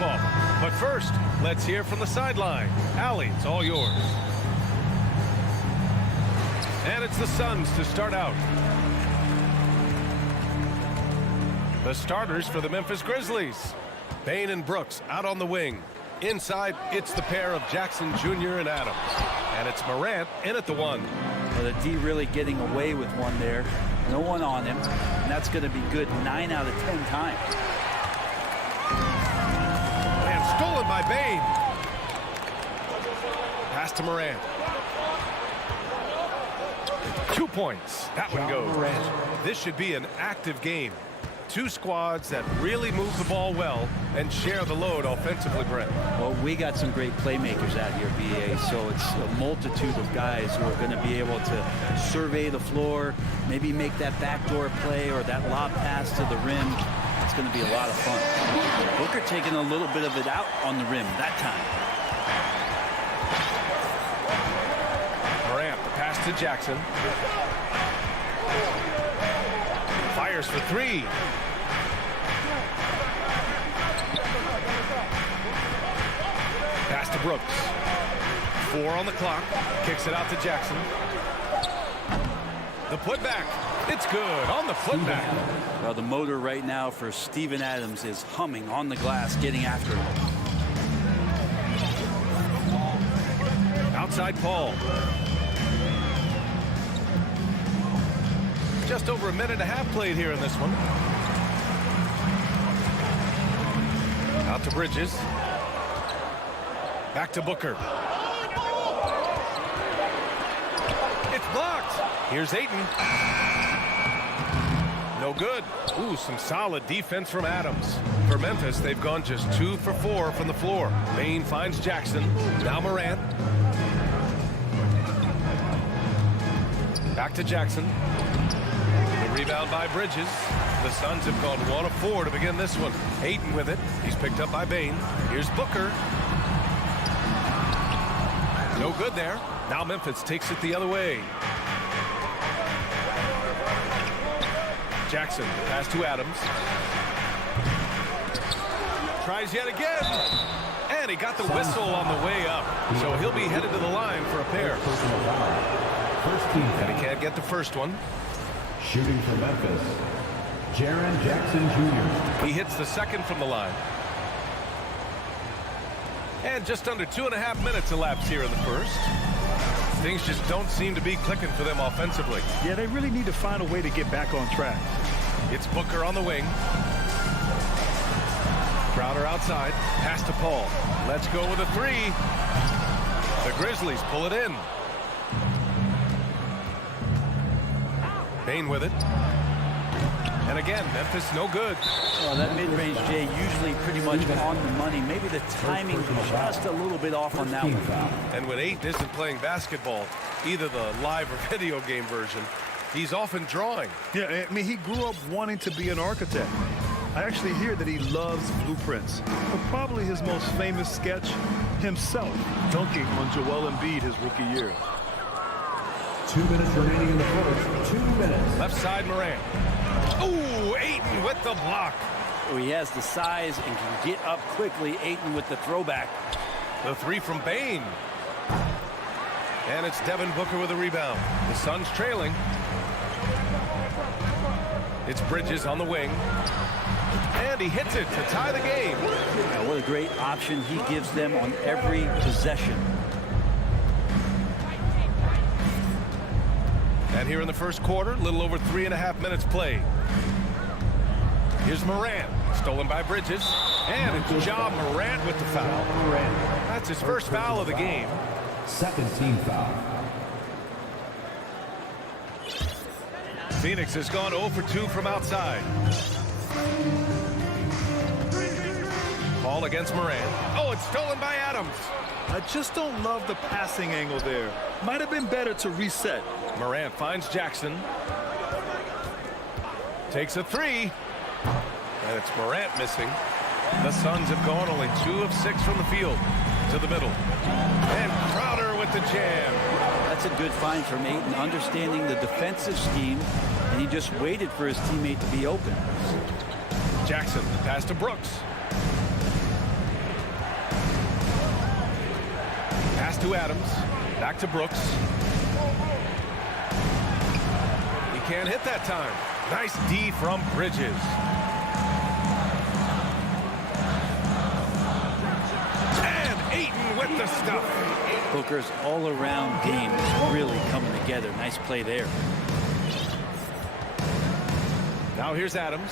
tip-off. But first, let's hear from the sideline. Allie, it's all yours. And it's the Suns to start out. The starters for the Memphis Grizzlies. Bane and Brooks out on the wing. Inside, it's the pair of Jackson Jr. and Adams. And it's Morant in at the 1. Well, the D really getting away with one there. No one on him. And that's going to be good 9 out of 10 times. And stolen by Bane. Pass to Morant. 2 points. That one goes. This should be an active game. 2 squads that really move the ball well and share the load offensively, Brent. Well, we got some great playmakers out here, BA, so it's a multitude of guys who are going to be able to survey the floor, maybe make that backdoor play or that lob pass to the rim. It's going to be a lot of fun. Booker taking a little bit of it out on the rim that time. Morant, the pass to Jackson. Fires for 3. Pass to Brooks. 4 on the clock. Kicks it out to Jackson. The putback. It's good on the putback. Well, the motor right now for Steven Adams is humming on the glass, getting after it. Outside Paul. Just over a minute and a half played here in this one. Out to Bridges. Back to Booker. It's blocked. Here's Ayton. No good. Ooh, some solid defense from Adams. For Memphis, they've gone just 2 for 4 from the floor. Bane finds Jackson. Now Morant. Back to Jackson. The rebound by Bridges. The Suns have gone 1 of 4 to begin this one. Ayton with it. He's picked up by Bane. Here's Booker. No good there. Now Memphis takes it the other way. Jackson, the pass to Adams. Tries yet again. And he got the whistle on the way up. So he'll be headed to the line for a pair. And he can't get the first one. Shooting for Memphis, Jaren Jackson Jr. He hits the second from the line. And just under 2.5 minutes elapsed here in the first. Things just don't seem to be clicking for them offensively. Yeah, they really need to find a way to get back on track. It's Booker on the wing. Crowder outside. Pass to Paul. Let's go with a 3. The Grizzlies pull it in. Bane with it. And again, Memphis no good. Well, that mid-range, Jay, usually pretty much on the money. Maybe the timing just a little bit off on that one. And when Ayton isn't playing basketball, either the live or video game version, he's often drawing. Yeah, I mean, he grew up wanting to be an architect. I actually hear that he loves blueprints. But probably his most famous sketch, himself dunking on Joel Embiid his rookie year. 2 minutes remaining in the first. 2 minutes. Left side Morant. Ooh, Ayton with the block. Oh, he has the size and can get up quickly. Ayton with the throwback. The 3 from Bane. And it's Devin Booker with a rebound. The Suns trailing. It's Bridges on the wing. And he hits it to tie the game. Yeah, what a great option he gives them on every possession. And here in the first quarter, a little over 3.5 minutes played. Here's Morant, stolen by Bridges. And it's Ja Morant with the foul. That's his first foul of the game. Second team foul. Phoenix has gone 0 for 2 from outside. Ball against Morant. Oh, it's stolen by Adams. I just don't love the passing angle there. Might have been better to reset. Morant finds Jackson. Takes a 3. And it's Morant missing. The Suns have gone only 2 of 6 from the field. To the middle. And Crowder with the jam. That's a good find from Ayton, understanding the defensive scheme, and he just waited for his teammate to be open. Jackson, pass to Brooks. to Adams. Back to Brooks. He can't hit that time. Nice D from Bridges. And Ayton with the stuff. Booker's all-around game is really coming together. Nice play there. Now here's Adams.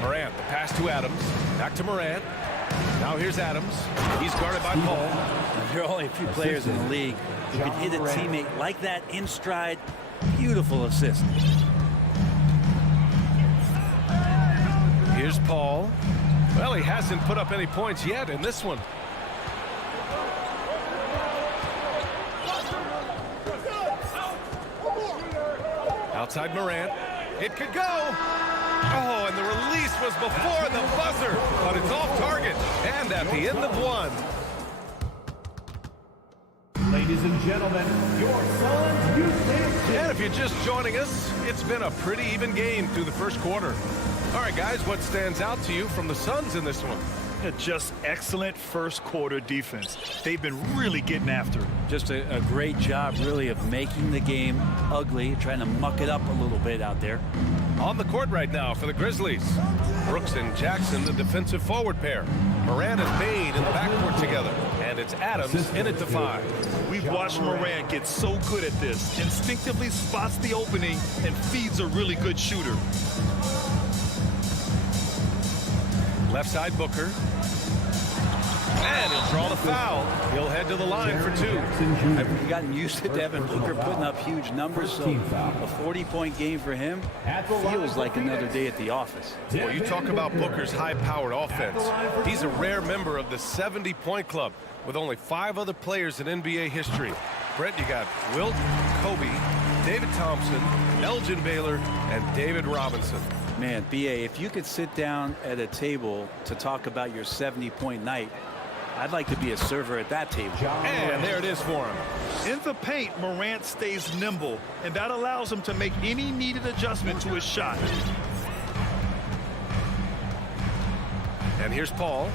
Morant, the pass to Adams. Back to Morant. Now here's Adams. He's guarded by Paul. There are only a few players in the league who can hit a teammate like that in stride. Beautiful assist. Here's Paul. Well, he hasn't put up any points yet in this one. Outside Morant. It could go. Oh, and the release was before the buzzer, but it's off target. And at the end of one. Ladies and gentlemen, your Suns Houston. And if you're just joining us, it's been a pretty even game through the first quarter. All right, guys, what stands out to you from the Suns in this one? Just excellent first quarter defense. They've been really getting after it. Just a great job, really, of making the game ugly, trying to muck it up a little bit out there. On the court right now for the Grizzlies. Brooks and Jackson, the defensive forward pair. Morant and Bain in the backcourt together. And it's Adams in at the 5. We've watched Morant get so good at this. Instinctively spots the opening and feeds a really good shooter. Left side Booker. And he'll draw the foul. He'll head to the line for 2. I've gotten used to Devin Booker putting up huge numbers, so a 40-point game for him feels like another day at the office. Well, you talk about Booker's high-powered offense. He's a rare member of the 70-point club with only 5 other players in NBA history. Brett, you got Wilt, Kobe, David Thompson, Elgin Baylor, and David Robinson. Man, B.A., if you could sit down at a table to talk about your 70-point night, I'd like to be a server at that table. And there it is for him. In the paint, Morant stays nimble, and that allows him to make any needed adjustment to his shot. And here's Paul.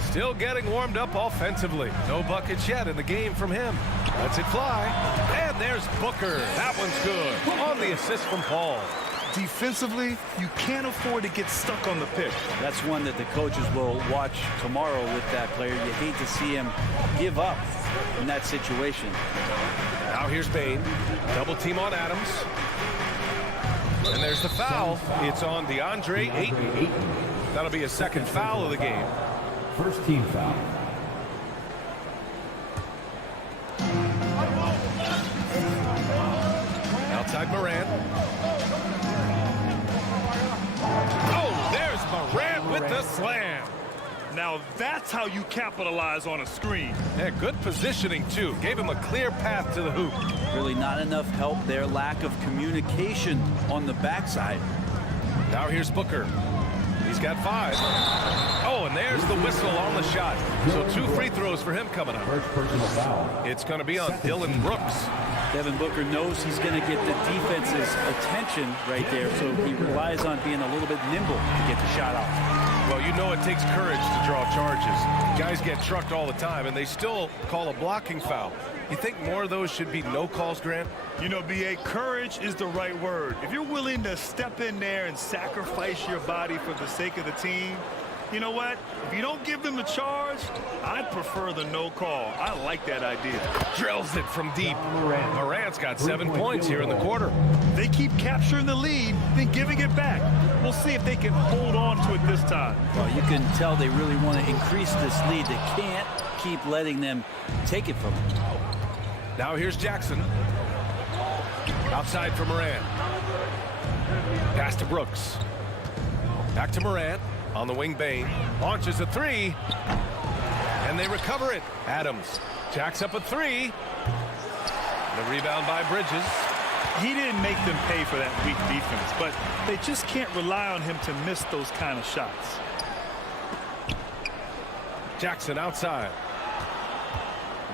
Still getting warmed up offensively. No buckets yet in the game from him. Lets it fly. And there's Booker. That one's good. On the assist from Paul. Defensively, you can't afford to get stuck on the pick. That's one that the coaches will watch tomorrow with that player. You hate to see him give up in that situation. Now here's Bain. Double team on Adams. And there's the foul. It's on Deandre Ayton. That'll be a second foul of the game. First team foul. Outside Morant. Oh, there's Morant with the slam. Now that's how you capitalize on a screen. Yeah, good positioning, too. Gave him a clear path to the hoop. Really not enough help there. Lack of communication on the backside. Now here's Booker. He's got 5. Oh, and there's the whistle on the shot. So 2 free throws for him coming up. First personal foul. It's going to be on Dylan Brooks. Devin Booker knows he's going to get the defense's attention right there, so he relies on being a little bit nimble to get the shot off. Well, you know it takes courage to draw charges. Guys get trucked all the time, and they still call a blocking foul. You think more of those should be no calls, Grant? You know, B.A., courage is the right word. If you're willing to step in there and sacrifice your body for the sake of the team, you know what? If you don't give them a charge, I'd prefer the no call. I like that idea. Drills it from deep. Morant's got 7 points here in the quarter. They keep capturing the lead, then giving it back. We'll see if they can hold on to it this time. Well, you can tell they really want to increase this lead. They can't keep letting them take it from them. Now here's Jackson. Outside for Morant. Pass to Brooks. Back to Morant. On the wing, Bain. Launches a 3. And they recover it. Adams jacks up a 3. The rebound by Bridges. He didn't make them pay for that weak defense, but they just can't rely on him to miss those kind of shots. Jackson outside.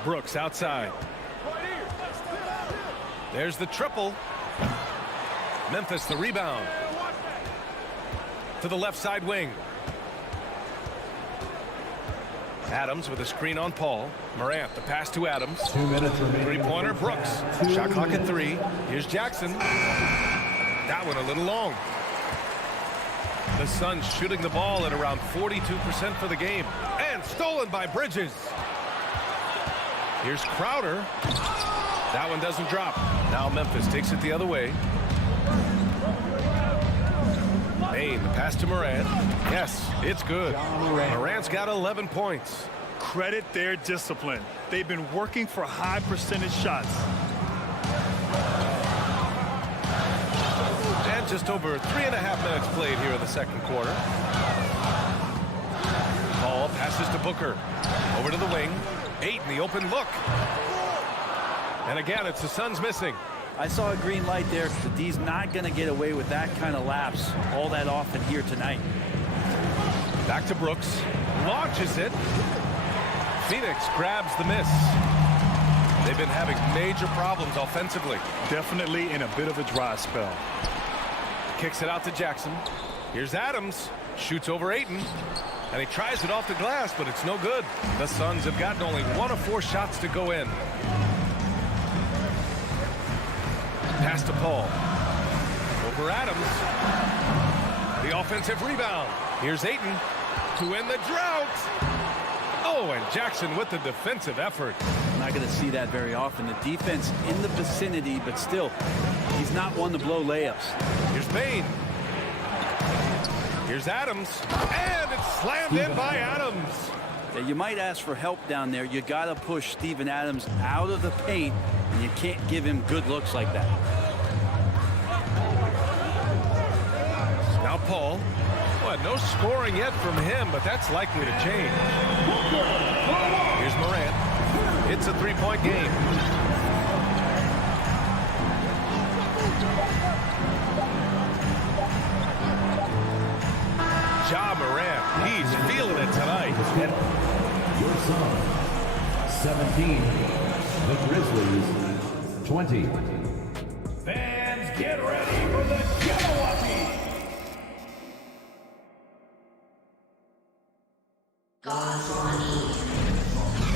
Brooks outside. There's the triple. Memphis the rebound. To the left side wing. Adams with a screen on Paul. Morant, the pass to Adams. 2 minutes remaining. Three-pointer, Brooks. Shot clock at 3. Here's Jackson. That one a little long. The Suns shooting the ball at around 42% for the game. And stolen by Bridges. Here's Crowder. That one doesn't drop. Now Memphis takes it the other way. Bain, the pass to Morant. Yes, it's good. Morant's got 11 points. Credit their discipline. They've been working for high percentage shots. And just over 3.5 minutes played here in the second quarter. Paul passes to Booker. Over to the wing. Ayton, the open look. And again, it's the Suns missing. I saw a green light there. The D's not going to get away with that kind of lapse all that often here tonight. Back to Brooks. Launches it. Phoenix grabs the miss. They've been having major problems offensively. Definitely in a bit of a dry spell. Kicks it out to Jackson. Here's Adams. Shoots over Ayton. And he tries it off the glass, but it's no good. The Suns have gotten only 1 of 4 shots to go in. Pass to Paul. Over Adams. The offensive rebound. Here's Ayton to end the drought. Oh, and Jackson with the defensive effort. Not going to see that very often. The defense in the vicinity, but still, he's not one to blow layups. Here's Bain. Here's Adams. And it's slammed in by Adams. Yeah, you might ask for help down there. You got to push Steven Adams out of the paint, and you can't give him good looks like that. Now Paul. Well, no scoring yet from him, but that's likely to change. Here's Morant. It's a 3-point game. Ja Morant, he's feeling it tonight. Your Suns, 17. The Grizzlies, 20. Fans, get ready for the Jabberwocky.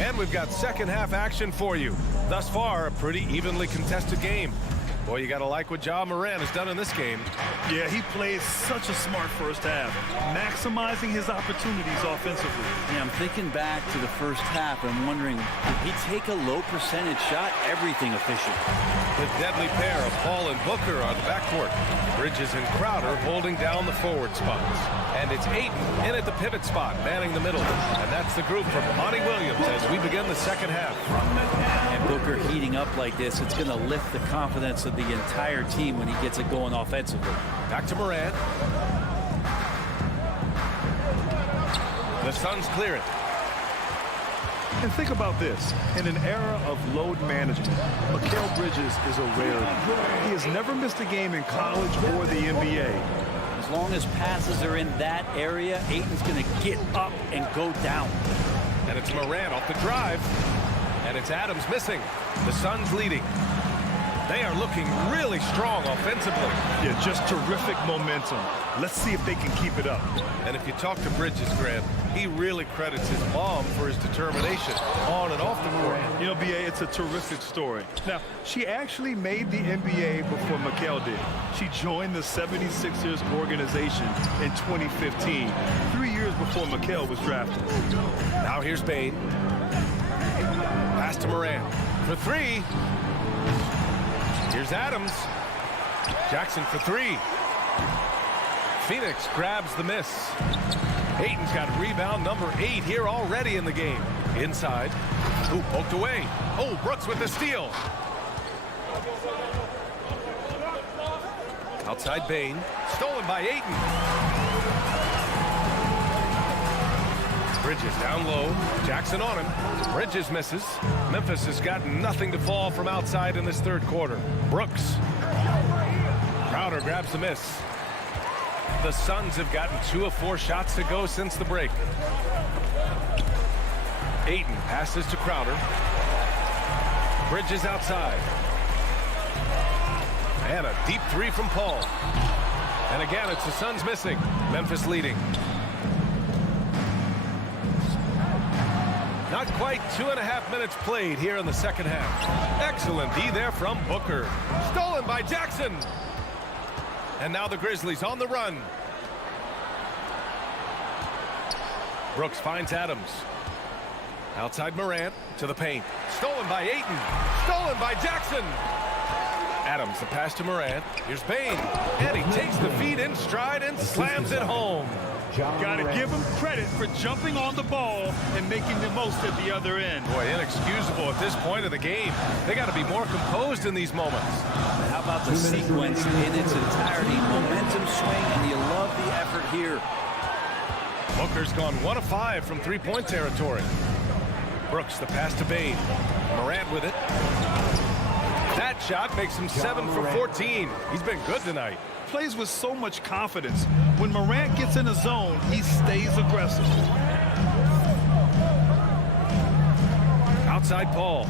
And we've got second half action for you. Thus far, a pretty evenly contested game. Boy, you got to like what Ja Morant has done in this game. Yeah, he played such a smart first half, maximizing his opportunities offensively. Yeah, I'm thinking back to the first half. I'm wondering, did he take a low percentage shot? Everything efficient. The deadly pair of Paul and Booker on the backcourt. Bridges and Crowder holding down the forward spots. And it's Ayton in at the pivot spot, manning the middle. And that's the group from Monty Williams as we begin the second half. And Booker heating up like this, it's going to lift the confidence of the entire team when he gets it going offensively. Back to Morant. The Suns clear it. And think about this. In an era of load management, Mikal Bridges is a rarity. He has never missed a game in college or the NBA. As long as passes are in that area, Ayton's going to get up and go down. And it's Morant off the drive. And it's Adams missing. The Suns leading. They are looking really strong offensively. Yeah, just terrific momentum. Let's see if they can keep it up. And if you talk to Bridges, Grant, he really credits his mom for his determination on and off the court. You know, B.A., it's a terrific story. Now, she actually made the NBA before Mikal did. She joined the 76ers organization in 2015, 3 years before Mikal was drafted. Now here's Bain. Pass to Morant for 3. Here's Adams. Jackson for 3. Phoenix grabs the miss. Ayton's got rebound number 8 here already in the game. Inside. Ooh, poked away. Oh, Brooks with the steal. Outside Bain. Stolen by Ayton. Bridges down low. Jackson on him. Bridges misses. Memphis has got nothing to fall from outside in this third quarter. Brooks. Crowder grabs the miss. The Suns have gotten 2 of 4 shots to go since the break. Ayton passes to Crowder. Bridges outside. And a deep 3 from Paul. And again, it's the Suns missing. Memphis leading. Not quite 2.5 minutes played here in the second half. Excellent D there from Booker. Stolen by Jackson. And now the Grizzlies on the run. Brooks finds Adams. Outside Morant to the paint. Stolen by Ayton. Stolen by Jackson. Adams, the pass to Morant. Here's Bane. And he takes the feed in stride and slams it home. Got to give him credit for jumping on the ball and making the most at the other end. Boy, inexcusable at this point of the game. They got to be more composed in these moments. How about the sequence in its entirety? Momentum swing, and you love the effort here. Booker's gone 1 of 5 from three-point territory. Brooks, the pass to Bane. Morant with it. That shot makes him 7 for 14. He's been good tonight. Plays with so much confidence. When Morant gets in a zone, he stays aggressive. Outside Paul.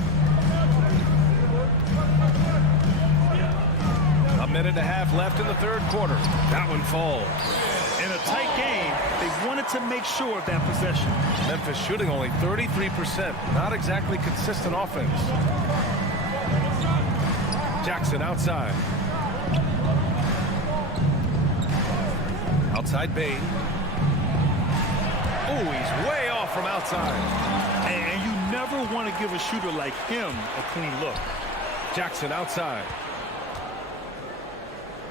A minute and a half left in the third quarter. That one falls. In a tight game, they wanted to make sure of that possession. Memphis shooting only 33%. Not exactly consistent offense. Jackson outside. Outside Bane. Oh, he's way off from outside. And you never want to give a shooter like him a clean look. Jackson outside.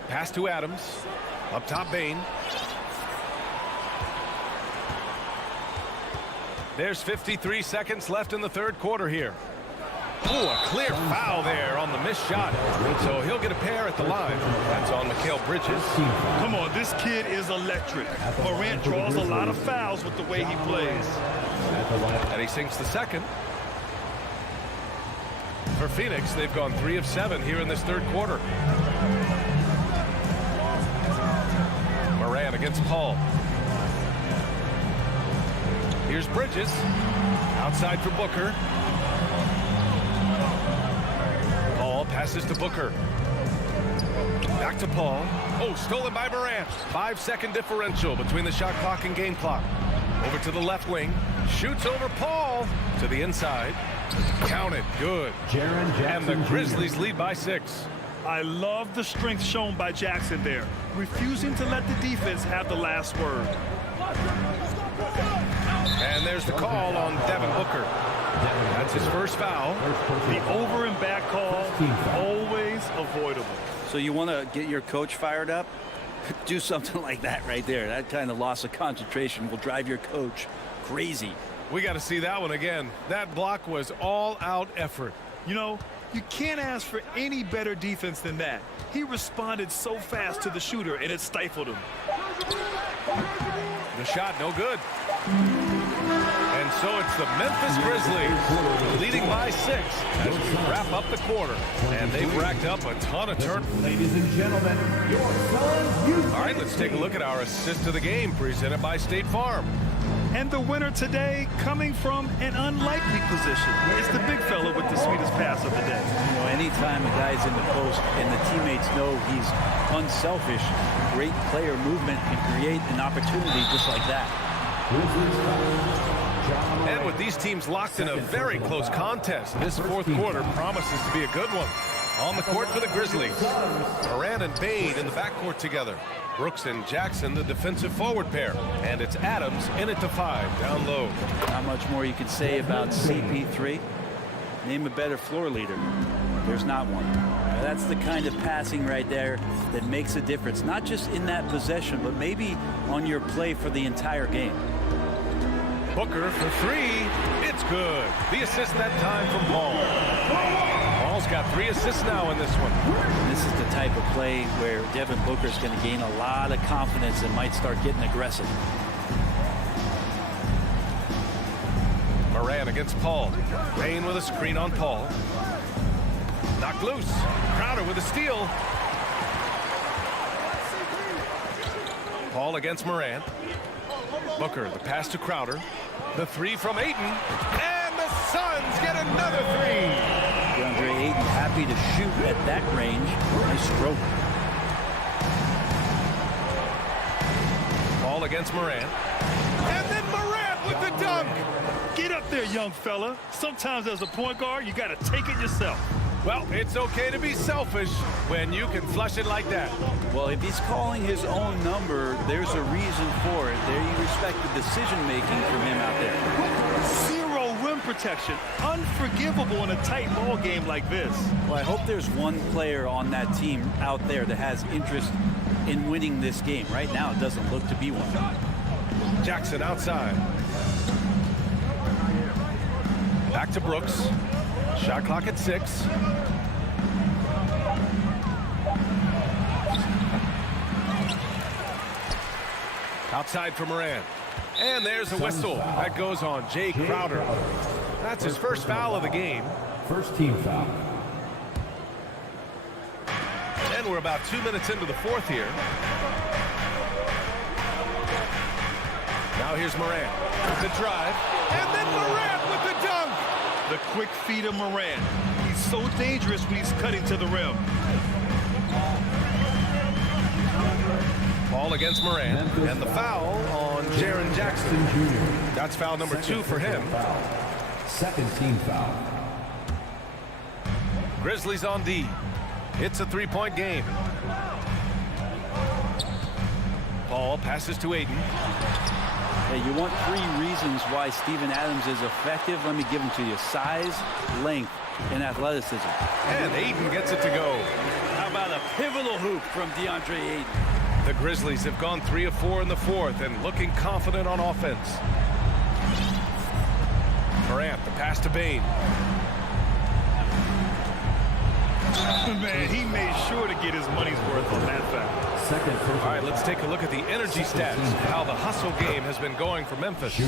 Pass to Adams. Up top Bane. There's 53 seconds left in the third quarter here. Oh, a clear foul there on the missed shot. So he'll get a pair at the line. That's on Mikal Bridges. Come on, this kid is electric. Morant draws a lot of fouls with the way he plays. And he sinks the second. For Phoenix, they've gone 3 of 7 here in this third quarter. Morant against Paul. Here's Bridges. Outside for Booker. Paul passes to Booker. Back to Paul. Oh, stolen by Morant. 5-second differential between the shot clock and game clock. Over to the left wing. Shoots over Paul to the inside. Counted. Good. And the Grizzlies lead by 6. I love the strength shown by Jackson there, refusing to let the defense have the last word. And there's the call on Devin Booker. That's his first foul. The over and back call, always avoidable. So you want to get your coach fired up? Do something like that right there. That kind of loss of concentration will drive your coach crazy. We got to see that one again. That block was all-out effort. You know, you can't ask for any better defense than that. He responded so fast to the shooter, and it stifled him. The shot, no good. And so it's the Memphis Grizzlies leading by 6 as we wrap up the quarter. And they've racked up a ton of turnovers. Ladies and gentlemen, your son, All right, let's take a look at our assist of the game presented by State Farm. And the winner today coming from an unlikely position. It's the big fella with the sweetest pass of the day. You know, anytime a guy's in the post and the teammates know he's unselfish, great player movement can create an opportunity just like that. And with these teams locked in a very close contest, this fourth quarter promises to be a good one. On the court for the Grizzlies, Morant and Bane in the backcourt together. Brooks and Jackson, the defensive forward pair. And it's Adams in it to 5, down low. Not much more you can say about CP3. Name a better floor leader. There's not one. Now, that's the kind of passing right there that makes a difference, not just in that possession, but maybe on your play for the entire game. Booker for 3. It's good. The assist that time from Paul. Paul's got 3 assists now in this one. This is the type of play where Devin Booker is going to gain a lot of confidence and might start getting aggressive. Morant against Paul. Bane with a screen on Paul. Knocked loose. Crowder with a steal. Paul against Morant. Booker, the pass to Crowder. The 3 from Ayton. And the Suns get another 3. Deandre Ayton happy to shoot at that range. Nice stroke. Paul against Morant. And then Morant with the dunk. Get up there, young fella. Sometimes as a point guard, you got to take it yourself. Well, it's okay to be selfish when you can flush it like that. Well, if he's calling his own number, there's a reason for it. There you respect the decision-making from him out there. Zero rim protection. Unforgivable in a tight ball game like this. Well, I hope there's one player on that team out there that has interest in winning this game. Right now, it doesn't look to be one. Jackson outside. Back to Brooks. Shot clock at 6. Outside for Moran. And there's a whistle. That goes on Jay Crowder. That's his first foul of the game. First team foul. And we're about 2 minutes into the fourth here. Now here's Moran with the drive. And then Moran with the dunk. The quick feed of Moran. He's so dangerous when he's cutting to the rim. Ball against Moran. And the foul on Jaren Jackson. That's foul number 2 for him. Second team foul. Grizzlies on D. It's a 3-point game. Ball passes to Ayton. Hey, you want 3 reasons why Steven Adams is effective? Let me give them to you. Size, length, and athleticism. And Ayton gets it to go. How about a pivotal hoop from Deandre Ayton? The Grizzlies have gone 3 of 4 in the fourth and looking confident on offense. Morant, the pass to Bane. Man, he made sure to get his money's worth on that foul. All right, let's take a look at the energy stats, how the hustle game has been going for Memphis.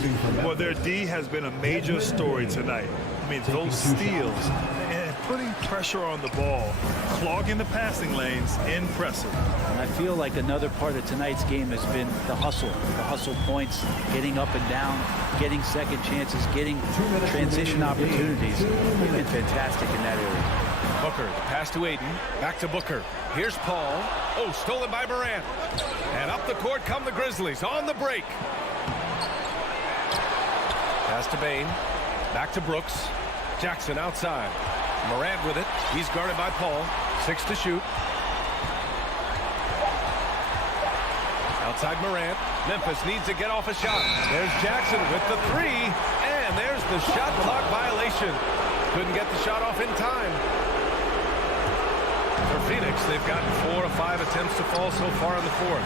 Well, their D has been a major story tonight. I mean, those steals and putting pressure on the ball, clogging the passing lanes, impressive. And I feel like another part of tonight's game has been the hustle points, getting up and down, getting second chances, getting transition opportunities. They've been fantastic in that area. Booker, the pass to Ayton, back to Booker. Here's Paul. Oh, stolen by Morant. And up the court come the Grizzlies on the break. Pass to Bane, back to Brooks. Jackson outside. Morant with it. He's guarded by Paul. 6 to shoot. Outside Morant. Memphis needs to get off a shot. There's Jackson with the 3. And there's the shot clock violation. Couldn't get the shot off in time. For Phoenix, they've gotten 4 of 5 attempts to fall so far in the fourth.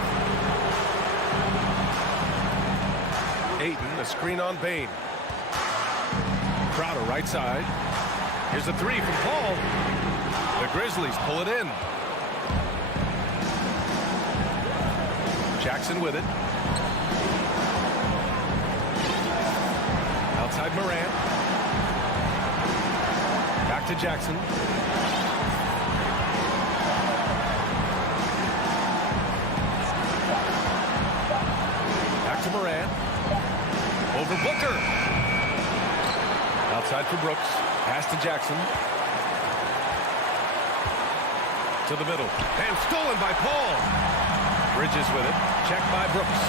Ayton, a screen on Bane. Crowder right side. Here's a 3 from Paul. The Grizzlies pull it in. Jackson with it. Outside Morant. Back to Jackson. Back to Morant. Over Booker. Outside for Brooks. Pass to Jackson. To the middle. And stolen by Paul. Bridges with it. Checked by Brooks.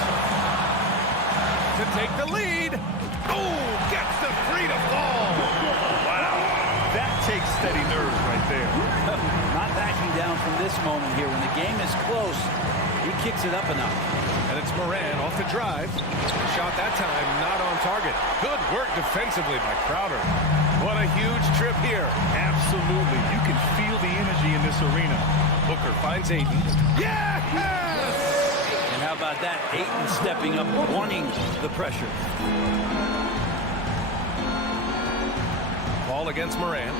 To take the lead. Oh, gets the 3 to fall. Wow. That takes steady nerves right there. Not backing down from this moment here. When the game is close, he kicks it up a notch. And it's Moran off the drive. Shot that time, not on target. Good work defensively by Crowder. What a huge trip here. Absolutely. You can feel the energy in this arena. Booker finds Ayton. Yes! And how about that? Ayton stepping up, wanting the pressure. Ball against Moran.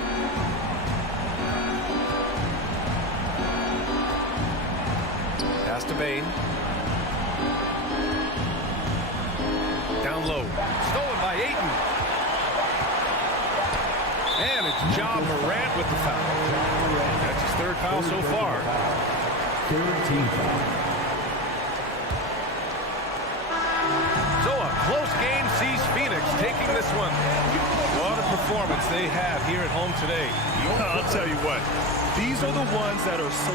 Pass to Bane. Down low. Stolen by Ayton. And it's Ja Morant with the foul. That's his 3rd foul so far. Third team foul. So a close game sees Phoenix taking this one. What a performance they have here at home today. I'll tell you what. These are the ones that are so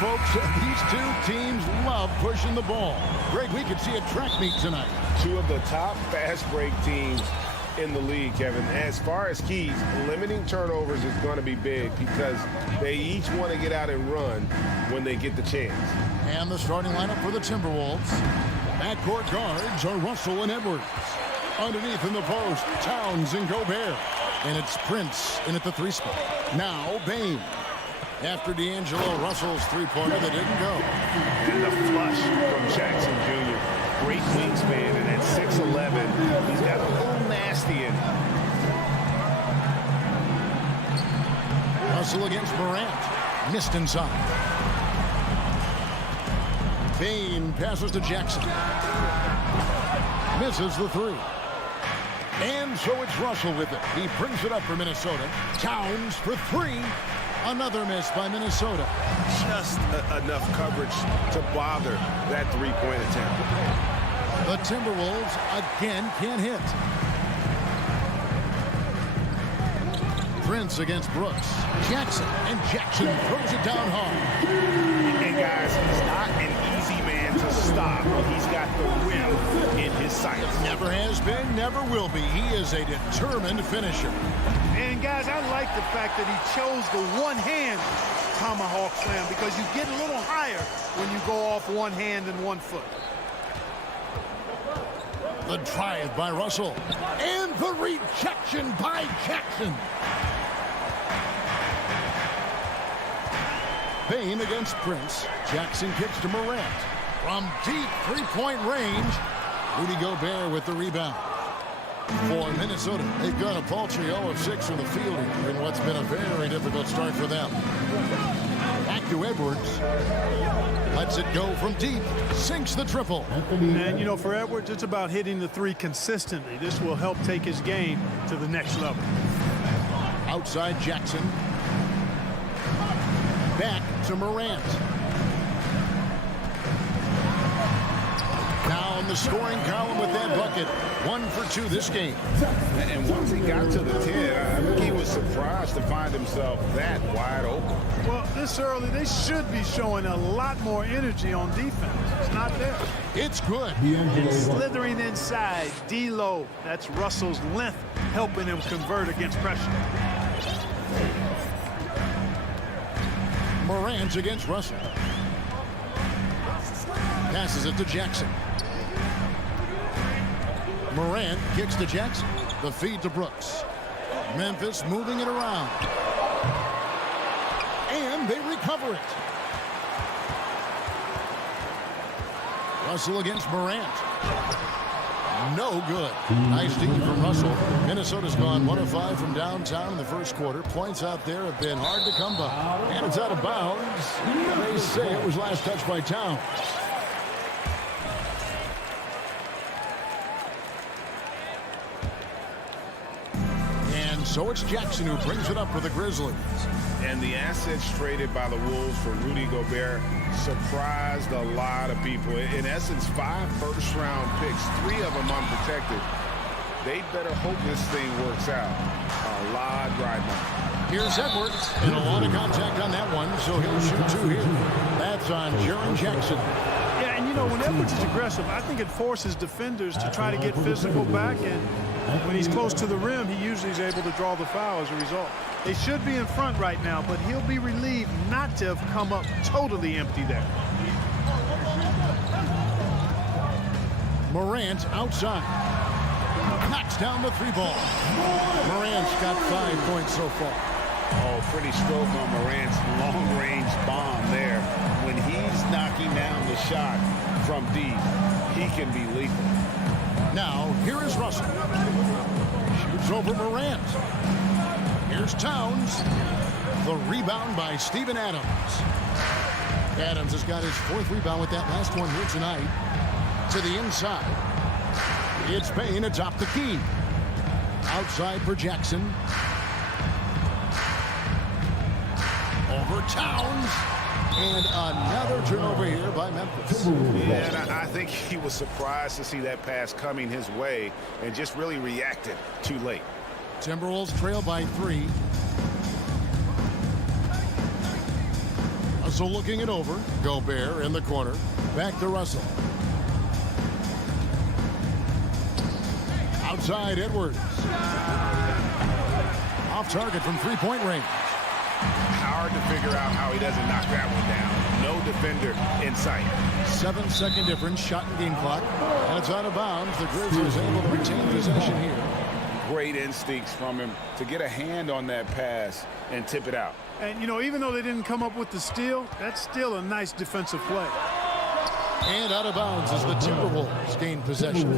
folks, these two teams love pushing the ball. Greg, we could see a track meet tonight. Two of the top fast break teams in the league, Kevin. As far as keys, limiting turnovers is going to be big because they each want to get out and run when they get the chance. And the starting lineup for the Timberwolves. Backcourt guards are Russell and Edwards. Underneath in the post, Towns and Gobert. And it's Prince in at the 3 spot. Now Bane. After D'Angelo Russell's three-pointer that didn't go. And the flush from Jackson Jr. Great wingspan, and at 6'11", he's got a little nasty in him. Russell against Morant. Missed inside. Bane passes to Jackson. Misses the 3. And so it's Russell with it. He brings it up for Minnesota. Towns for 3. Another miss by Minnesota. Just enough coverage to bother that three-point attempt. The Timberwolves again can't hit. Prince against Brooks. Jackson, and Jackson throws it down hard. And guys, he's not an easy man to stop. He's got the rim in his sights. Never has been, never will be. He is a determined finisher. And guys, I like the fact that he chose the one-hand tomahawk slam because you get a little higher when you go off one hand and 1 foot. The drive by Russell. And the rejection by Jackson. Bane against Prince. Jackson kicks to Morant. From deep three-point range, Rudy Gobert with the rebound. For Minnesota, they've got a paltry 0 of 6 from the field in what's been a very difficult start for them. Back to Edwards. Lets it go from deep. Sinks the triple. And, you know, for Edwards, it's about hitting the 3 consistently. This will help take his game to the next level. Outside Jackson. Back to Morant. Now in the scoring column with that bucket. 1 for 2 this game. And once he got to the 10, I think he was surprised to find himself that wide open. Well, this early, they should be showing a lot more energy on defense. It's not there. It's good. And slithering inside, D-Lo. That's Russell's length helping him convert against pressure. Morant against Russell. Passes it to Jackson. Morant kicks to Jackson. The feed to Brooks. Memphis moving it around. And they recover it. Russell against Morant. No good. Nice D from Russell. Minnesota's gone 1 of 5 from downtown in the first quarter. Points out there have been hard to come by. And it's out of bounds. They say it was last touched by Towns. And so it's Jackson who brings it up for the Grizzlies. And the assets traded by the Wolves for Rudy Gobert surprised a lot of people. In essence, 5 first-round picks, 3 of them unprotected. They better hope this thing works out. A lot right now. Here's Edwards. And a lot of contact on that one, so he'll shoot 2 here. That's on Jaren Jackson. Yeah, and you know, when Edwards is aggressive, I think it forces defenders to try to get physical back, and when he's close to the rim, he usually is able to draw the foul as a result. They should be in front right now, but he'll be relieved not to have come up totally empty there. Morant outside. Knocks down the 3 ball. Morant's got 5 points so far. Oh, pretty stroke on Morant's long-range bomb there. When he's knocking down the shot from deep, he can be lethal. Now, here is Russell. Shoots over Morant. Here's Towns. The rebound by Steven Adams. Adams has got his 4th rebound with that last one here tonight. To the inside. It's Bane atop the key. Outside for Jackson. Over Towns. And another turnover here by Memphis. Yeah, and I think he was surprised to see that pass coming his way and just really reacted too late. Timberwolves trail by 3. Russell looking it over. Gobert in the corner. Back to Russell. Outside Edwards. Off target from three-point range. Hard to figure out how he doesn't knock that one down. No defender in sight. 7-second difference, shot and game clock. And it's out of bounds. The Grizzlies able to retain possession here. Great instincts from him to get a hand on that pass and tip it out. And, you know, even though they didn't come up with the steal, that's still a nice defensive play. And out of bounds as the Timberwolves gain possession.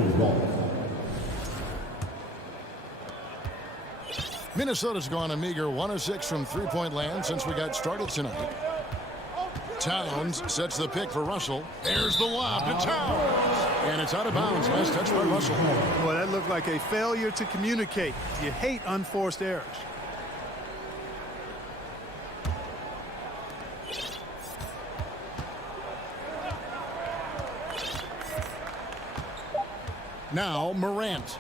Minnesota's gone a meager 1 of 6 from three-point land since we got started tonight. Towns sets the pick for Russell. There's the lob to Towns. And it's out of bounds. Nice touch by Russell. Well, that looked like a failure to communicate. You hate unforced errors. Now Morant.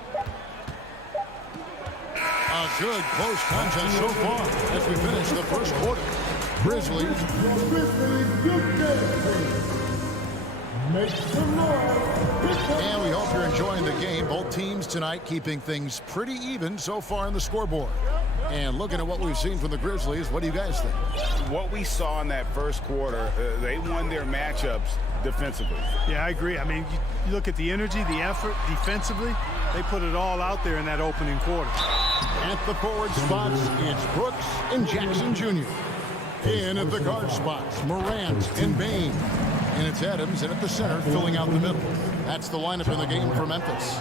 A good close contest so far as we finish the first quarter. Grizzlies. And we hope you're enjoying the game. Both teams tonight keeping things pretty even so far on the scoreboard. And looking at what we've seen from the Grizzlies, what do you guys think? What we saw in that first quarter, they won their matchups defensively. Yeah, I agree. I mean, you look at the energy, the effort defensively, they put it all out there in that opening quarter. At the forward spots, it's Brooks and Jackson Jr. In at the guard spots, Morant and Bain. And it's Adams in at the center, filling out the middle. That's the lineup in the game for Memphis.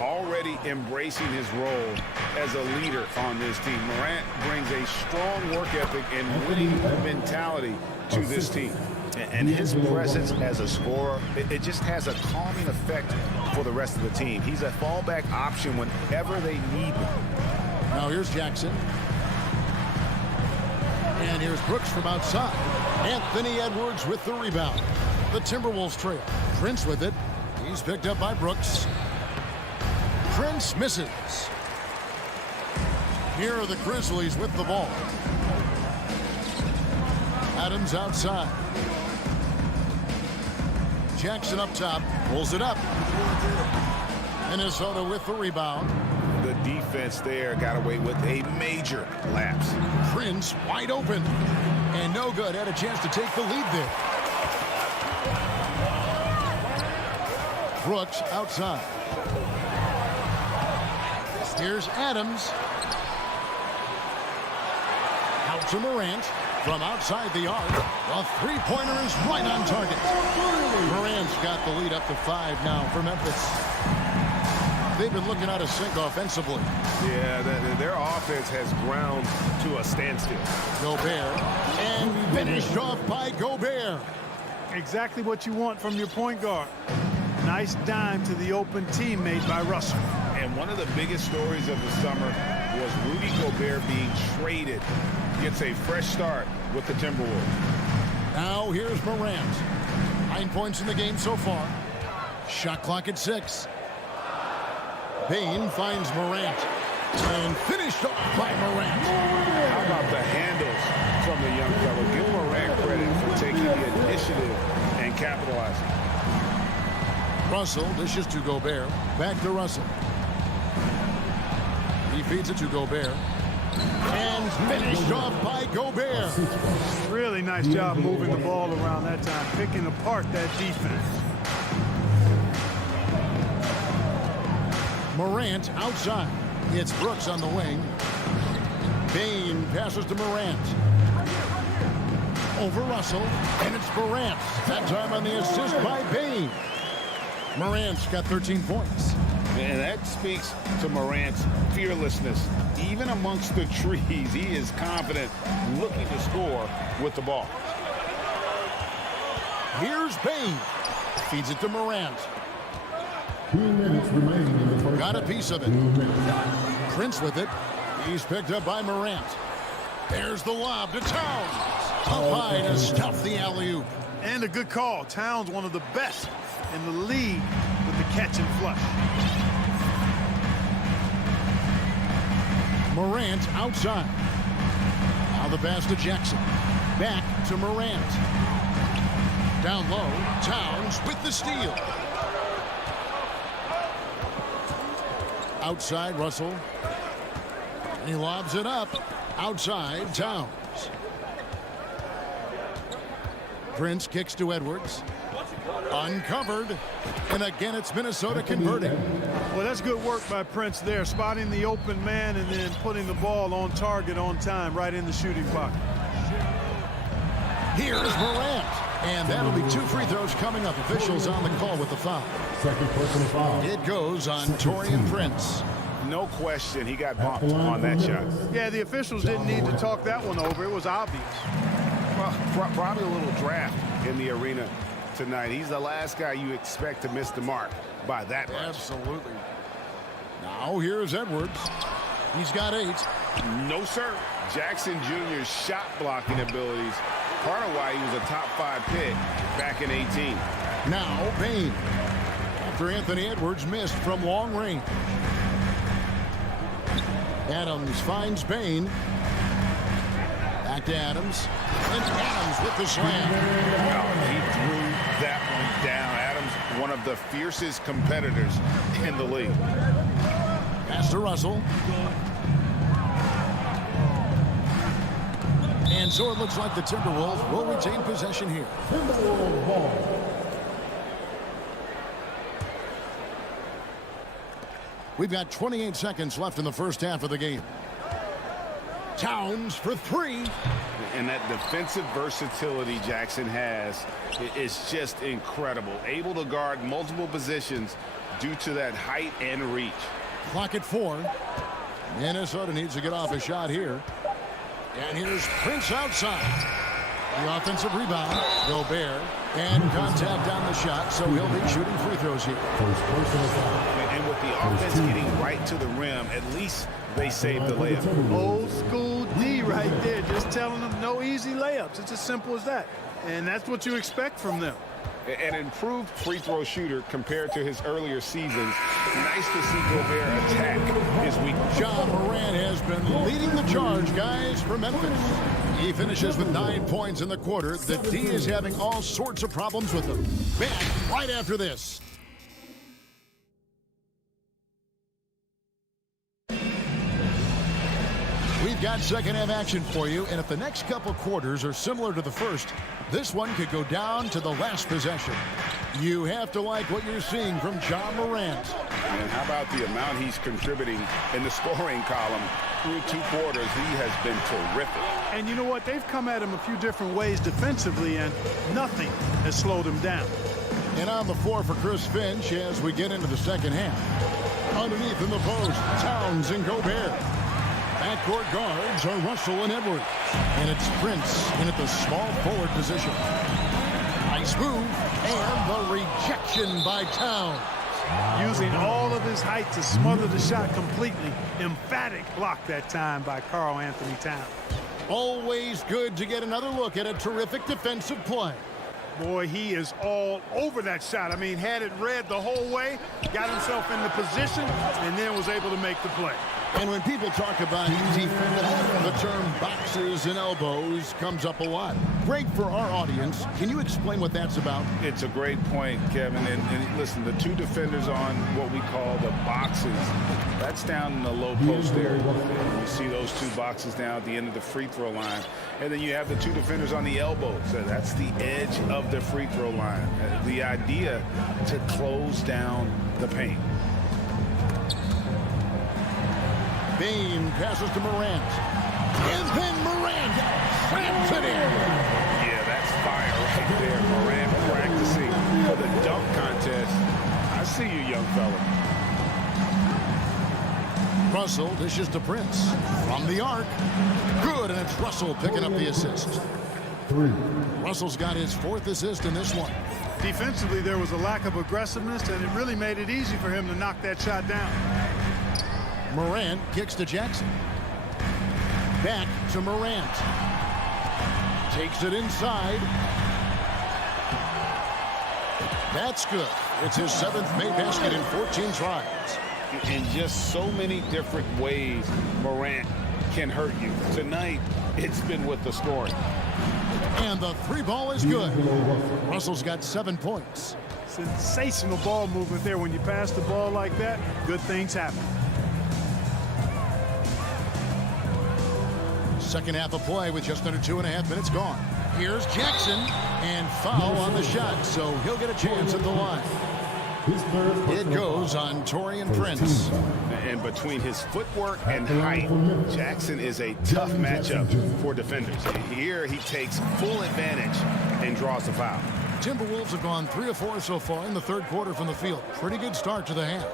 Already embracing his role as a leader on this team. Morant brings a strong work ethic and winning mentality to this team. And his presence as a scorer, it just has a calming effect for the rest of the team. He's a fallback option whenever they need him. Now here's Jackson. And here's Brooks from outside. Anthony Edwards with the rebound. The Timberwolves trail. Prince with it. He's picked up by Brooks. Prince misses. Here are the Grizzlies with the ball. Adams outside. Jackson up top. Pulls it up. Minnesota with the rebound. The defense there got away with a major lapse. Prince wide open. And no good. Had a chance to take the lead there. Brooks outside. Here's Adams. Out to Morant. From outside the arc. A three-pointer is right on target. Morant's got the lead up to 5 now for Memphis. They've been looking out of sync offensively. Yeah, their offense has ground to a standstill. Gobert. And finished off by Gobert. Exactly what you want from your point guard. Nice dime to the open teammate by Russell. And one of the biggest stories of the summer was Rudy Gobert being traded. Gets a fresh start with the Timberwolves. Now here's Morant. 9 points in the game so far. Shot clock at 6. Bain finds Morant. And finished off by Morant. How about the handles from the young fellow? Give Morant credit for taking the initiative and capitalizing. Russell dishes to Gobert. Back to Russell. He feeds it to Gobert. And finished off by Gobert. Really nice job moving the ball around that time, picking apart that defense. Morant outside. It's Brooks on the wing. Bain passes to Morant. Over Russell. And it's Morant. That time on the assist by Bain. Morant's got 13 points. And that speaks to Morant's fearlessness. Even amongst the trees, he is confident, looking to score with the ball. Here's Bain. Feeds it to Morant. 2 minutes remaining in the first. Got a piece of it. Prince with it. He's picked up by Morant. There's the lob to Towns. Up high to stuff the alley-oop. And a good call. Towns, one of the best in the league with the catch and flush. Morant outside. Now the pass to Jackson. Back to Morant. Down low, Towns with the steal. Outside, Russell. And he lobs it up. Outside, Towns. Prince kicks to Edwards. Uncovered. And again, it's Minnesota converting. Well, that's good work by Prince there, spotting the open man and then putting the ball on target on time, right in the shooting pocket. Here's Morant. And that'll be 2 free throws coming up. Officials on the call with the foul. Second personal foul. It goes on Taurean Prince. No question, he got bumped on that shot. Yeah, the officials didn't need to talk that one over. It was obvious. Probably a little draft in the arena tonight. He's the last guy you expect to miss the mark by that much. Absolutely. Now here's Edwards. He's got 8. No, sir. Jackson Jr.'s shot blocking abilities, part of why he was a top 5 pick back in 18. Now Bane. After Anthony Edwards missed from long range. Adams finds Bane. Back to Adams. And Adams with the slam. He threw that one down. Adams, one of the fiercest competitors in the league. Pass to Russell. And so it looks like the Timberwolves will retain possession here. Timberwolves ball. We've got 28 seconds left in the first half of the game. Towns for 3. And that defensive versatility Jackson has is just incredible. Able to guard multiple positions due to that height and reach. Clock at 4. Minnesota needs to get off a shot here. And here's Prince outside. The offensive rebound. Gobert. And contact on the shot, so he'll be shooting free throws here. First personal foul. And with the offense getting right to the rim, at least they saved the layup. Old school D right there, just telling them no easy layups. It's as simple as that. And that's what you expect from them. An improved free throw shooter compared to his earlier seasons. Nice to see Gobert attack his weakness. John Morant has been leading the charge, guys, for Memphis. He finishes with 9 points in the quarter. The D is having all sorts of problems with them. Back right after this. We've got second half action for you, and if the next couple quarters are similar to the first, this one could go down to the last possession. You have to like what you're seeing from John Morant. And how about the amount he's contributing in the scoring column through 2 quarters? He has been terrific. And you know what? They've come at him a few different ways defensively, and nothing has slowed him down. And on the floor for Chris Finch as we get into the second half. Underneath in the post, Towns and Gobert. Backcourt guards are Russell and Edwards. And it's Prince in at the small forward position. Nice move. And the rejection by Towns. Using all of his height to smother the shot completely. Emphatic block that time by Karl Anthony Towns. Always good to get another look at a terrific defensive play. Boy, he is all over that shot. I mean, had it read the whole way, got himself in the position, and then was able to make the play. And when people talk about defense, the term boxes and elbows comes up a lot. Great for our audience. Can you explain what that's about? It's a great point, Kevin. And listen, the 2 defenders on what we call the boxes, that's down in the low post area. You see those 2 boxes down at the end of the free throw line. And then you have the 2 defenders on the elbows. So that's the edge of the free throw line. The idea to close down the paint. Bane passes to Morant. And then Morant slams it in. Yeah, that's fire right there. Morant practicing for the dunk contest. I see you, young fella. Russell dishes to Prince. From the arc. Good, and it's Russell picking up the assist. 3. Russell's got his 4th assist in this one. Defensively, there was a lack of aggressiveness, and it really made it easy for him to knock that shot down. Morant kicks to Jackson. Back to Morant. Takes it inside. That's good. It's his 7th made basket in 14 tries. In just so many different ways, Morant can hurt you. Tonight, it's been with the scoring. And the three ball is good. Russell's got 7 points. Sensational ball movement there. When you pass the ball like that, good things happen. Second half of play with just under 2.5 minutes gone. Here's Jackson, and foul on the shot, so he'll get a chance at the line. It goes on Taurean Prince. And between his footwork and height, Jackson is a tough matchup for defenders. Here he takes full advantage and draws the foul. Timberwolves have gone 3 of 4 so far in the third quarter from the field. Pretty good start to the half.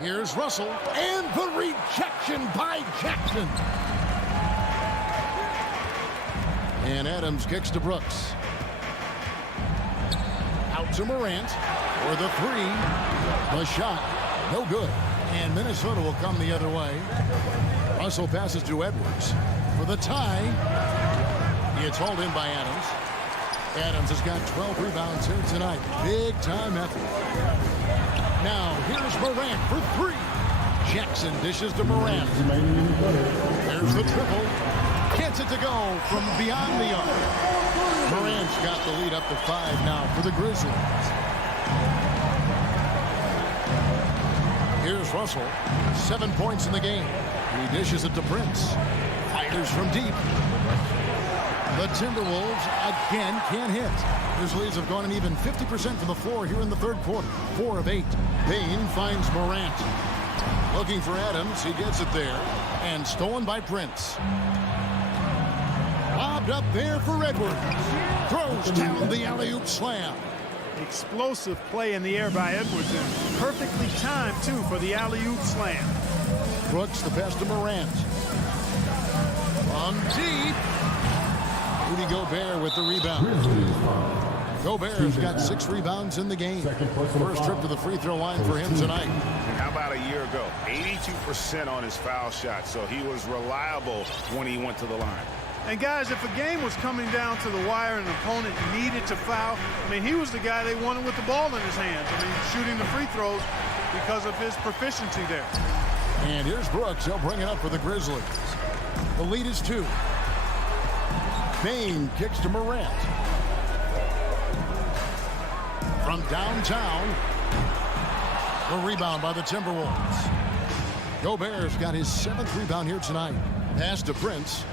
Here's Russell, and the rejection by Jackson. And Adams kicks to Brooks. Out to Morant for the three. The shot, no good. And Minnesota will come the other way. Russell passes to Edwards for the tie. It's hauled in by Adams. Adams has got 12 rebounds here tonight. Big time effort. Now here's Morant for three. Jackson dishes to Morant. There's the triple. Gets it to go from beyond the arc. Morant's got the lead up to 5 now for the Grizzlies. Here's Russell. 7 points in the game. He dishes it to Prince. Fires from deep. The Timberwolves again can't hit. Grizzlies have gone an even 50% from the floor here in the third quarter. 4 of 8. Bane finds Morant. Looking for Adams. He gets it there. And stolen by Prince. Lobbed up there for Edwards. Throws down the alley-oop slam. Explosive play in the air by Edwards, and perfectly timed, too, for the alley-oop slam. Brooks the pass to Morant. From deep. Rudy Gobert with the rebound. Gobert's got 6 rebounds in the game. First trip to the free throw line for him tonight. And how about a year ago? 82% on his foul shot, so he was reliable when he went to the line. And guys, if a game was coming down to the wire and an opponent needed to foul, I mean, he was the guy they wanted with the ball in his hands. I mean, shooting the free throws because of his proficiency there. And here's Brooks. He'll bring it up for the Grizzlies. The lead is 2. Bane kicks to Morant. From downtown. The rebound by the Timberwolves. Gobert's got his 7th rebound here tonight. Pass to Prince.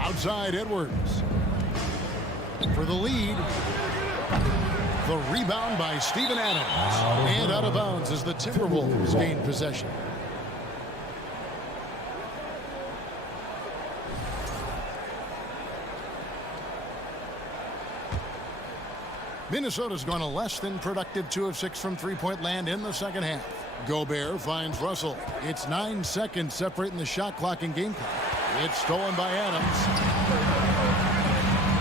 Outside Edwards. For the lead. The rebound by Steven Adams. And out of bounds as the Timberwolves gain possession. Minnesota's gone a less than productive 2 of 6 from three-point land in the second half. Gobert finds Russell. It's 9 seconds separating the shot clock and game clock. It's stolen by Adams.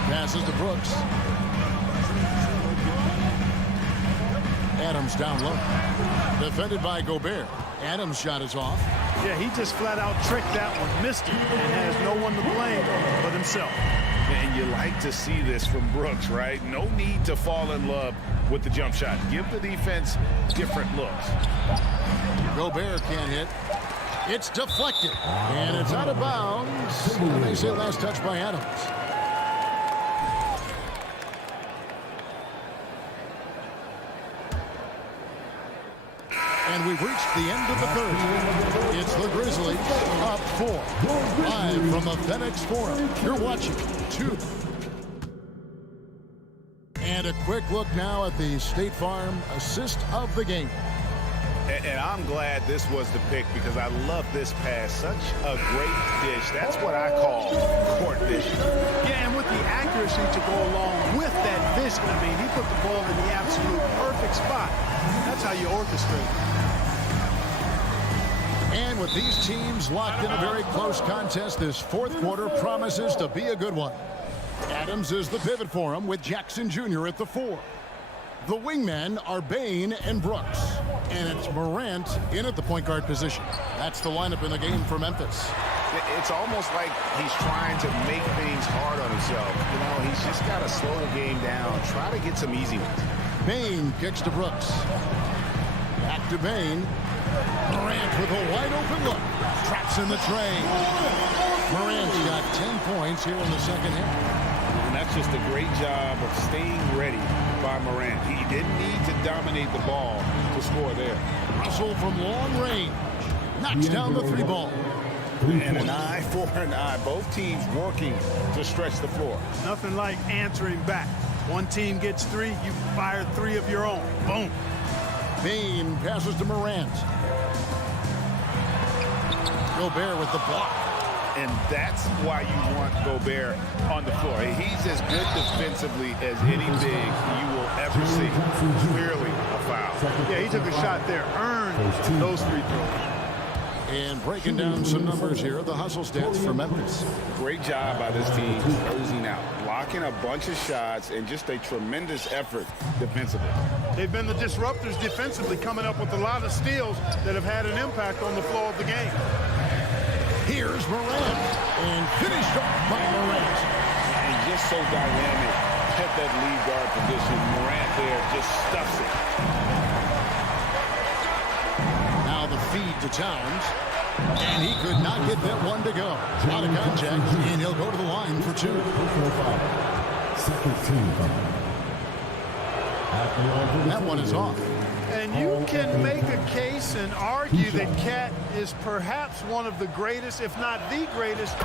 Passes to Brooks. Adams down low. Defended by Gobert. Adams' shot is off. Yeah, he just flat out tricked that one, missed it, and has no one to blame but himself. And you like to see this from Brooks, right? No need to fall in love with the jump shot. Give the defense different looks. Gobert can't hit. It's deflected. And it's out of bounds. They say last touch by Adams. And we've reached the end of the third. It's the Grizzlies up 4. Live from the FedEx Forum. You're watching 2. And a quick look now at the State Farm assist of the game. And I'm glad this was the pick because I love this pass. Such a great dish. That's what I call court vision. Yeah, and with the accuracy to go along with that vision. I mean, he put the ball in the absolute perfect spot. That's how you orchestrate. And with these teams locked in a very close contest, this fourth quarter promises to be a good one. Adams is the pivot for him with Jackson Jr. at the 4. The wingmen are Bane and Brooks. And it's Morant in at the point guard position. That's the lineup in the game for Memphis. It's almost like he's trying to make things hard on himself. You know, he's just got to slow the game down. Try to get some easy ones. Bane kicks to Brooks. Back to Bane. Morant with a wide open look. Traps in the tray. Morant's got 10 points here in the second half. And that's just a great job of staying ready by Morant. He didn't need to dominate the ball to score there. Russell from long range. Knocks down the three ball. And an eye for an eye. Both teams working to stretch the floor. Nothing like answering back. One team gets 3, you fire 3 of your own. Boom. Bain passes to Morant. Gobert with the block. And that's why you want Gobert on the floor. He's as good defensively as any big you will ever see. Clearly a foul. Yeah, he took a shot there. Earned those free throws. And breaking down some numbers here, the hustle stats for Memphis. Great job by this team closing out, blocking a bunch of shots, and just a tremendous effort defensively. They've been the disruptors defensively, coming up with a lot of steals that have had an impact on the flow of the game. Here's Morant, and finished off by Morant. And just so dynamic at that lead guard position. Morant there just stuffs it. Now the feed to Towns. And he could not get that one to go. Out of contact, and he'll go to the line for 2. That one is off. And you can make a case and argue that Cat is perhaps one of the greatest, if not the greatest,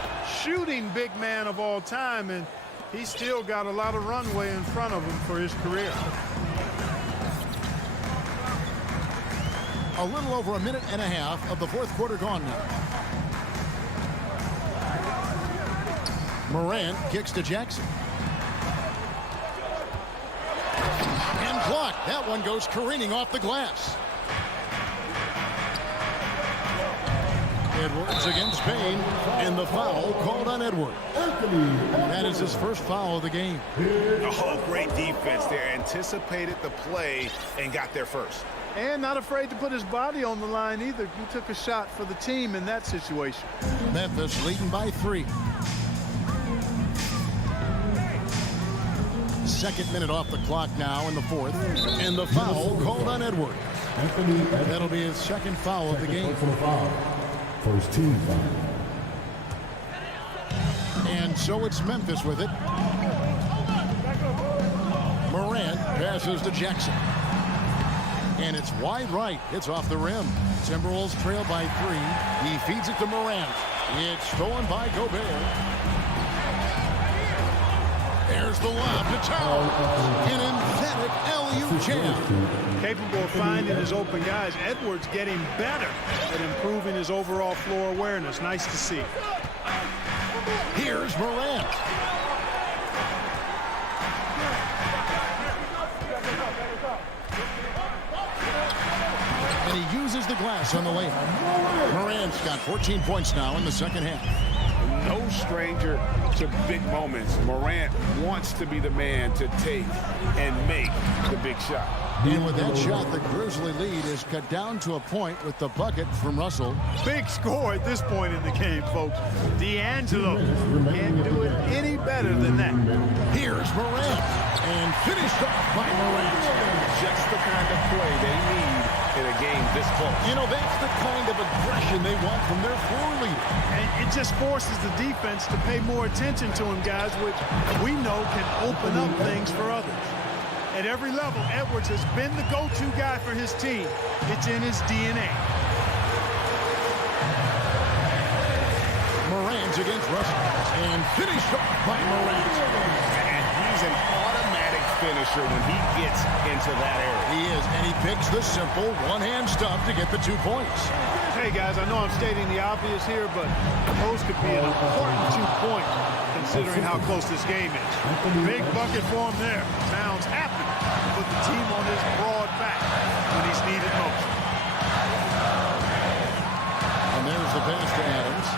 shooting big man of all time. And he's still got a lot of runway in front of him for his career. A little over a minute and a half of the fourth quarter gone now. Morant kicks to Jackson. And blocked. That one goes careening off the glass. Edwards against Payne, and the foul called on Edwards. That is his first foul of the game. Oh, great defense there. Anticipated the play and got there first. And not afraid to put his body on the line either. He took a shot for the team in that situation. Memphis leading by 3. Second minute off the clock now in the fourth. And the foul called on Edwards. That'll be his second foul of the game. First team foul. And so it's Memphis with it. Morant passes to Jackson. And it's wide right. It's off the rim. Timberwolves trail by 3. He feeds it to Morant. It's stolen by Gobert. There's the lob to Towns. An emphatic alley-oop jam. Capable of finding his open guys. Edwards getting better at improving his overall floor awareness. Nice to see. Here's Morant. And he uses the glass on the layup. Morant's got 14 points now in the second half. No stranger to big moments. Morant wants to be the man to take and make the big shot. And with that shot, the Grizzly lead is cut down to a point with the bucket from Russell. Big score at this point in the game, folks. D'Angelo can't do it any better than that. Here's Morant. And finished off by Morant. Just the kind of play they need in a game this close. You know, that's the kind of aggression they want from their floor leader. And it just forces the defense to pay more attention to him, guys, which we know can open up things for others. At every level, Edwards has been the go-to guy for his team. It's in his DNA. Morant's against Russell. And finished off by Morant. And he's an automatic finisher when he gets into that area. He is, and he picks the simple one-hand stuff to get the 2 points. Hey, guys, I know I'm stating the obvious here, but those could be an important 2 points considering how close this game is. Big bucket for him there. Towns happy to put the team on his broad back when he's needed most. And there's the pass to Adams.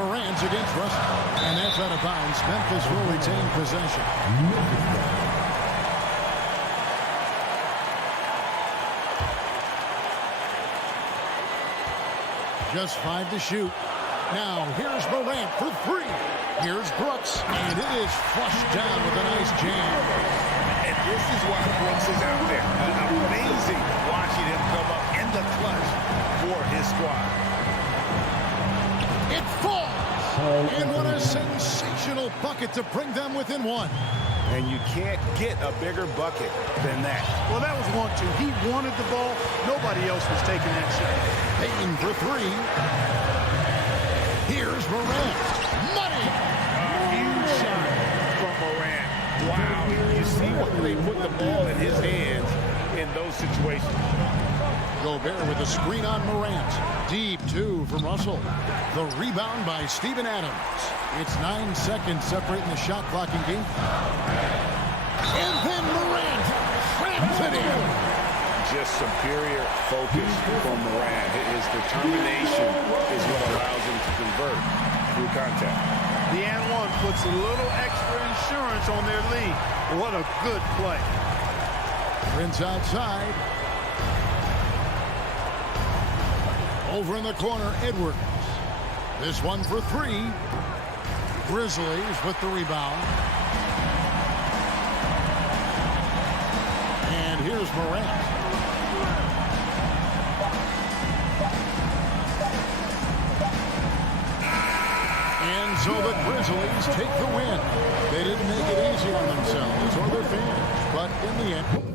Morant's against Russell. And that's out of bounds. Memphis will retain possession. Just 5 to shoot. Now, here's Morant for 3. Here's Brooks, and it is flushed down with a nice jam. And this is why Brooks is out there. Amazing watching him come up in the clutch for his squad. It falls! And what a sensational bucket to bring them within one. And you can't get a bigger bucket than that. Well, that was 1-2. He wanted the ball. Nobody else was taking that shot. Ayton for three. Here's Morant. Money! A huge shot from Morant. Wow. You see when they put the ball in his hands in those situations. Gobert with a screen on Morant. Deep two from Russell. The rebound by Steven Adams. It's 9 seconds separating the shot clock in game. And then Morant slams it in. Just superior focus from Morant. His determination is what allows him to convert through contact. The and one puts a little extra insurance on their lead. What a good play. Prince outside. Over in the corner, Edwards. This one for three. Grizzlies with the rebound. And here's Morant. And so the Grizzlies take the win. They didn't make it easy on themselves or their fans, but in the end...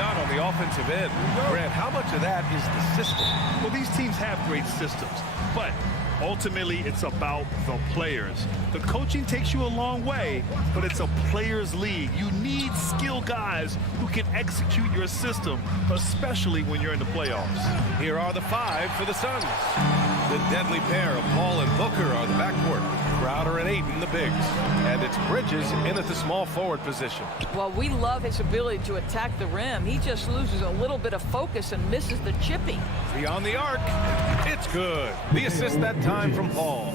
done on the offensive end. Grant, how much of that is the system? Well, these teams have great systems, but ultimately it's about the players. The coaching takes you a long way, but it's a players' league. You need skilled guys who can execute your system, especially when you're in the playoffs. Here are the 5 for the Suns. The deadly pair of Paul and Booker are the backcourt. Crowder and Ayton, the bigs. And it's Bridges in at the small forward position. Well, we love his ability to attack the rim. He just loses a little bit of focus and misses the chipping. Beyond the arc. It's good. The assist that time from Paul.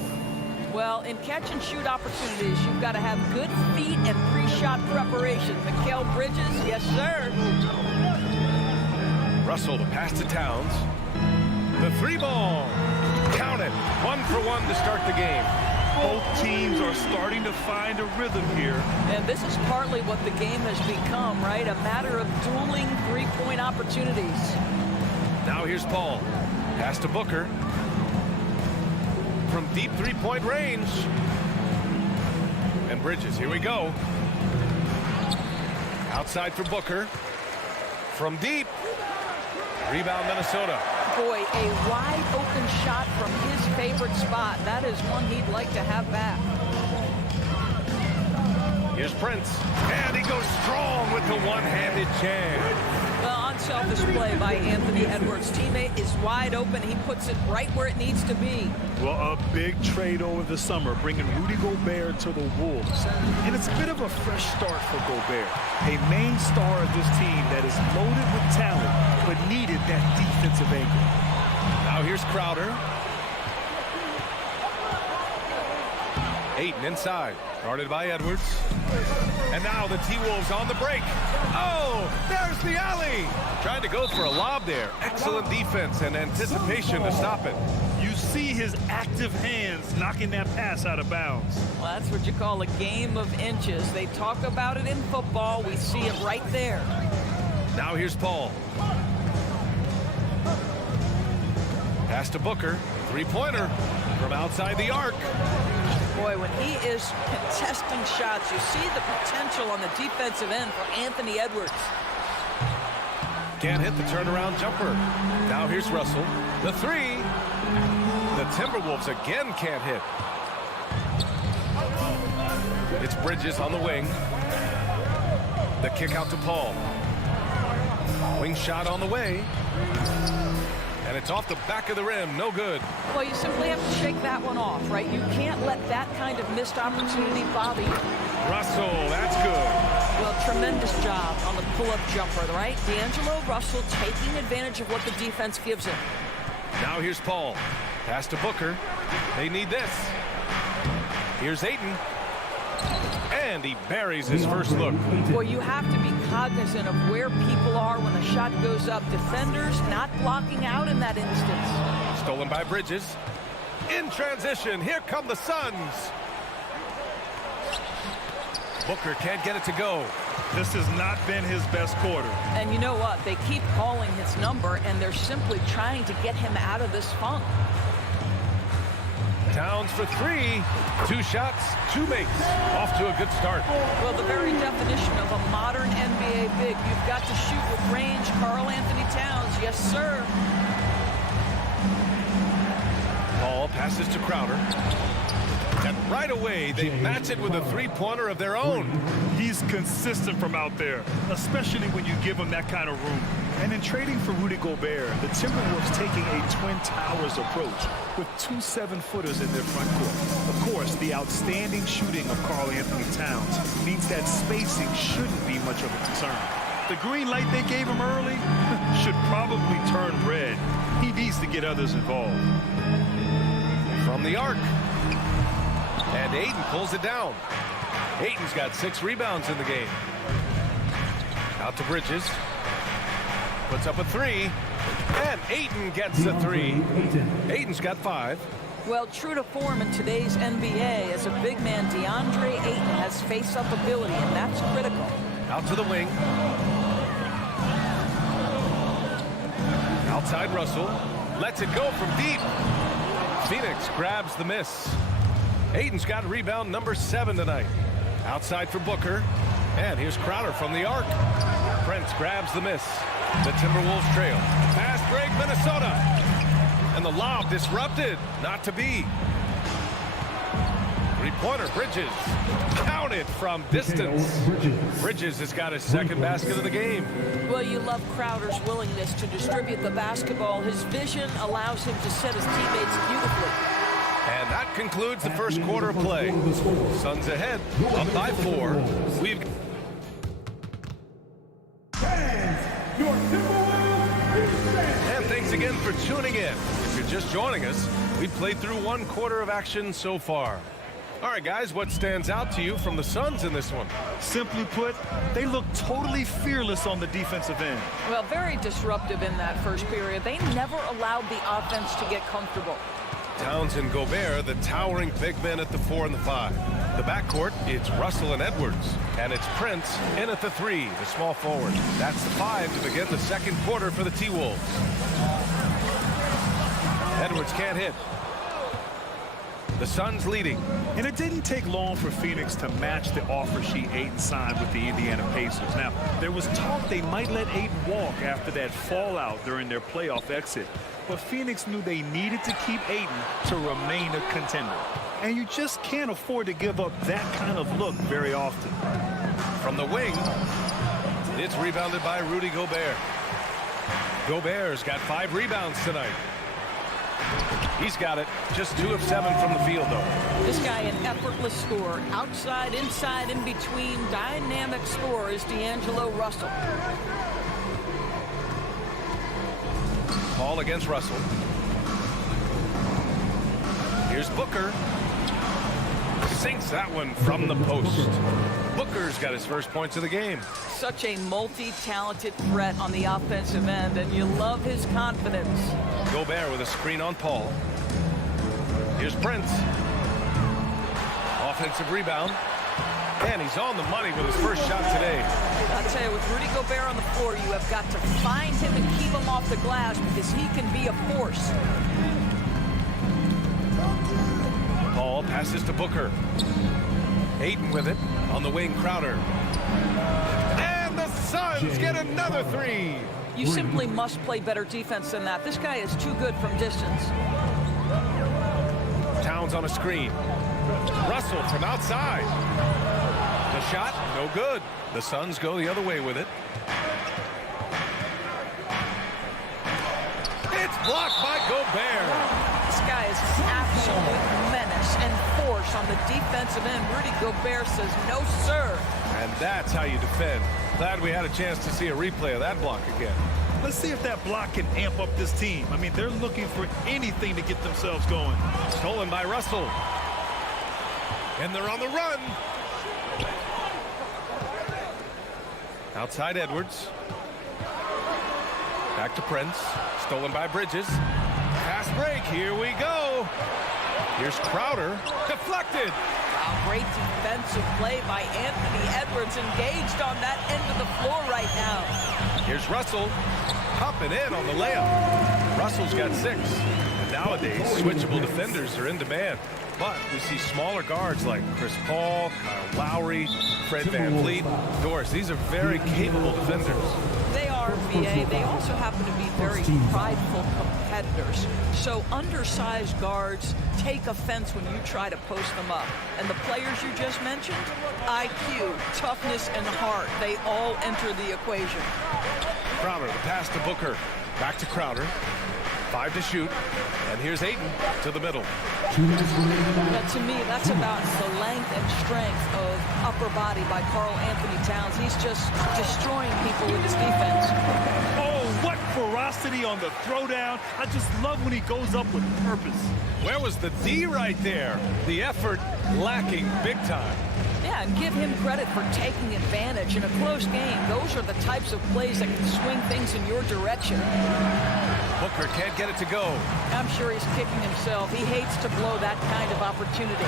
Well, in catch-and-shoot opportunities, you've got to have good feet and pre-shot preparation. Mikal Bridges, yes, sir. Russell, the pass to Towns. The 3-ball. Count it. 1 for 1 to start the game. Both teams are starting to find a rhythm here. And this is partly what the game has become, right? A matter of dueling three-point opportunities. Now here's Paul. Pass to Booker. From deep three-point range. And Bridges, here we go. Outside for Booker. From deep. Rebound Minnesota. Boy, a wide open shot from his favorite spot. That is one he'd like to have back. Here's Prince. And he goes strong with the one-handed jam. Well, unselfish play by Anthony Edwards. Teammate is wide open. He puts it right where it needs to be. Well, a big trade over the summer, bringing Rudy Gobert to the Wolves. And it's a bit of a fresh start for Gobert, a main star of this team that is loaded with talent, but needed that defensive anchor. Now here's Crowder. Ayton inside, guarded by Edwards. And now the T-Wolves on the break. Oh, there's the alley. Trying to go for a lob there. Excellent defense and anticipation to stop it. You see his active hands knocking that pass out of bounds. Well, that's what you call a game of inches. They talk about it in football. We see it right there. Now here's Paul. Pass to Booker. Three-pointer from outside the arc. Boy, when he is contesting shots, you see the potential on the defensive end for Anthony Edwards. Can't hit the turnaround jumper. Now here's Russell. The 3. The Timberwolves again can't hit. It's Bridges on the wing. The kick out to Paul. Wing shot on the way. And it's off the back of the rim. No good. Well, you simply have to shake that one off, right? You can't let that kind of missed opportunity bother you. Russell, that's good. Well, tremendous job on the pull-up jumper, right? D'Angelo Russell taking advantage of what the defense gives him. Now here's Paul. Pass to Booker. They need this. Here's Ayton. And he buries his first look. Well, you have to be cognizant of where people are when the shot goes up. Defenders not blocking out in that instance. Stolen by Bridges. In transition, here come the Suns. Booker can't get it to go. This has not been his best quarter. And you know what? They keep calling his number, and they're simply trying to get him out of this funk. Towns for 3. 2 shots, 2 makes. Off to a good start. Well, the very definition of a modern NBA big. You've got to shoot with range. Karl Anthony Towns, yes, sir. Paul passes to Crowder. And right away, they match it with a three-pointer of their own. He's consistent from out there, especially when you give him that kind of room. And in trading for Rudy Gobert, the Timberwolves taking a Twin Towers approach with 2 7-footers in their front court. Of course, the outstanding shooting of Karl Anthony Towns means that spacing shouldn't be much of a concern. The green light they gave him early should probably turn red. He needs to get others involved. From the arc. And Ayton pulls it down. Ayton's got 6 rebounds in the game. Out to Bridges. Puts up a 3. And Ayton gets a 3. Ayton's got 5. Well, true to form in today's NBA, as a big man, Deandre Ayton has face-up ability, and that's critical. Out to the wing. Outside Russell. Lets it go from deep. Phoenix grabs the miss. Ayton's got rebound number 7 tonight. Outside for Booker. And here's Crowder from the arc. Prince grabs the miss. The Timberwolves trail. Fast break, Minnesota. And the lob disrupted. Not to be. Three-pointer, Bridges. Counted from distance. Bridges has got his second basket of the game. Well, you love Crowder's willingness to distribute the basketball. His vision allows him to set his teammates beautifully. And that concludes the first quarter of play. Suns ahead, up by 4. We've... And thanks again for tuning in. If you're just joining us, we've played through 1 quarter of action so far. All right, guys, what stands out to you from the Suns in this one? Simply put, they look totally fearless on the defensive end. Well, very disruptive in that first period. They never allowed the offense to get comfortable. Towns and Gobert, the towering big men at the 4 and the 5. The backcourt, it's Russell and Edwards. And it's Prince in at the 3, the small forward. That's the 5 to begin the second quarter for the T-Wolves. Edwards can't hit. The Suns leading. And it didn't take long for Phoenix to match the offer sheet Ayton signed with the Indiana Pacers. Now, there was talk they might let Ayton walk after that fallout during their playoff exit. But Phoenix knew they needed to keep Ayton to remain a contender. And you just can't afford to give up that kind of look very often. From the wing, it's rebounded by Rudy Gobert. Gobert's got 5 rebounds tonight. He's got it. Just 2 of 7 from the field, though. This guy, an effortless scorer. Outside, inside, in between. Dynamic scorer is D'Angelo Russell. Ball against Russell. Here's Booker. Sinks that one from the post. Booker's got his first points of the game. Such a multi-talented threat on the offensive end, and you love his confidence. Gobert with a screen on Paul. Here's Prince. Offensive rebound. And he's on the money with his first shot today. I'll tell you, with Rudy Gobert on the floor, you have got to find him and keep him off the glass because he can be a force. Paul passes to Booker. Ayton with it. On the wing, Crowder. And the Suns get another 3. You simply must play better defense than that. This guy is too good from distance. Towns on a screen. Russell from outside. The shot, no good. The Suns go the other way with it. It's blocked by Gobert. This guy is an absolute menace and force on the defensive end. Rudy Gobert says no, sir. And that's how you defend. Glad we had a chance to see a replay of that block again. Let's see if that block can amp up this team. I mean, they're looking for anything to get themselves going. Stolen by Russell. And they're on the run. Outside Edwards. Back to Prince. Stolen by Bridges. Fast break. Here we go. Here's Crowder. Deflected. Wow, great defensive play by Anthony Edwards, engaged on that end of the floor right now. Here's Russell. Up and in on the layup. Russell's got 6. And nowadays, switchable defenders are in demand. But we see smaller guards like Chris Paul, Kyle Lowry, Fred VanVleet. Doris, these are very capable defenders. They are, VA. They also happen to be very prideful competitors. So undersized guards take offense when you try to post them up. And the players you just mentioned, IQ, toughness, and heart, they all enter the equation. Crowder, the pass to Booker. Back to Crowder. 5 to shoot. And here's Ayton to the middle. But to me, that's about the length and strength of upper body by Karl Anthony Towns. He's just destroying people with his defense. Oh, what ferocity on the throwdown. I just love when he goes up with purpose. Where was the D right there? The effort lacking big time. Yeah, and give him credit for taking advantage in a close game. Those are the types of plays that can swing things in your direction. Booker can't get it to go. I'm sure he's kicking himself. He hates to blow that kind of opportunity.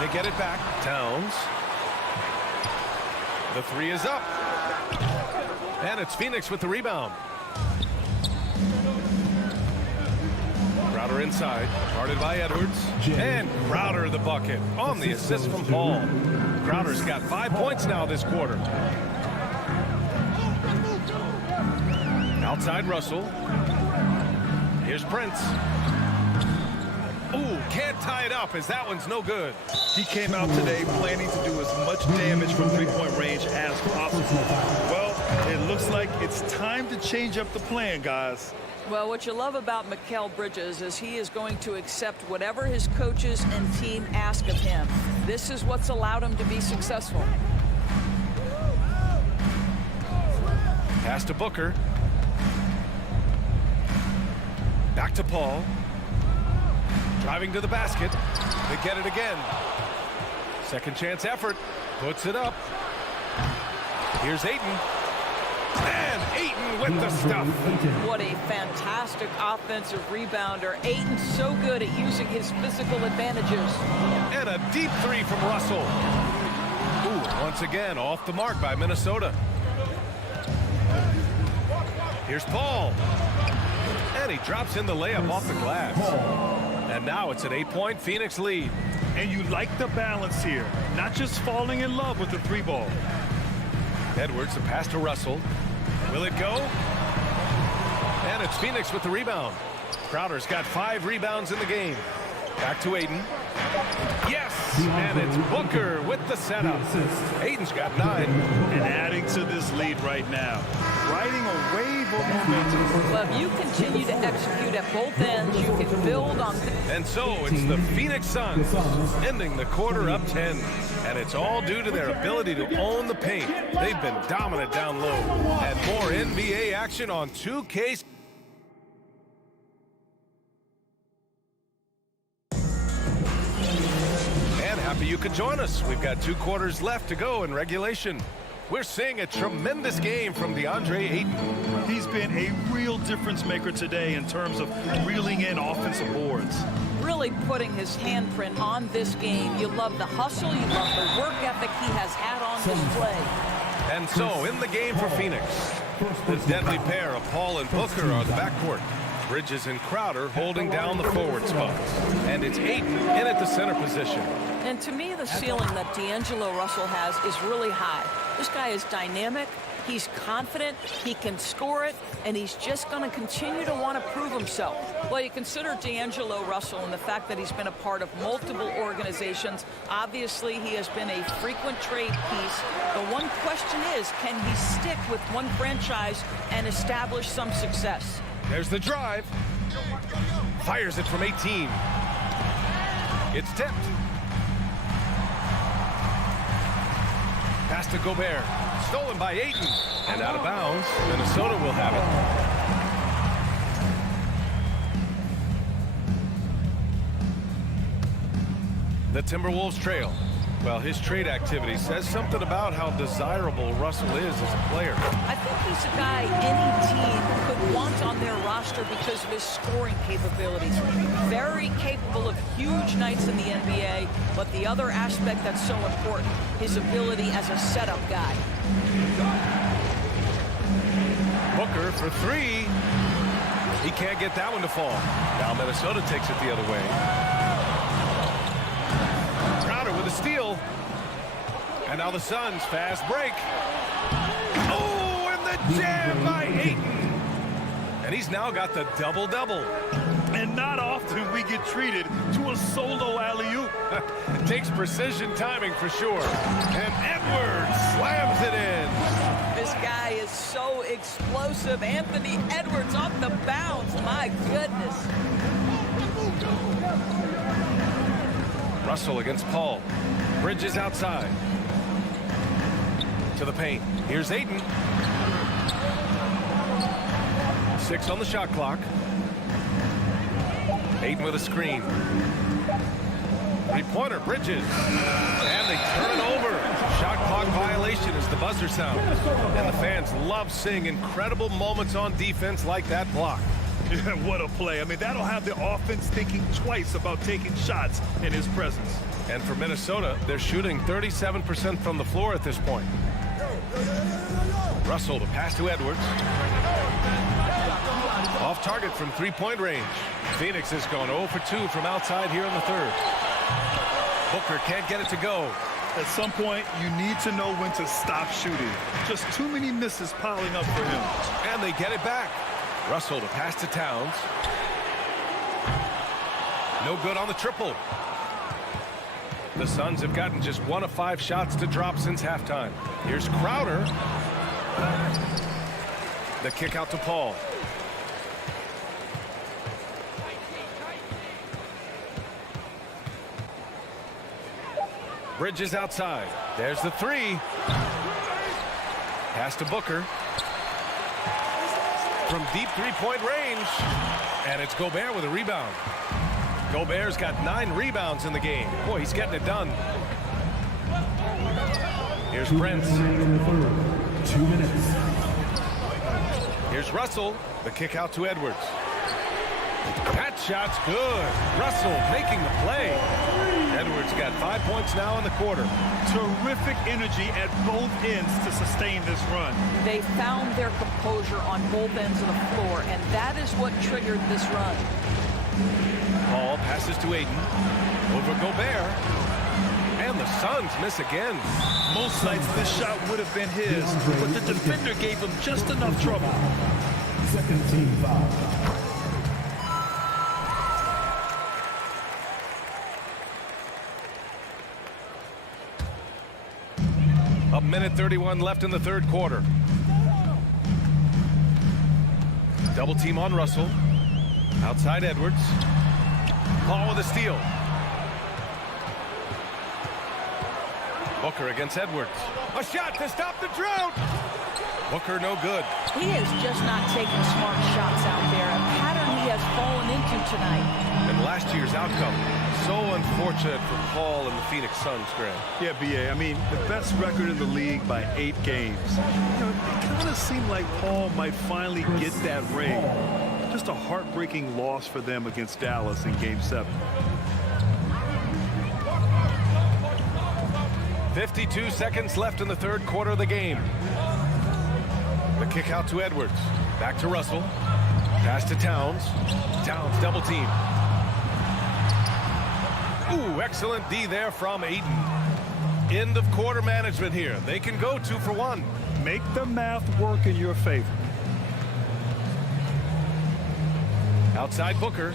They get it back. Towns. The 3 is up. And it's Phoenix with the rebound. Crowder inside. Guarded by Edwards. And Crowder the bucket on the assist from Paul. Crowder's got 5 points now this quarter. Outside Russell. Here's Prince. Ooh, can't tie it up as that one's no good. He came out today planning to do as much damage from three-point range as possible. Well, it looks like it's time to change up the plan, guys. Well, what you love about Mikal Bridges is he is going to accept whatever his coaches and team ask of him. This is what's allowed him to be successful. Pass to Booker. Back to Paul. Driving to the basket. They get it again. Second chance effort. Puts it up. Here's Ayton. And Ayton with the stuff. What a fantastic offensive rebounder. Ayton's so good at using his physical advantages. And a deep three from Russell. Ooh, once again, off the mark by Minnesota. Here's Paul. And he drops in the layup off the glass. And now it's an 8-point Phoenix lead. And you like the balance here. Not just falling in love with the three ball. Edwards, a pass to Russell. Will it go? And it's Phoenix with the rebound. Crowder's got 5 rebounds in the game. Back to Ayton. Yes! And it's Booker with the setup. Ayton's got 9. And adding to this lead right now. Riding a wave of momentum. Well, if you continue to execute at both ends, you can build on... And so it's the Phoenix Suns ending the quarter up 10. And it's all due to their ability to own the paint. They've been dominant down low. And more NBA action on 2K. Happy you could join us. We've got 2 quarters left to go in regulation. We're seeing a tremendous game from Deandre Ayton. He's been a real difference maker today in terms of reeling in offensive boards. Really putting his handprint on this game. You love the hustle, you love the work ethic he has had on display. And so in the game for Phoenix, the deadly pair of Paul and Booker are the backcourt. Bridges and Crowder holding down the forward spots. And it's Ayton in at the center position. And to me, the ceiling that D'Angelo Russell has is really high. This guy is dynamic, he's confident, he can score it, and he's just going to continue to want to prove himself. Well, you consider D'Angelo Russell and the fact that he's been a part of multiple organizations. Obviously, he has been a frequent trade piece. The one question is, can he stick with one franchise and establish some success? There's the drive. Fires it from 18. It's tipped. Pass to Gobert. Stolen by Ayton. And out of bounds. Minnesota will have it. The Timberwolves trail. Well, his trade activity says something about how desirable Russell is as a player. I think he's a guy any team could want on their roster because of his scoring capabilities. Very capable of huge nights in the NBA, but the other aspect that's so important, his ability as a setup guy. Booker for 3. He can't get that one to fall. Now Minnesota takes it the other way. With a steal. And now the Suns fast break. Oh, and the jam by Ayton. And he's now got the double-double. And not often we get treated to a solo alley-oop. Takes precision timing for sure. And Edwards slams it in. This guy is so explosive. Anthony Edwards off the bounce. My goodness. Russell against Paul. Bridges outside. To the paint. Here's Ayton. 6 on the shot clock. Ayton with a screen. 3-pointer, Bridges. And they turn it over. Shot clock violation as the buzzer sounds. And the fans love seeing incredible moments on defense like that block. What a play. I mean, that'll have the offense thinking twice about taking shots in his presence. And for Minnesota, they're shooting 37% from the floor at this point. Russell to pass to Edwards. Off target from 3-point range. Phoenix has gone 0 for 2 from outside here in the third. Booker can't get it to go. At some point, you need to know when to stop shooting. Just too many misses piling up for him. And they get it back. Russell to pass to Towns. No good on the triple. The Suns have gotten just 1 of 5 shots to drop since halftime. Here's Crowder. The kick out to Paul. Bridges outside. There's the 3. Pass to Booker. From deep three-point range. And it's Gobert with a rebound. Gobert's got 9 rebounds in the game. Boy, he's getting it done. Here's Prince. 2 minutes. Here's Russell. The kick out to Edwards. That shot's good. Russell making the play. Edwards got 5 points now in the quarter. Terrific energy at both ends to sustain this run. They found their composure on both ends of the floor, and that is what triggered this run. Paul passes to Ayton. Over Gobert. And the Suns miss again. Most nights this shot would have been his, but the defender gave him just enough trouble. Second team foul. A minute 31 left in the third quarter. Double team on Russell. Outside Edwards. Paul with a steal. Booker against Edwards. A shot to stop the drought. Booker no good. He is just not taking smart shots out there, a pattern he has fallen into tonight. And last year's outcome, so unfortunate for Paul and the Phoenix Suns, Greg. Yeah, B.A., I mean, the best record in the league by 8 games. You know, it kind of seemed like Paul might finally get that ring. Just a heartbreaking loss for them against Dallas in Game 7. 52 seconds left in the third quarter of the game. The kick out to Edwards. Back to Russell. Pass to Towns. Towns double team. Ooh, excellent D there from Ayton. End of quarter management here. They can go 2 for 1. Make the math work in your favor. Outside Booker.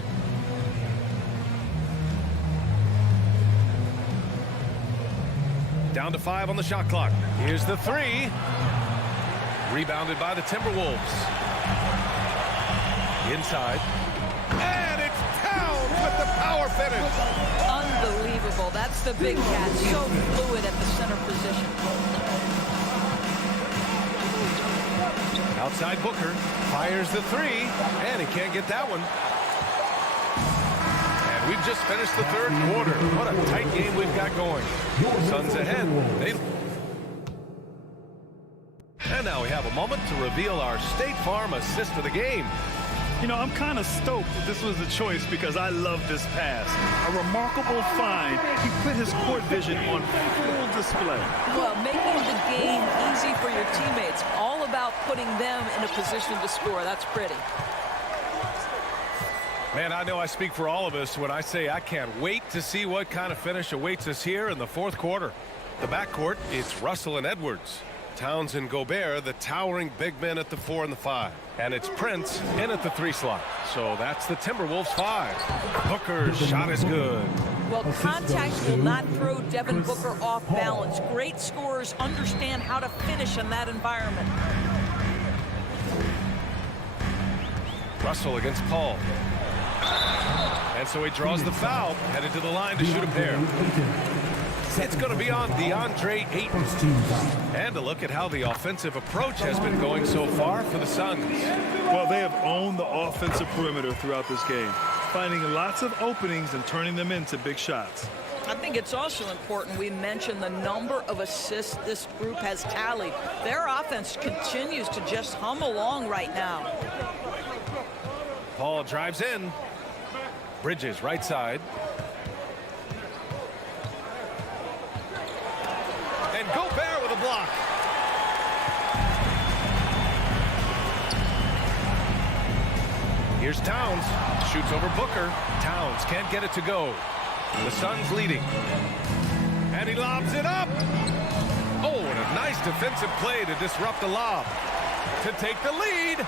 Down to 5 on the shot clock. Here's the 3. Rebounded by the Timberwolves. Inside. And it's Towns with the power finish. Unbelievable. That's the big cat. So fluid at the center position. Outside Booker. Fires the 3. And he can't get that one. And we've just finished the third quarter. What a tight game we've got going. Suns ahead. And now we have a moment to reveal our State Farm assist of the game. You know, I'm kind of stoked that this was a choice because I love this pass. A remarkable find. He put his court vision on full display. Well, making the game easy for your teammates. All about putting them in a position to score. That's pretty. Man, I know I speak for all of us when I say I can't wait to see what kind of finish awaits us here in the fourth quarter. The backcourt, it's Russell and Edwards. Towns and Gobert, the towering big men at the 4 and the 5. And it's Prince in at the 3 slot. So that's the Timberwolves 5. Booker's shot is good. Well, contact will not throw Devin Booker off balance. Great scorers understand how to finish in that environment. Russell against Paul. And so he draws the foul, headed to the line to shoot a pair. It's going to be on Deandre Ayton. And a look at how the offensive approach has been going so far for the Suns. Well, they have owned the offensive perimeter throughout this game, finding lots of openings and turning them into big shots. I think it's also important we mention the number of assists this group has tallied. Their offense continues to just hum along right now. Paul drives in. Bridges right side. And Gobert with a block. Here's Towns. Shoots over Booker. Towns can't get it to go. The Suns leading. And he lobs it up. Oh, and a nice defensive play to disrupt the lob. To take the lead.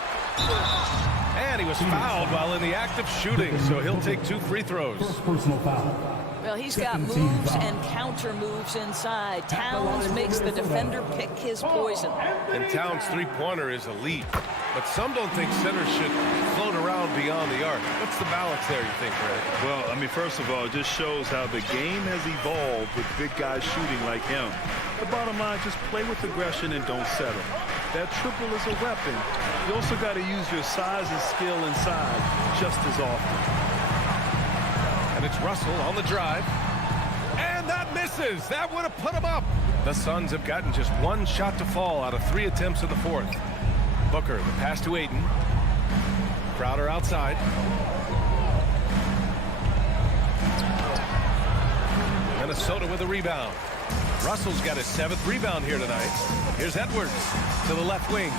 And he was fouled while in the act of shooting, so he'll take 2 free throws. First personal foul. Well, he's got moves and counter moves inside. Towns makes the defender pick his poison. And Towns' three-pointer is elite. But some don't think centers should float around beyond the arc. What's the balance there, you think, Red? Well, I mean, first of all, it just shows how the game has evolved with big guys shooting like him. The bottom line, just play with aggression and don't settle. That triple is a weapon. You also got to use your size and skill inside just as often. And it's Russell on the drive. And that misses. That would have put him up. The Suns have gotten just 1 shot to fall out of 3 attempts in the 4th. Booker, the pass to Ayton. Crowder outside. Minnesota with a rebound. Russell's got his 7th rebound here tonight. Here's Edwards to the left wing.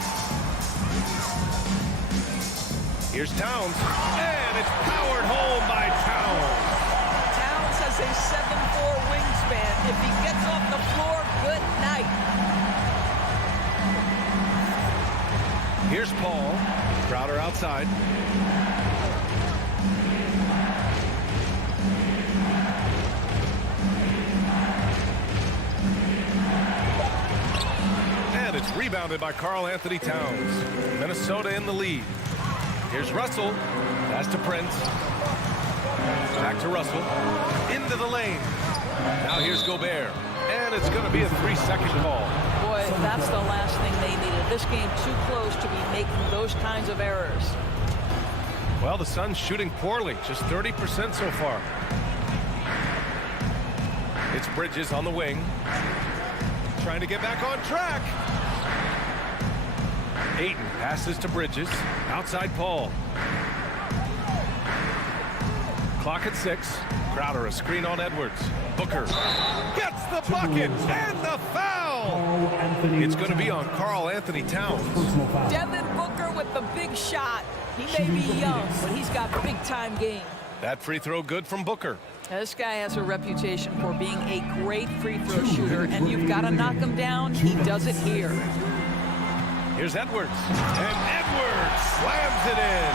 Here's Towns. And it's powered home by Towns. Towns has a 7'4" wingspan. If he gets off the floor, good night. Here's Paul. Crowder outside. And it's rebounded by Karl-Anthony Towns. Minnesota in the lead. Here's Russell. Pass to Prince. Back to Russell. Into the lane. Now here's Gobert. And it's going to be a 3-second call. Boy, that's the last thing they needed. This game too close to be making those kinds of errors. Well, the Suns shooting poorly. Just 30% so far. It's Bridges on the wing. Trying to get back on track. Ayton passes to Bridges. Outside Paul. Clock at 6. Crowder a screen on Edwards. Booker gets the bucket and the foul. It's going to be on Karl-Anthony Towns. Devin Booker with the big shot. He may be young, but he's got big-time game. That free throw good from Booker. Now, this guy has a reputation for being a great free throw shooter, and you've got to knock him down. He does it here. Here's Edwards. And Edwards slams it in.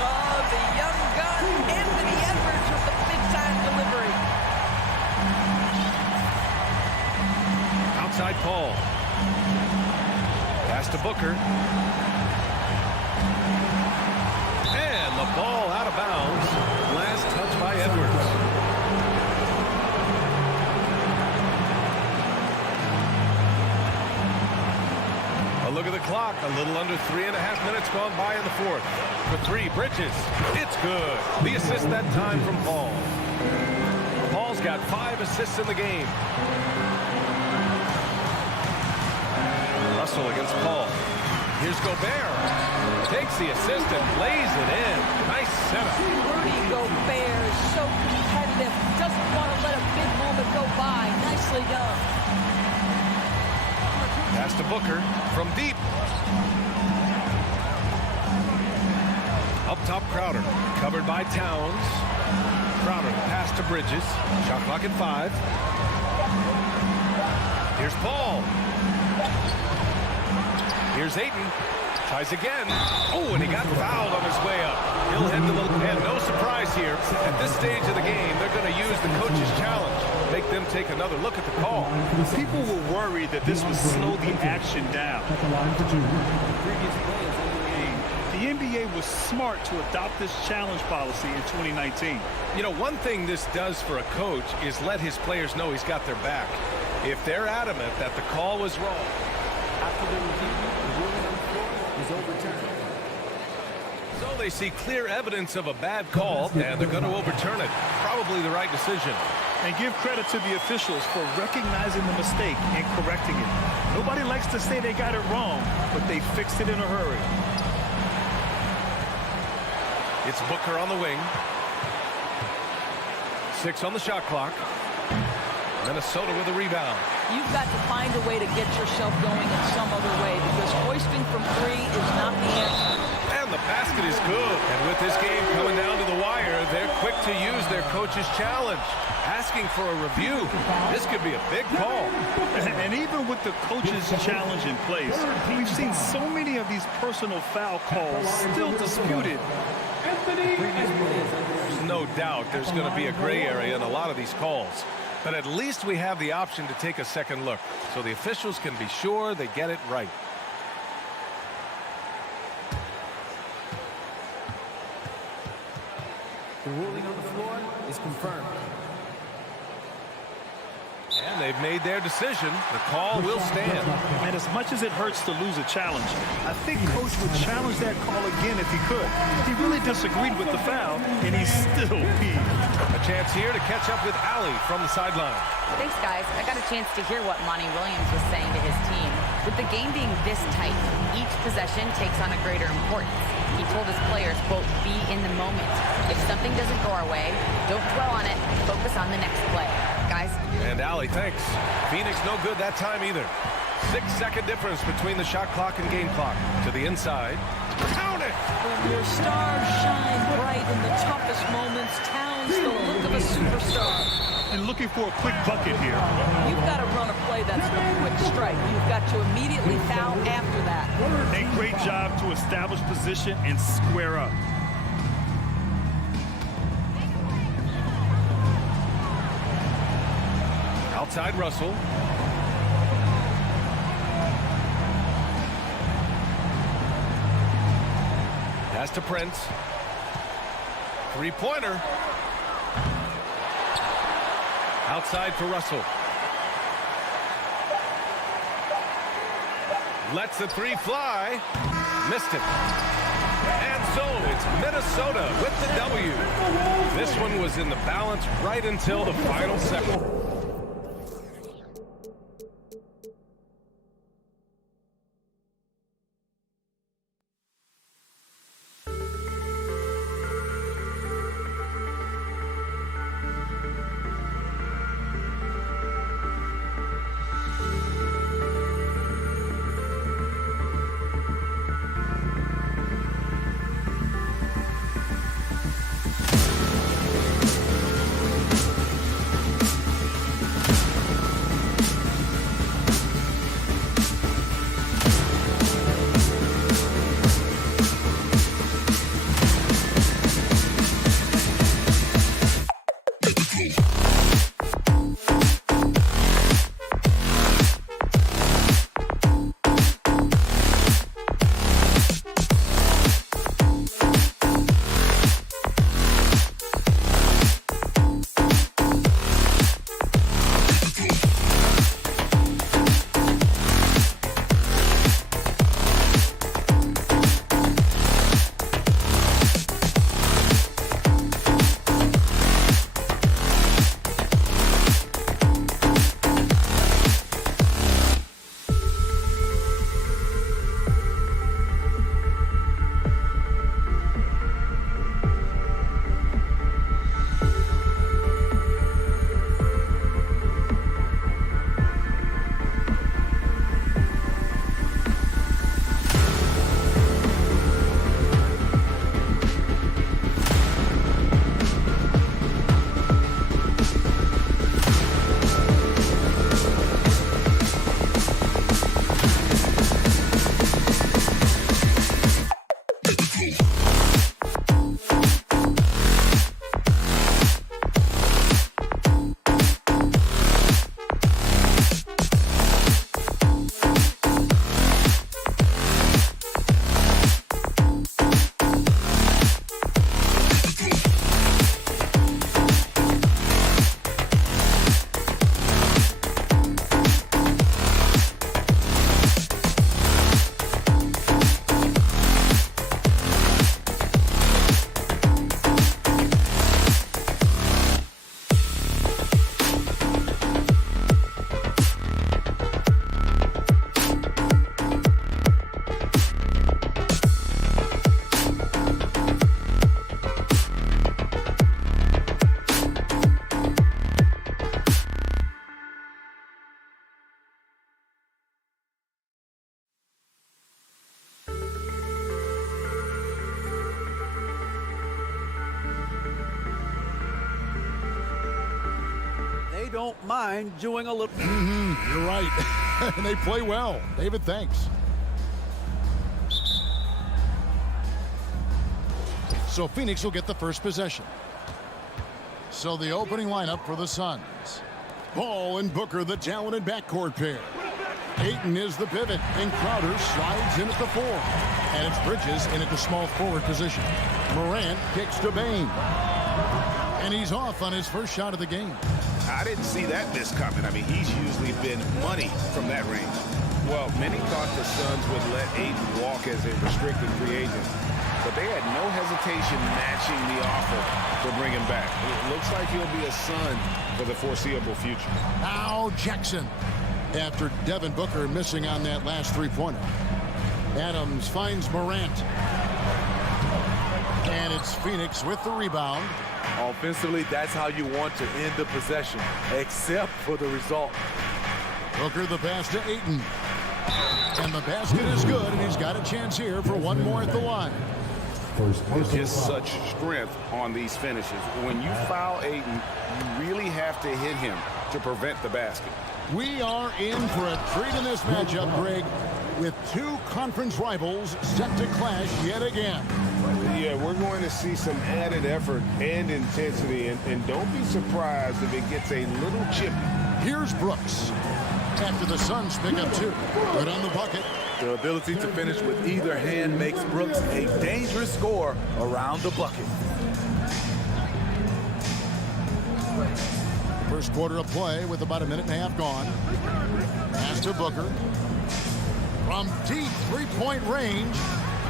Oh, the young gun, Anthony Edwards with the big-time delivery. Outside Paul. Pass to Booker. And the ball out of bounds. Last touch by Edwards. A look at the clock. A little under 3.5 minutes gone by in the 4th. For 3, Bridges. It's good. The assist that time from Paul. Paul's got 5 assists in the game. Russell against Paul. Here's Gobert. Takes the assist and lays it in. Nice setup. Rudy Gobert is so competitive. Doesn't want to let a big moment go by. Nicely done. Pass to Booker from deep. Up top, Crowder. Covered by Towns. Crowder, pass to Bridges. Shot clock at 5. Here's Paul. Here's Ayton. Tries again. Oh, and he got fouled on his way up. He'll head to the... And no surprise here. At this stage of the game, they're going to use the coach's challenge. Make them take another look at the call. People were worried that this would slow the action down. The NBA was smart to adopt this challenge policy in 2019. You know, one thing this does for a coach is let his players know he's got their back. If they're adamant that the call was wrong, after the review, the ruling on the floor is overturned. So they see clear evidence of a bad call, and they're going to overturn it. Probably the right decision. And give credit to the officials for recognizing the mistake and correcting it. Nobody likes to say they got it wrong, but they fixed it in a hurry. It's Booker on the wing. 6 on the shot clock. Minnesota with a rebound. You've got to find a way to get yourself going in some other way, because hoisting from 3 is not the answer. And the basket is good. And with this game coming down to the wire, they're quick to use their coach's challenge, asking for a review. This could be a big call. And even with the coach's challenge in place, we've seen so many of these personal foul calls still disputed. There's no doubt there's going to be a gray area in a lot of these calls. But at least we have the option to take a second look, so the officials can be sure they get it right. The ruling on the floor is confirmed. And they've made their decision. The call will stand. And as much as it hurts to lose a challenge, I think Coach would challenge that call again if he could. He really disagreed with the foul, and he's still peeved. A chance here to catch up with Ali from the sideline. Thanks, guys. I got a chance to hear what Monty Williams was saying to his team. With the game being this tight, each possession takes on a greater importance. He told his players, quote, be in the moment. If something doesn't go our way, don't dwell on it. Focus on the next play. Guys. And Ali, thanks. Phoenix no good that time either. 6-second difference between the shot clock and game clock. To the inside. Count it! When your stars shine bright in the toughest moments, Towns the look of a superstar. And looking for a quick bucket here. You've got to run a play that's the quick strike. You've got to immediately foul after that. A great job to establish position and square up. Outside Russell. Pass to Prince. Three-pointer. Outside for Russell. Lets the three fly. Missed it. And so it's Minnesota with the W. This one was in the balance right until the final second. don't mind doing a little. You're right. And they play well. David, thanks. So Phoenix will get the first possession. So the opening lineup for the Suns. Ball and Booker, the talented backcourt pair. Ayton is the pivot, and Crowder slides in at the 4. And it's Bridges in at the small forward position. Morant kicks to Bane. And he's off on his first shot of the game. I didn't see that miss coming. I mean, he's usually been money from that range. Well, many thought the Suns would let Ayton walk as a restricted free agent, but they had no hesitation matching the offer to bring him back. It looks like he'll be a Sun for the foreseeable future. Now Jackson, after Devin Booker missing on that last three-pointer. Adams finds Morant. And it's Phoenix with the rebound. Offensively, that's how you want to end the possession, except for the result. Booker the pass to Ayton. And the basket is good, and he's got a chance here for one more at the line. There's just such strength on these finishes. When you foul Ayton, you really have to hit him to prevent the basket. We are in for a treat in this matchup, Greg, with two conference rivals set to clash yet again. Yeah, we're going to see some added effort and intensity, and don't be surprised if it gets a little chippy. Here's Brooks. After the Suns pick up 2. Good on the bucket. The ability to finish with either hand makes Brooks a dangerous scorer around the bucket. First quarter of play with about a minute and a half gone. Pass to Booker. From deep three-point range,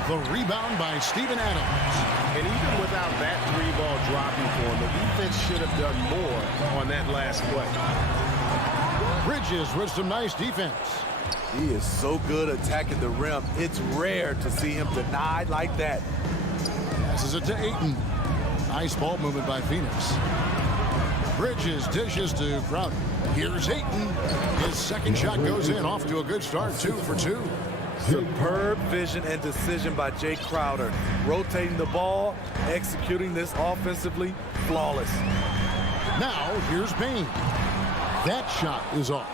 the rebound by Steven Adams. And even without that 3-ball dropping for him, the defense should have done more on that last play. Bridges with some nice defense. He is so good attacking the rim. It's rare to see him denied like that. Passes it to Ayton. Nice ball movement by Phoenix. Bridges dishes to Crowder. Here's Ayton. His second shot goes in, off to a good start, 2 for 2. Superb vision and decision by Jay Crowder. Rotating the ball, executing this offensively, flawless. Now, here's Bane. That shot is off.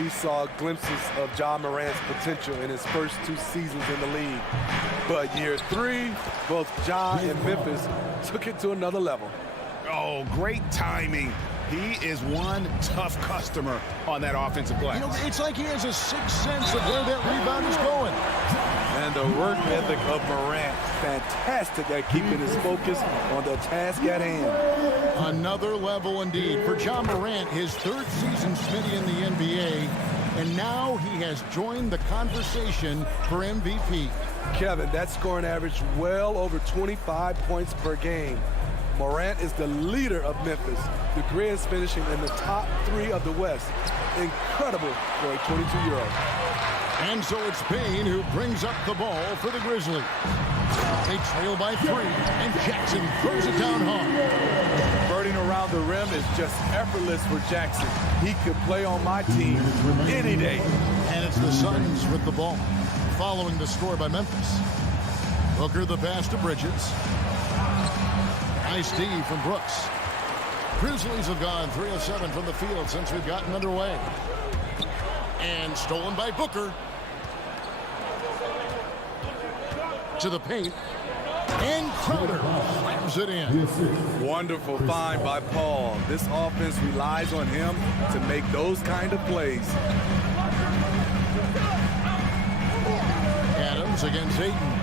We saw glimpses of Ja Morant's potential in his first 2 seasons in the league. But year 3, both Ja and Memphis took it to another level. Oh, great timing. He is one tough customer on that offensive glass. You know, it's like he has a sixth sense of where that rebound is going. And the work ethic of Morant, fantastic at keeping his focus on the task at hand. Another level indeed for Ja Morant, his 3rd season Smitty in the NBA, and now he has joined the conversation for MVP. Kevin, that scoring average well over 25 points per game. Morant is the leader of Memphis. The Grizz finishing in the top 3 of the West. Incredible for a 22-year-old. And so it's Bane who brings up the ball for the Grizzlies. They trail by 3, and Jackson throws it down hard. Birding around the rim is just effortless for Jackson. He could play on my team any day. And it's the Suns with the ball, following the score by Memphis. Booker the pass to Bridges. Nice D from Brooks. Grizzlies have gone 3 of 7 from the field since we've gotten underway. And stolen by Booker. To the paint. And Crowder slams it in. Wonderful find by Paul. This offense relies on him to make those kind of plays. Adams against Ayton.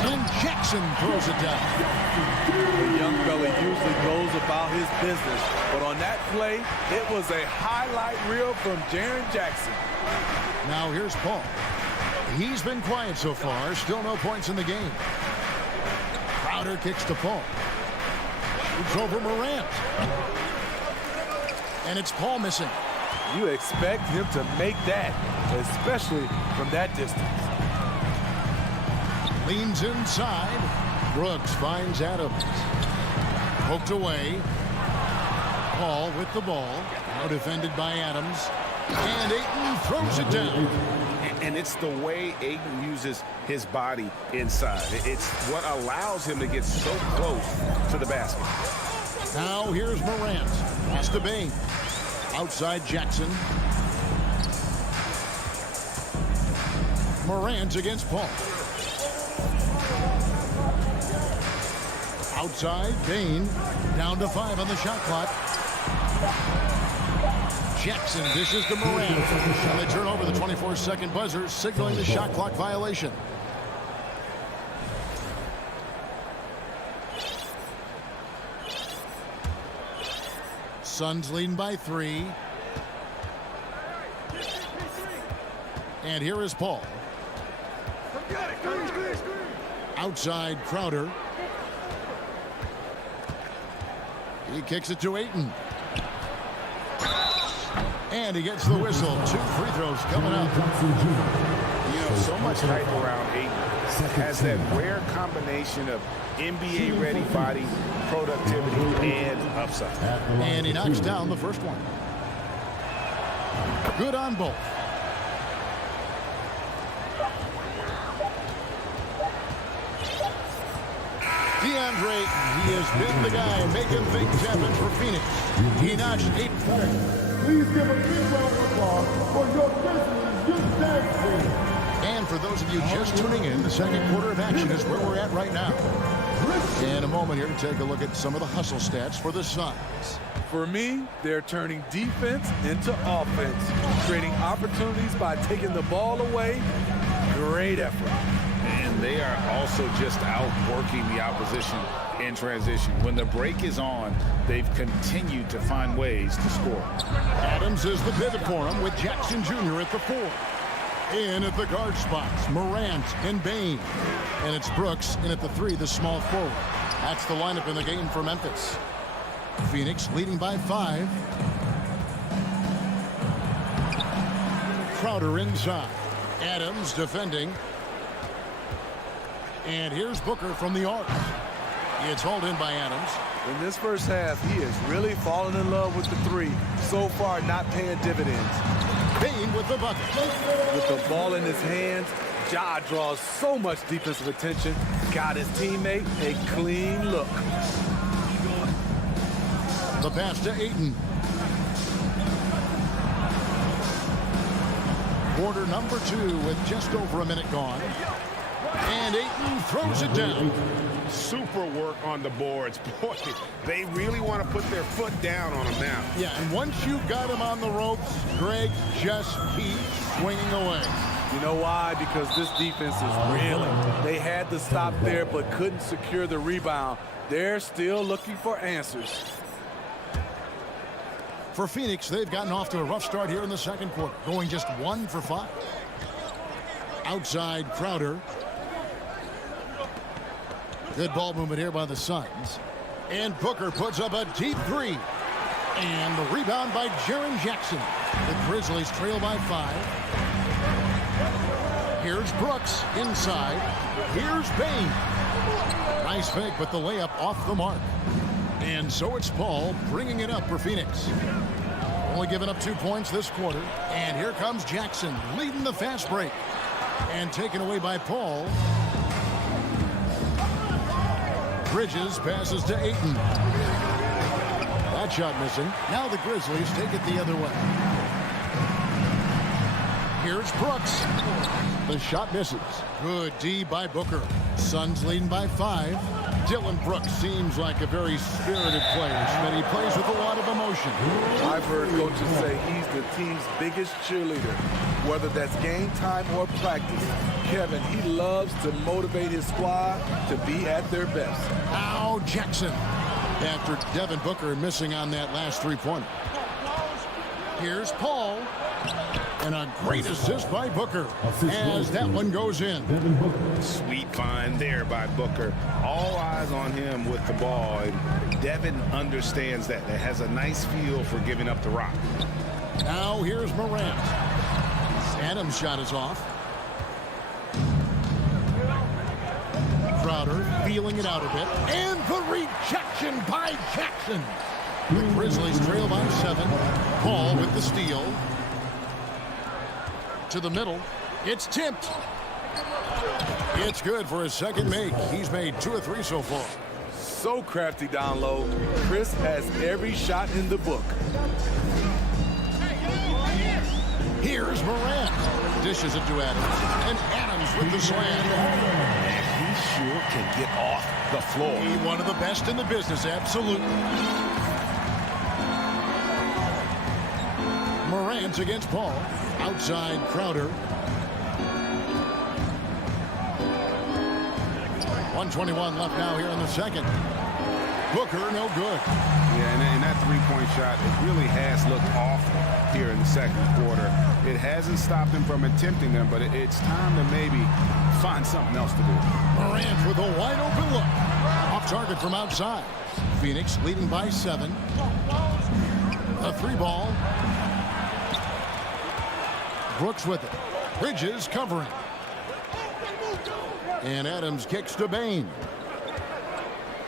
And Jackson throws it down. The young fella usually goes about his business, but on that play, it was a highlight reel from Jaren Jackson. Now here's Paul. He's been quiet so far, still no points in the game. Crowder kicks to Paul. It's over Morant. And it's Paul missing. You expect him to make that, especially from that distance. Leans inside. Brooks finds Adams. Poked away. Paul with the ball. Now defended by Adams. And Ayton throws it down. And it's the way Ayton uses his body inside. It's what allows him to get so close to the basket. Now here's Morant. Pass to Bain. Outside Jackson. Morant against Paul. Outside, Bain. Down to 5 on the shot clock. Jackson dishes to Morant. And they turn over the 24-second buzzer, signaling the shot clock violation. Suns leading by 3. And here is Paul. Outside Crowder. He kicks it to Ayton. And he gets the whistle. 2 free throws coming up. You know, so much hype around Ayton. Has that rare combination of NBA-ready body, productivity, and upside. And he knocks down the first one. Good on both. Deandre Ayton, he has been the guy making things happen for Phoenix. He notched 8. Please give a big round of applause for your Grizzlies youth tag team. And for those of you just tuning in, the second quarter of action is where we're at right now. In a moment here to take a look at some of the hustle stats for the Suns. For me, they're turning defense into offense, creating opportunities by taking the ball away. Great effort. And they are also just outworking the opposition in transition. When the break is on, they've continued to find ways to score. Adams is the pivot for him with Jackson Jr. at the 4. In at the guard spots, Morant and Bain. And it's Brooks in at the 3, the small forward. That's the lineup in the game for Memphis. Phoenix leading by 5. Crowder inside. Adams defending. And here's Booker from the arc. It's hauled in by Adams. In this first half, he is really falling in love with the 3. So far, not paying dividends. Bain with the bucket. With the ball in his hands, Ja draws so much defensive attention. Got his teammate a clean look. The pass to Ayton. Quarter number 2 with just over a minute gone. And Ayton throws it down. Super work on the boards. Boy, they really want to put their foot down on him now. Yeah, and once you've got him on the ropes, Greg just keeps swinging away. You know why? Because this defense is reeling. They had to stop there but couldn't secure the rebound. They're still looking for answers. For Phoenix, they've gotten off to a rough start here in the second quarter, going just 1 for 5. Outside Crowder. Good ball movement here by the Suns. And Booker puts up a deep 3. And the rebound by Jaren Jackson. The Grizzlies trail by 5. Here's Brooks inside. Here's Bain. Nice fake, but the layup off the mark. And so it's Paul bringing it up for Phoenix. Only giving up 2 points this quarter. And here comes Jackson leading the fast break. And taken away by Paul. Bridges passes to Ayton. That shot missing. Now the Grizzlies take it the other way. Here's Brooks. The shot misses. Good D by Booker. Suns leading by 5. Dillon Brooks seems like a very spirited player, but he plays with a lot of emotion. I've heard coaches say he's the team's biggest cheerleader, whether that's game time or practice. Kevin, he loves to motivate his squad to be at their best. Now Jackson, after Devin Booker missing on that last 3-pointer. Here's Paul. And a great assist by Booker as that one goes in. Sweet find there by Booker. All eyes on him with the ball. And Devin understands that. That has a nice feel for giving up the rock. Now here's Morant. Adams' shot is off. Crowder feeling it out a bit. And the rejection by Jackson. The Grizzlies trail by 7. Paul with the steal. To the middle. It's tipped. It's good for his second make. He's made 2 of 3 so far. so crafty down low. Chris has every shot in the book. Here's Morant. Dishes it to Adams. And Adams with the slam. He sure can get off the floor. He's one of the best in the business, absolutely. Morant against Paul. Outside Crowder. 1:21 left now here in the second. Booker, no good. Yeah, and that three-point shot, it really has looked off here in the second quarter. It hasn't stopped him from attempting them, but it's time to maybe find something else to do. Morant with a wide-open look. Off target from outside. Phoenix leading by 7. A 3-ball. Brooks with it. Bridges covering. And Adams kicks to Bane.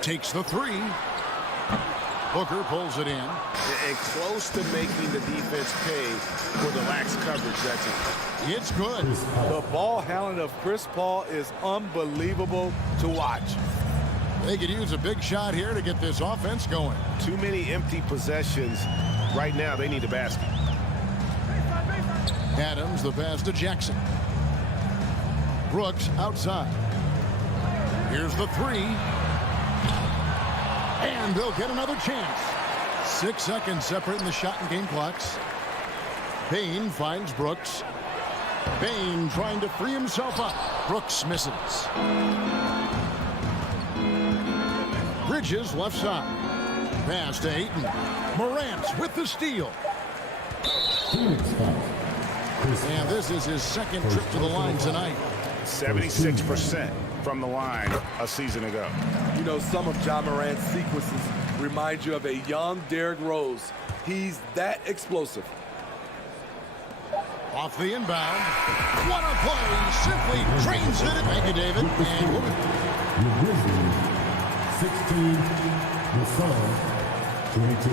Takes the 3. Booker pulls it in. And close to making the defense pay for the lax coverage that's in. It's good. The ball handling of Chris Paul is unbelievable to watch. They could use a big shot here to get this offense going. Too many empty possessions. Right now, they need a basket. Adams, the pass to Jackson. Brooks outside. Here's the 3. And they'll get another chance. 6 seconds separating the shot and game clocks. Bane finds Brooks. Bane trying to free himself up. Brooks misses. Bridges left side. Pass to Ayton. Morant with the steal. And this is his second trip to the line tonight. 76% from the line a season ago. You know, some of Ja Morant's sequences remind you of a young Derrick Rose. He's that explosive. Off the inbound. What a play. Simply trains it. Thank you, David. And The Grizzlies, 16, the Suns, 22.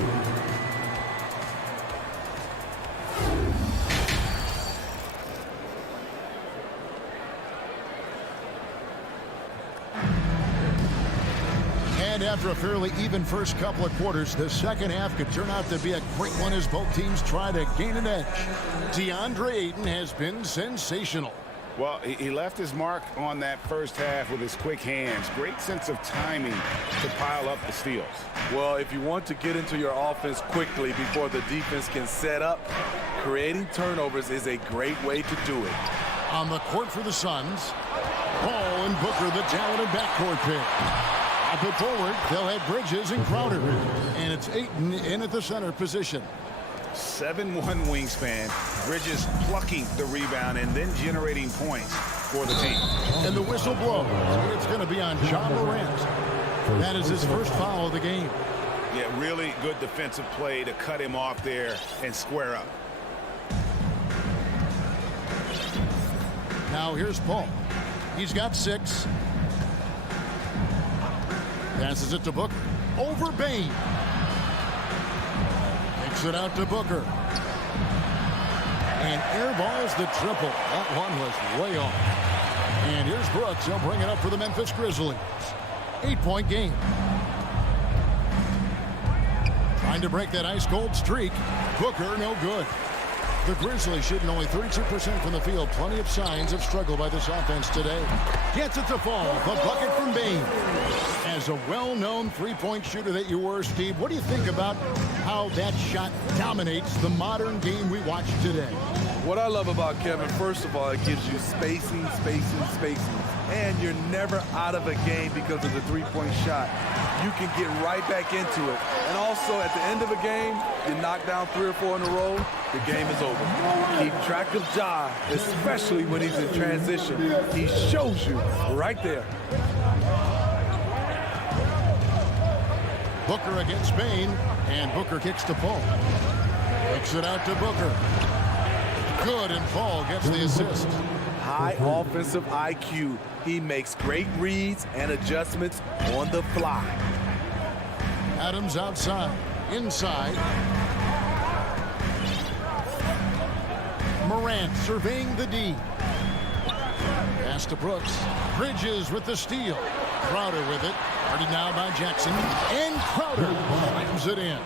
And after a fairly even first couple of quarters, the second half could turn out to be a great one as both teams try to gain an edge. Deandre Ayton has been sensational. Well, he left his mark on that first half with his quick hands. Great sense of timing to pile up the steals. Well, if you want to get into your offense quickly before the defense can set up, creating turnovers is a great way to do it. On the court for the Suns, Paul and Booker, the talented backcourt pair. Up it forward, they'll have Bridges and Crowder. And it's Ayton in at the center position. 7'1" wingspan. Bridges plucking the rebound and then generating points for the team. And the whistle blows. It's going to be on Ja Morant. That is his first foul of the game. Yeah, really good defensive play to cut him off there and square up. Now here's Paul. He's got 6. Passes it to Booker. Over Bane. Takes it out to Booker. And airballs the triple. That one was way off. And here's Brooks. He'll bring it up for the Memphis Grizzlies. 8-point game. Trying to break that ice-cold streak. Booker, no good. The Grizzlies shooting only 32% from the field. Plenty of signs of struggle by this offense today. Gets it to fall. The bucket from Bane. As a well-known three-point shooter that you were, Steve, what do you think about how that shot dominates the modern game we watch today? What I love about Kevin, first of all, it gives you spacing. And you're never out of a game because of the three-point shot. You can get right back into it. And also, at the end of a game, you knock down 3 or 4 in a row, the game is over. Keep track of Ja, especially when he's in transition. He shows you right there. Booker against Bane, and Booker kicks to Paul. Kicks it out to Booker. Good, and Paul gets the assist. High offensive IQ. He makes great reads and adjustments on the fly. Adams outside. Inside. Morant surveying the D. Pass to Brooks. Bridges with the steal. Crowder with it. Guarded now by Jackson. And Crowder slams it in.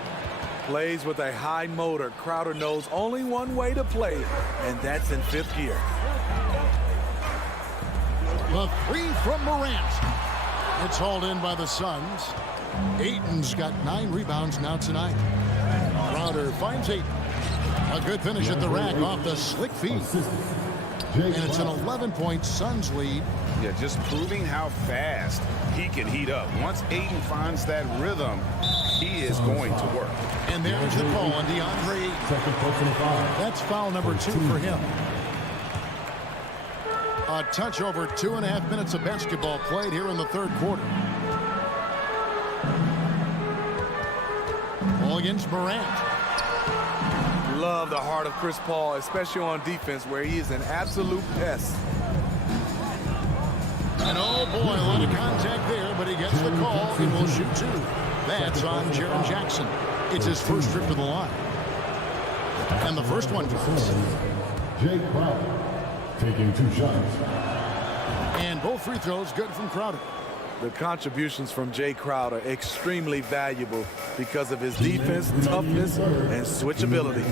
Plays with a high motor. Crowder knows only one way to play, and that's in fifth gear. The three from Morant. It's hauled in by the Suns. Ayton's got 9 rebounds now tonight. Crowder finds Ayton. A good finish at the rack off the slick feed. And it's an 11-point Suns lead. Yeah, just proving how fast he can heat up. Once Ayton finds that rhythm, he is going to work. And there's the call on Deandre Ayton. That's foul number 2 for him. A touch over 2.5 minutes of basketball played here in the third quarter. Ball against Morant. Love the heart of Chris Paul, especially on defense, where he is an absolute pest. And oh boy, a lot of contact there, but he gets the call and will shoot 2. That's on Jaren Jackson. It's his first trip to the line. And the first one goes. Jake Crowder taking 2 shots. And both free throws good from Crowder. The contributions from Jay Crowder extremely valuable because of his defense, toughness, and switchability.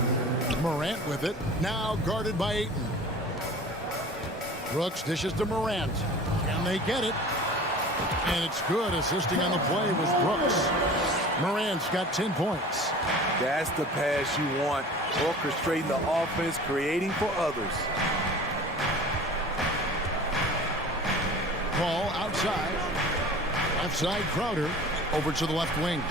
Morant with it, now guarded by Ayton. Brooks dishes to Morant. Can they get it? And it's good. Assisting on the play was Brooks. Morant's got 10 points. That's the pass you want. Orchestrating the offense, creating for others. Ball outside. Left side Crowder over to the left wing.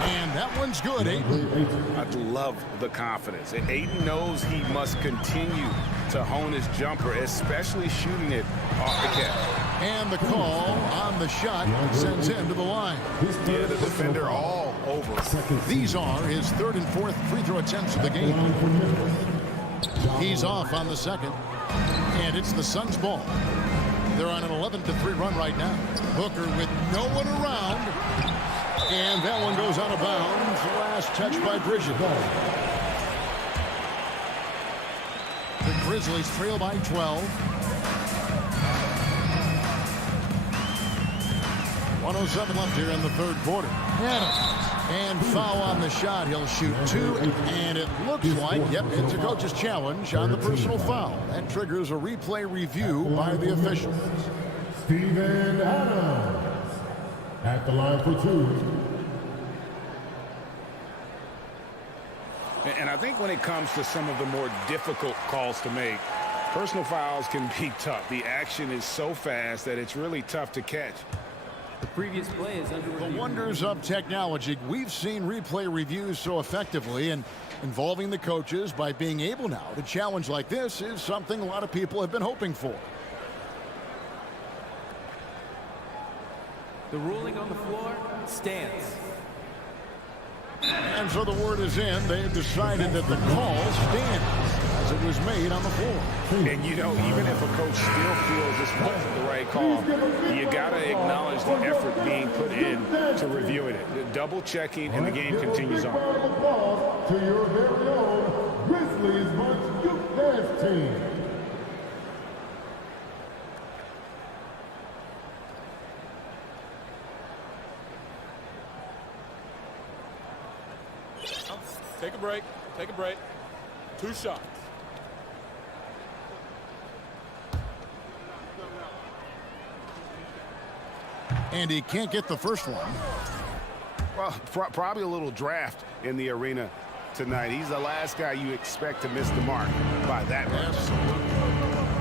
And that one's good. Ayton. I love the confidence. And Ayton knows he must continue to hone his jumper, especially shooting it off the catch. And the call on the shot sends him to the line. Yeah, the defender all over. These are his 3rd and 4th free throw attempts of the game. He's off on the second. And it's the Suns' ball. They're on an 11-3 run right now. Booker with no one around. And that one goes out of bounds. Last touch by Bridges. The Grizzlies trail by 12. 1:07 left here in the third quarter. And foul on the shot. He'll shoot 2. And it looks like, yep, it's a coach's challenge on the personal foul. That triggers a replay review by the officials. Steven Adams at the line for 2. And I think when it comes to some of the more difficult calls to make, personal fouls can be tough. The action is so fast that it's really tough to catch. The previous play is under review. The wonders of technology. We've seen replay reviews so effectively, and involving the coaches by being able now to challenge like this is something a lot of people have been hoping for. The ruling on the floor stands. And so the word is in. They've decided that the call stands as it was made on the floor. And, you know, even if a coach still feels this wasn't the right call, you got to acknowledge the effort being put in to reviewing it. Double checking, and the game continues on. To your very own Grizzlies Bunch Youth Dance Team. Take a break. Take a break. 2 shots. And he can't get the first one. Well, probably a little draft in the arena tonight. He's the last guy you expect to miss the mark by that much.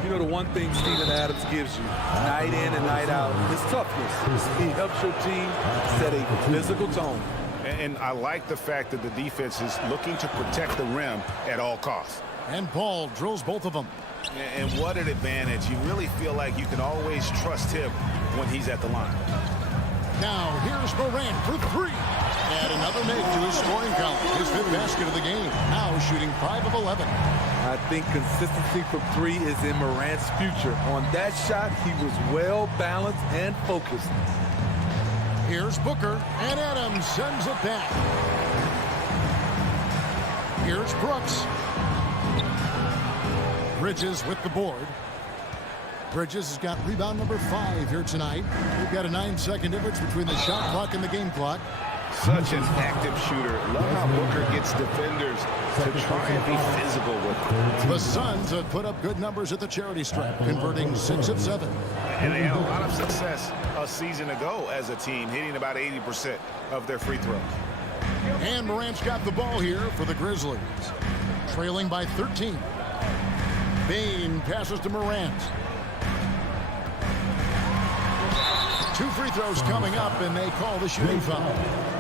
You know, the one thing Steven Adams gives you, night in and night out, is toughness. He helps your team set a physical tone. And I like the fact that the defense is looking to protect the rim at all costs. And Paul drills both of them. And what an advantage. You really feel like you can always trust him when he's at the line. Now here's Morant for 3. And another make to his scoring count. His 5th basket of the game. Now shooting 5 of 11. I think consistency from 3 is in Morant's future. On that shot, he was well balanced and focused. Here's Booker, and Adams sends it back. Here's Brooks. Bridges with the board. Bridges has got rebound number 5 here tonight. We've got a 9-second difference between the shot clock and the game clock. Such an active shooter. Love how Booker gets defenders to try and be physical with him. The Suns have put up good numbers at the charity stripe, converting 6 of 7. And they had a lot of success a season ago as a team, hitting about 80% of their free throws. And Morant's got the ball here for the Grizzlies. Trailing by 13. Bane passes to Morant. 2 free throws coming up, and they call the shooting foul.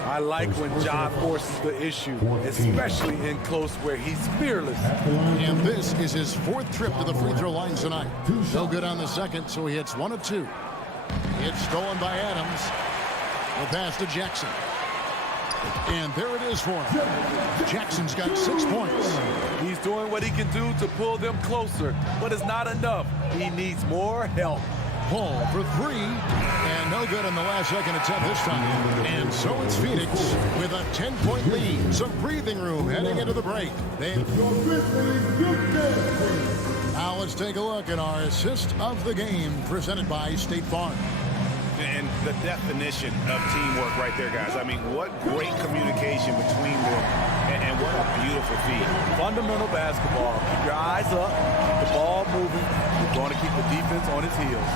I like when John forces the issue, especially in close where he's fearless. And this is his 4th trip to the free throw line tonight. No good on the second, so he hits 1 of 2. It's stolen by Adams. The pass to Jackson. And there it is for him. Jackson's got 6 points. He's doing what he can do to pull them closer, but it's not enough. He needs more help. Paul for 3, and no good on the last second attempt this time. And so it's Phoenix with a 10-point lead. Some breathing room heading into the break. Now let's take a look at our assist of the game presented by State Farm. And the definition of teamwork right there, guys. I mean, what great communication between them, and what a beautiful feed. Fundamental basketball. Keep your eyes up, keep the ball moving. You're going to keep the defense on its heels.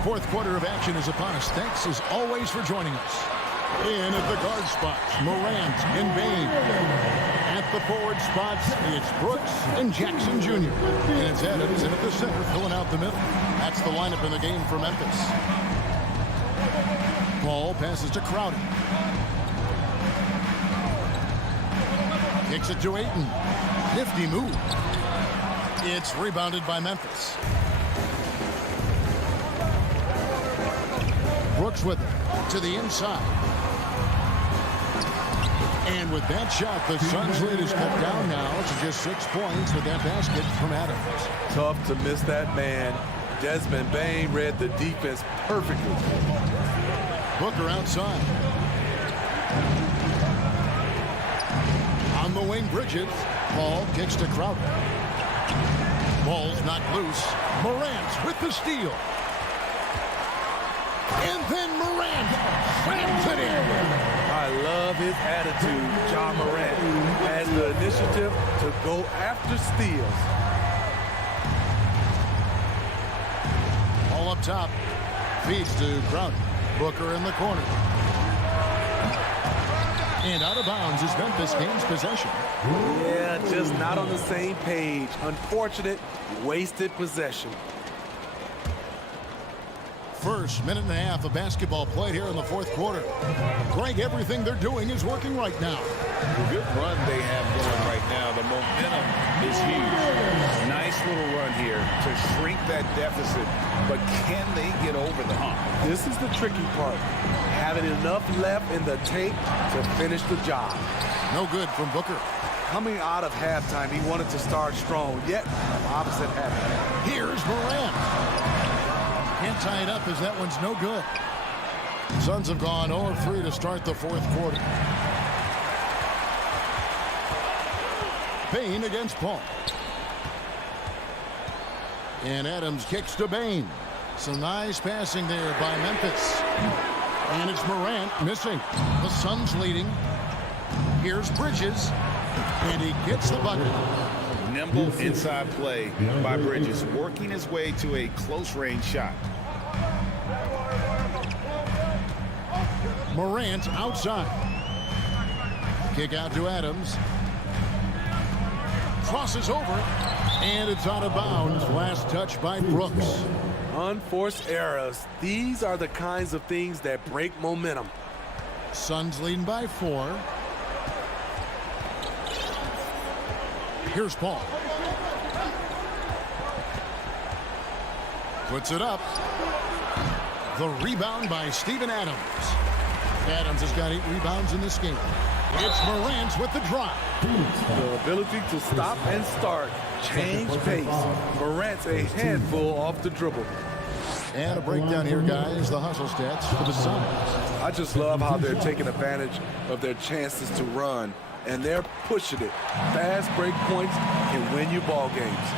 4th quarter of action is upon us. Thanks as always for joining us. In at the guard spots, Morant and Bane. At the forward spots, it's Brooks and Jackson Jr. And it's Adams in at the center, filling out the middle. That's the lineup in the game for Memphis. Ball passes to Crowder. Kicks it to Ayton. Nifty move. It's rebounded by Memphis. Brooks with it to the inside. And with that shot, the Suns' lead is cut down now to just 6 points with that basket from Adams. Tough to miss that man. Desmond Bane read the defense perfectly. Booker outside. On the wing, Bridges. Ball kicks to Crowder. Ball's knocked loose. Morant with the steal. And then Morant slams it in. I love his attitude. John Morant has the initiative to go after steals. All up top. Feeds to Crowder. Booker in the corner. And out of bounds as Memphis gains possession. Yeah, just not on the same page. Unfortunate, wasted possession. First minute and a half of basketball played here in the 4th quarter. Greg, everything they're doing is working right now. Good run they have going right now. The momentum is huge. Nice little run here to shrink that deficit. But can they get over the hump? This is the tricky part. Having enough left in the tank to finish the job. No good from Booker. Coming out of halftime, he wanted to start strong, yet the opposite happened. Here's Morant. Can't tie it up as that one's no good. Suns have gone 0-3 to start the 4th quarter. Bane against Paul. And Adams kicks to Bane. Some nice passing there by Memphis. And it's Morant missing. The Suns leading. Here's Bridges. And he gets the bucket. Nimble inside play by Bridges, working his way to a close-range shot. Morant outside. Kick out to Adams. Crosses over. And it's out of bounds. Last touch by Brooks. Unforced errors. These are the kinds of things that break momentum. Suns leading by 4. Here's Paul. Puts it up. The rebound by Steven Adams. Adams has got 8 rebounds in this game. It's Morant with the drive. The ability to stop and start. Change pace. Morant's a handful off the dribble. And a breakdown here, guys. The hustle stats for the Suns. I just love how they're taking advantage of their chances to run. And they're pushing it. Fast break points can win you ball games.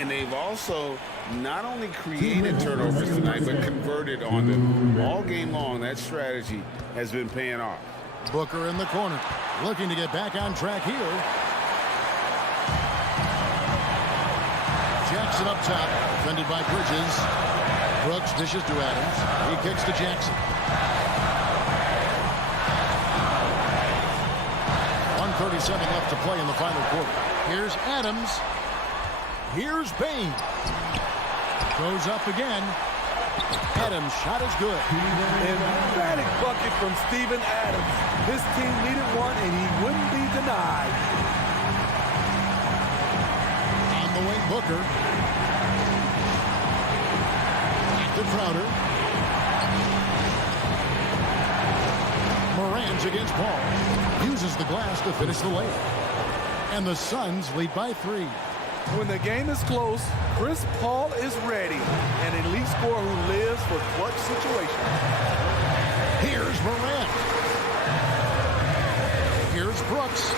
And they've also not only created turnovers tonight, but converted on them. All game long, that strategy has been paying off. Booker in the corner, looking to get back on track here. Jackson up top, defended by Bridges. Brooks dishes to Adams. He kicks to Jackson. 1:37 left to play in the final quarter. Here's Adams. Here's Payne. Goes up again. Adams' shot is good. Emphatic bucket from Steven Adams. His team needed one, and he wouldn't be denied. On the wing, Booker. Back to Crowder. Morant against Paul. Uses the glass to finish the layup. And the Suns lead by 3. When the game is close, Chris Paul is ready. An elite scorer who lives for clutch situations. Here's Morant. Here's Brooks.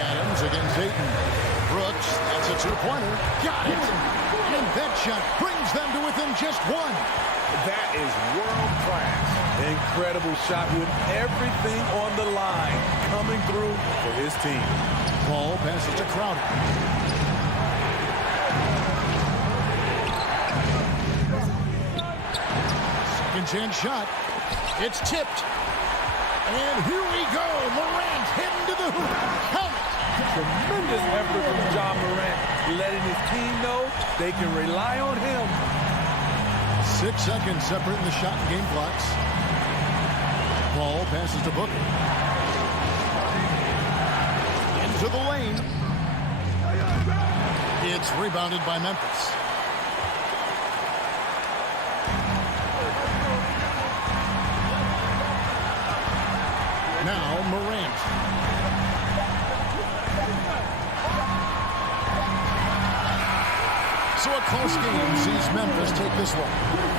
Adams against Ayton. Brooks, that's a two-pointer. Got it. And that shot brings them to within just 1. That is world class. Incredible shot with everything on the line coming through for his team. Ball passes to Crowder. Second chance shot. It's tipped. And here we go. Morant heading to the hoop. Count it. Tremendous effort from John Morant, letting his team know they can rely on him. 6 seconds separating the shot and game clocks. Ball passes to Booker. Into the lane. It's rebounded by Memphis. Now Morant. So a close game sees Memphis take this one.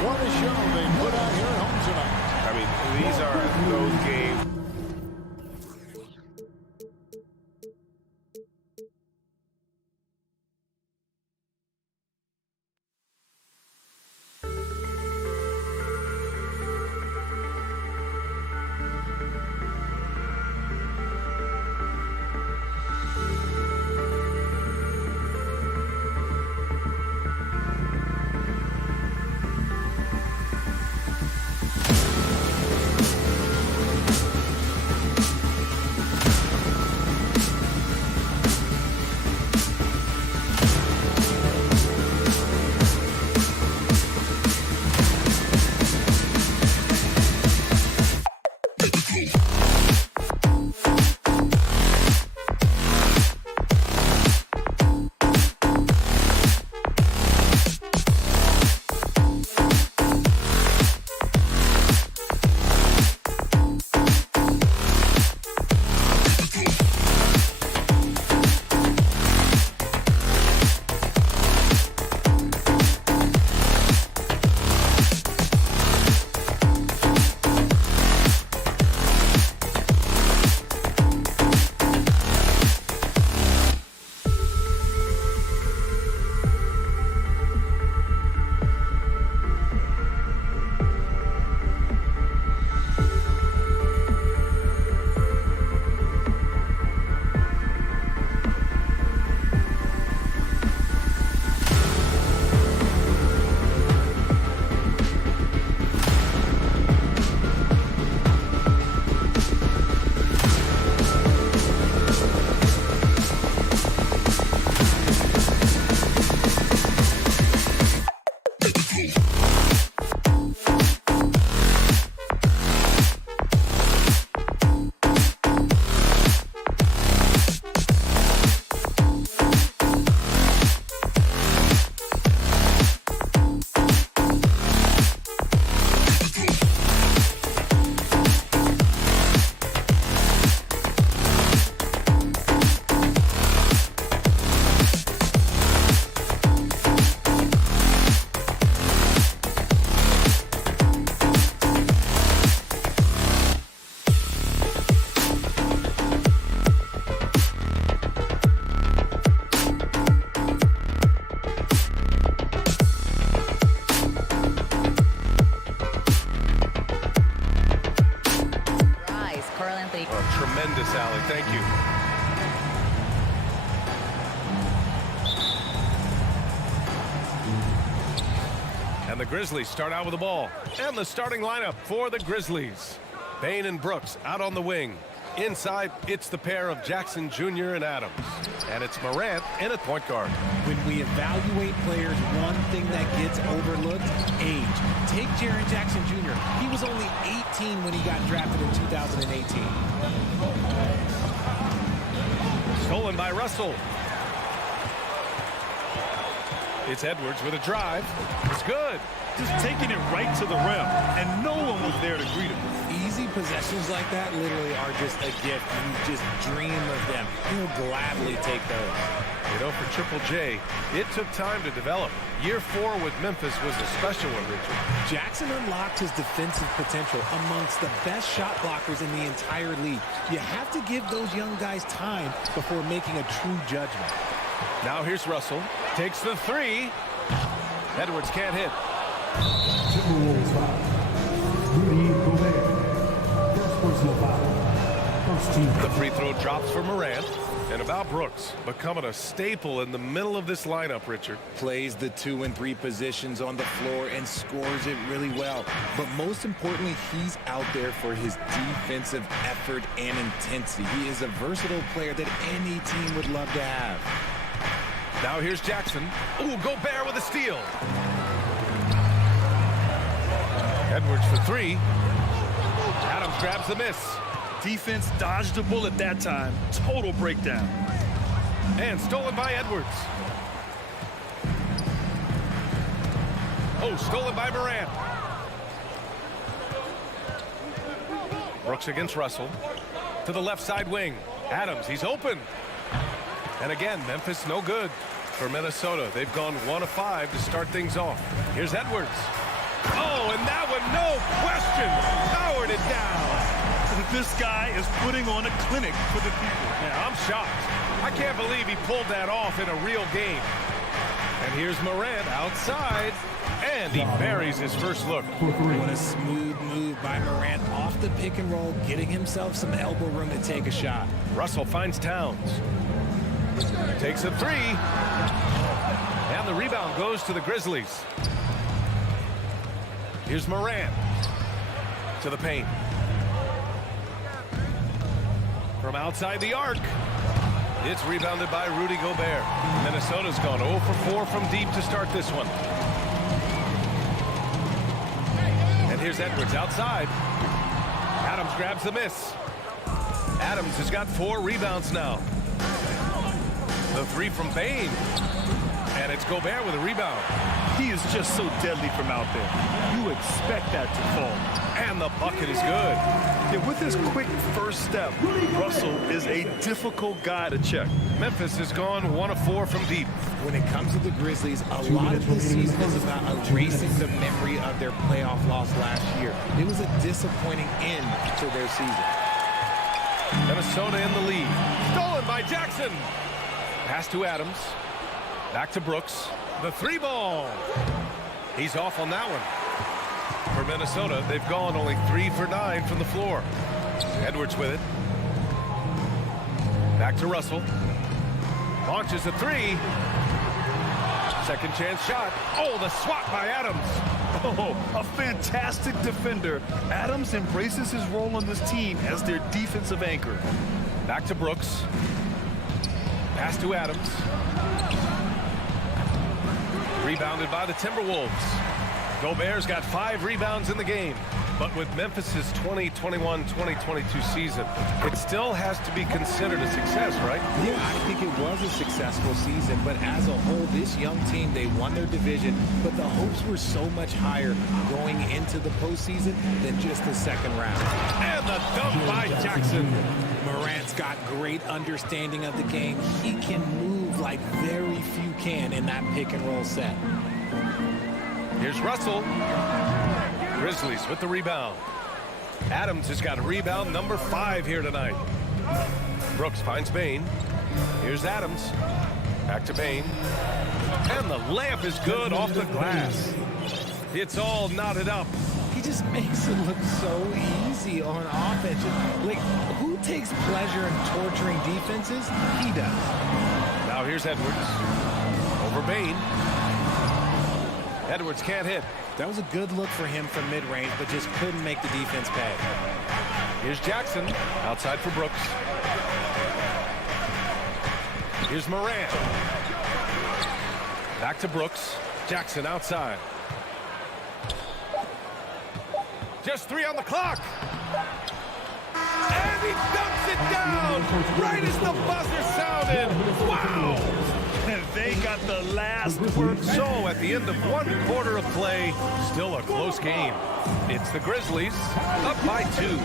What a show they put out here at home tonight. I mean, these are those games. tremendous alley. Thank you. And the Grizzlies start out with the ball. And the starting lineup for the Grizzlies. Bane and Brooks out on the wing. Inside, it's the pair of Jackson Jr. and Adams. And it's Morant in at point guard. When we evaluate players, one thing that gets overlooked, age. Take Jaren Jackson Jr. He was only 18 when he got drafted in 2018. Stolen by Russell. It's Edwards with a drive. It's good. Just taking it right to the rim, and no one was there to greet him. Easy possessions like that literally are just a gift. You just dream of them. You'll gladly take those. You know, for Triple J, it took time to develop. Year 4 with Memphis was a special one, Richard. Jackson unlocked his defensive potential amongst the best shot blockers in the entire league. You have to give those young guys time before making a true judgment. Now here's Russell. Takes the 3. Edwards can't hit. Timberwolves foul. Rudy Gobert. First personal foul. First team. The free throw drops for Morant. And about Brooks, becoming a staple in the middle of this lineup, Richard. Plays the 2 and 3 positions on the floor and scores it really well. But most importantly, he's out there for his defensive effort and intensity. He is a versatile player that any team would love to have. Now here's Jackson. Ooh, Gobert with a steal. Edwards for 3. Adams grabs the miss. Defense dodged the bullet that time. Total breakdown. And stolen by Edwards. Oh, stolen by Morant. Brooks against Russell. To the left side wing. Adams, he's open. And again, Memphis no good. For Minnesota, they've gone 1 of 5 to start things off. Here's Edwards. Oh, and that one, no question, powered it down. This guy is putting on a clinic for the people. Yeah, I'm shocked. I can't believe he pulled that off in a real game. And here's Morant outside, and he buries his first look. What a smooth move by Morant off the pick and roll, getting himself some elbow room to take a shot. Russell finds Towns. Takes a 3. And the rebound goes to the Grizzlies. Here's Morant to the paint. From outside the arc. It's rebounded by Rudy Gobert. Minnesota's gone 0 for 4 from deep to start this one. And here's Edwards outside. Adams grabs the miss. Adams has got 4 rebounds now. The 3 from Bane. And it's Gobert with a rebound. He is just so deadly from out there. You expect that to fall. And the bucket is good. Yeah, with his quick first step, Russell is a difficult guy to check. Memphis has gone 1 of 4 from deep. When it comes to the Grizzlies, a lot of this season is about erasing the memory of their playoff loss last year. It was a disappointing end to their season. Minnesota in the lead. Stolen by Jackson. Pass to Adams. Back to Brooks. The 3 ball. He's off on that one. For Minnesota, they've gone only 3 for 9 from the floor. Edwards with it. Back to Russell. Launches a 3. Second chance shot. Oh, the swat by Adams. Oh, a fantastic defender. Adams embraces his role on this team as their defensive anchor. Back to Brooks. Pass to Adams. Rebounded by the Timberwolves. Gobert's got 5 rebounds in the game. But with Memphis's 2021-2022 season, it still has to be considered a success, right? Yeah, I think it was a successful season. But as a whole, this young team, they won their division. But the hopes were so much higher going into the postseason than just the second round. And the dunk by Jackson. Morant's got great understanding of the game. He can move like very few can in that pick and roll set. Here's Russell. Grizzlies with the rebound. Adams has got rebound number 5 here tonight. Brooks finds Bane. Here's Adams. Back to Bane. And the layup is good off the glass. It's all knotted up. he just makes it look so easy on offense. Like, who takes pleasure in torturing defenses? He does. Now here's Edwards. Over Bain. Edwards can't hit. That was a good look for him from mid-range, but just couldn't make the defense pay. Here's Jackson. Outside for Brooks. Here's Moran. Back to Brooks. Jackson outside. Just 3 on the clock. And he dumps it down right as the buzzer sounded. Wow! And they got the last word. So at the end of 1 quarter of play, still a close game. It's the Grizzlies up by 2.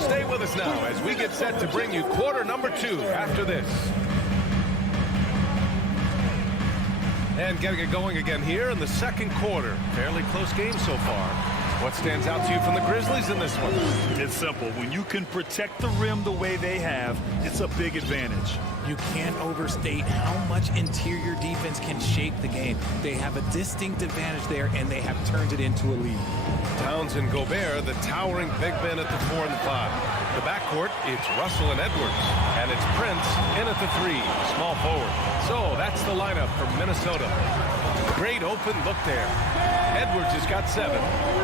Stay with us now as we get set to bring you quarter number 2 after this. And getting it going again here in the second quarter. Fairly close game so far. What stands out to you from the Grizzlies in this one? It's simple. When you can protect the rim the way they have, it's a big advantage. You can't overstate how much interior defense can shape the game. They have a distinct advantage there, and they have turned it into a lead. Towns and Gobert, the towering big men at the 4 and the 5. The backcourt, it's Russell and Edwards. And it's Prince in at the 3, small forward. So that's the lineup for Minnesota. Great open look there. Edwards has got 7.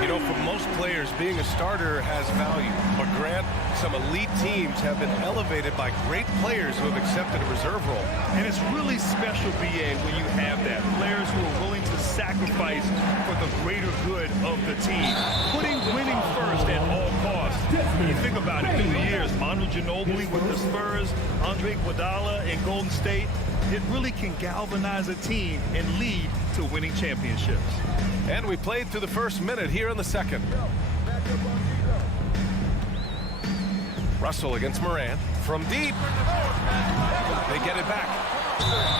You know, for most players, being a starter has value. But Grant, some elite teams have been elevated by great players who have accepted a reserve role. And it's really special, BA, when you have that. Players who are willing to sacrifice for the greater good of the team. Putting winning first at all costs. When you think about it, through the years, Manu Ginobili with the Spurs, Andre Iguodala in Golden State, it really can galvanize a team and lead to winning championships. And we played through the first minute here in the second. Russell against Moran. From deep. They get it back.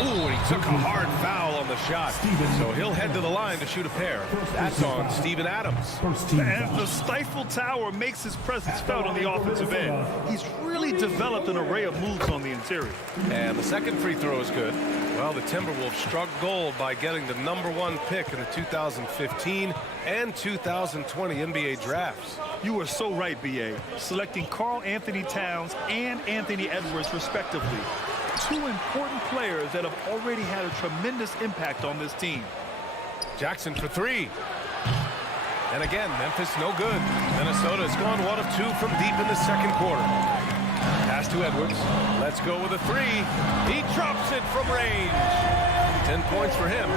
Ooh, and he took a hard foul on the shot. So he'll head to the line to shoot a pair. That's on Steven Adams. And the stifled tower makes his presence felt on the offensive end. He's really developed an array of moves on the interior. And the second free throw is good. Well, the Timberwolves struck gold by getting the #1 pick in the 2015 and 2020 NBA drafts. You are so right, BA. Selecting Karl Anthony Towns and Anthony Edwards, respectively. 2 important players that have already had a tremendous impact on this team. Jackson for 3. And again, Memphis no good. Minnesota has gone 1 of 2 from deep in the second quarter. Pass to Edwards. Let's go with a 3. He drops it from range. 10 points for him.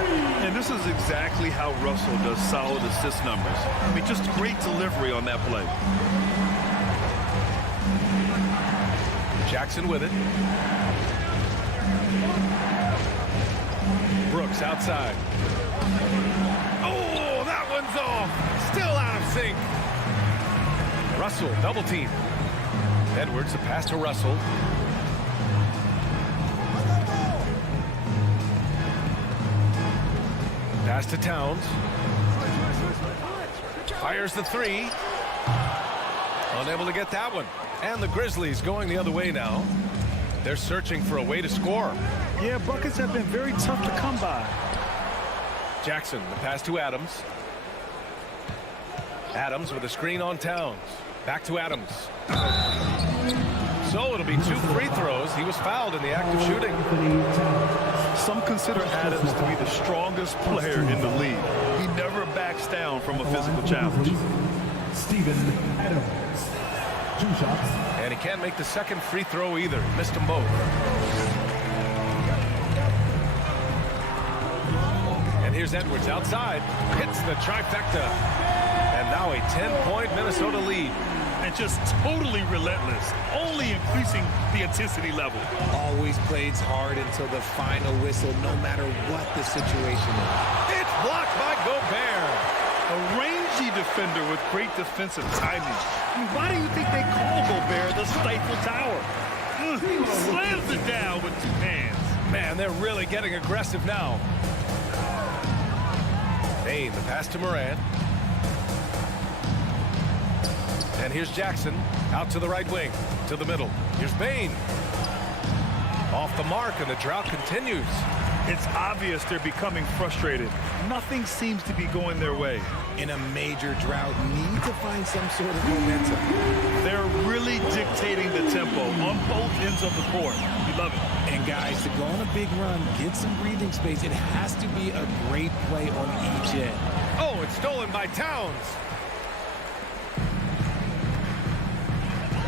And this is exactly how Russell does solid assist numbers. I mean, just great delivery on that play. Jackson with it. Brooks outside. Oh, that one's off. Still out of sync. Russell double team. Edwards, a pass to Russell. Pass to Towns. Fires the 3. Unable to get that one. And the Grizzlies going the other way now. They're searching for a way to score. Yeah, buckets have been very tough to come by. Jackson, the pass to Adams. Adams with a screen on Towns. Back to Adams. So it'll be 2 free throws. He was fouled in the act of shooting. Some consider Adams to be the strongest player in the league. He never backs down from a physical challenge. Steven Adams. 2 shots. And he can't make the second free throw either. Missed them both. And here's Edwards outside. Hits the trifecta. And now a 10-point Minnesota lead. And just totally relentless, only increasing the intensity level. Always plays hard until the final whistle, no matter what the situation is. It's blocked by Gobert. A rangy defender with great defensive timing. I mean, why do you think they call Gobert the stifle tower? He slams it down with 2 hands. Man, they're really getting aggressive now. Bain, the pass to Moran. And here's Jackson out to the right wing, to the middle. Here's Bain. Off the mark, and the drought continues. It's obvious they're becoming frustrated. Nothing seems to be going their way. In a major drought, need to find some sort of momentum. They're really dictating the tempo on both ends of the court. We love it. And guys, to go on a big run, get some breathing space, it has to be a great play on each end. Oh, it's stolen by Towns.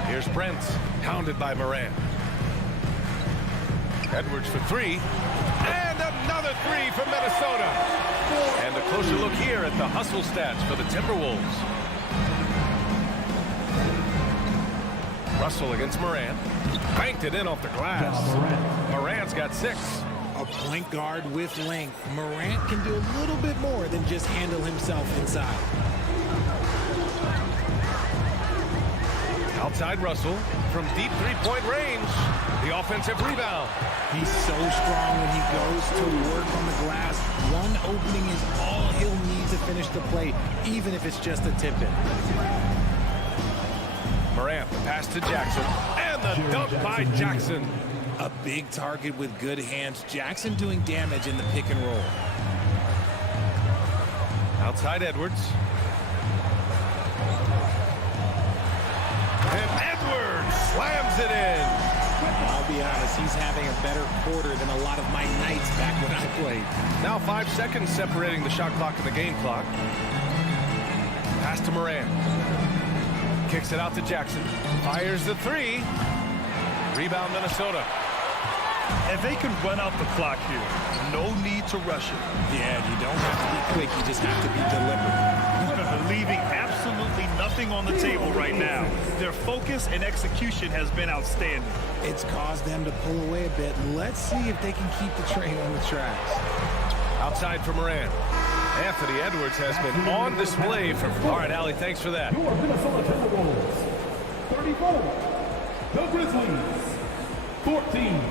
Here's Brent, hounded by Morant. Edwards for three. And another three from Minnesota. And a closer look here at the hustle stats for the Timberwolves. Russell against Morant. Banked it in off the glass. Morant's got 6. A point guard with length. Morant can do a little bit more than just handle himself inside. Outside Russell from deep three-point range. The offensive rebound. He's so strong when he goes to work on the glass. One opening is all he'll need to finish the play, even if it's just a tip-in. Morant, the pass to Jackson. And the dunk by Jackson. A big target with good hands. Jackson doing damage in the pick and roll. Outside Edwards. And Edwards slams it in. I'll be honest, he's having a better quarter than a lot of my nights back when I played. Now 5 seconds separating the shot clock and the game clock. Pass to Morant. Kicks it out to Jackson. Fires the three. Rebound Minnesota. And they can run out the clock here. No need to rush it. Yeah, you don't have to be quick. You just have to be deliberate. Leaving absolutely nothing on the table right now. Their focus and execution has been outstanding. It's caused them to pull away a bit. Let's see if they can keep the train on the tracks. Outside for Morant. Anthony Edwards has been on display for... All right, Allie, thanks for that. Your Minnesota Timberwolves, 34. The Grizzlies, 14.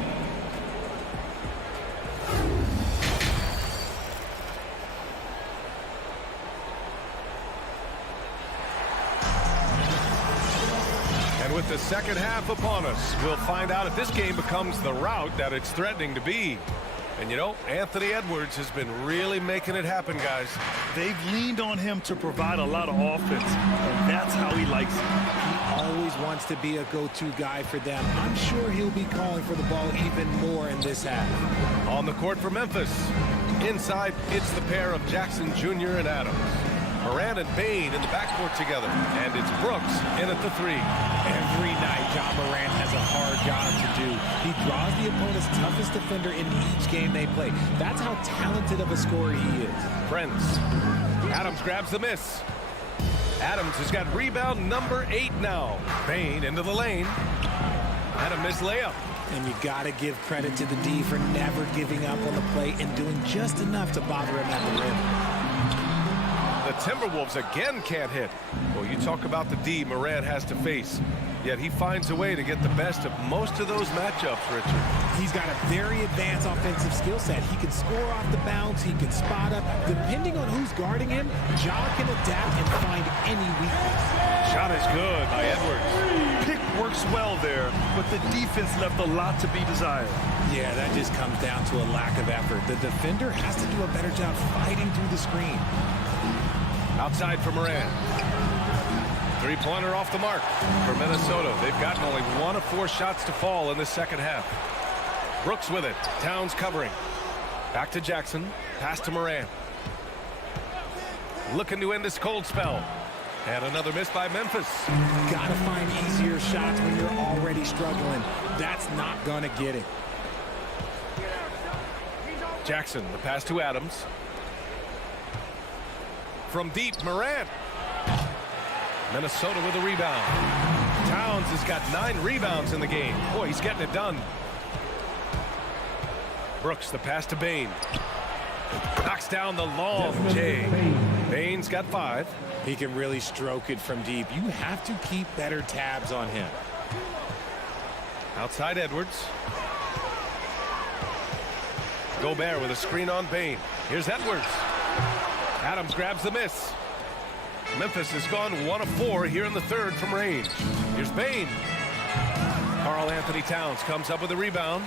And with the second half upon us, we'll find out if this game becomes the rout that it's threatening to be. And you know, Anthony Edwards has been really making it happen, guys. They've leaned on him to provide a lot of offense, and that's how he likes it. He always wants to be a go-to guy for them. I'm sure he'll be calling for the ball even more in this half. On the court for Memphis. Inside, it's the pair of Jackson Jr. and Adams. Morant and Bain in the backcourt together. And it's Brooks in at the three. Every night, John Morant has a hard job to do. He draws the opponent's toughest defender in each game they play. That's how talented of a scorer he is. Prince. Adams grabs the miss. Adams has got rebound number 8 now. Bain into the lane. And a missed layup. And you got to give credit to the D for never giving up on the play and doing just enough to bother him at the rim. The Timberwolves again can't hit. Well, you talk about the D Morant has to face. Yet he finds a way to get the best of most of those matchups, Richard. He's got a very advanced offensive skill set. He can score off the bounce. He can spot up. Depending on who's guarding him, Ja can adapt and find any weakness. Shot is good by Edwards. Pick works well there, but the defense left a lot to be desired. Yeah, that just comes down to a lack of effort. The defender has to do a better job fighting through the screen. Outside for Morant. Three-pointer off the mark for Minnesota. They've gotten only 1 of 4 shots to fall in the second half. Brooks with it. Towns covering. Back to Jackson. Pass to Morant. Looking to end this cold spell. And another miss by Memphis. Gotta find easier shots when you're already struggling. That's not gonna get it. Jackson, the pass to Adams. From deep, Morant. Minnesota with a rebound. Towns has got 9 rebounds in the game. Boy, he's getting it done. Brooks, the pass to Bain. Knocks down the long J. Bain's got 5. He can really stroke it from deep. You have to keep better tabs on him. Outside Edwards. Gobert with a screen on Bain. Here's Edwards. Adams grabs the miss. Memphis has gone 1 of 4 here in the third from range. Here's Bain. Karl Anthony Towns comes up with a rebound.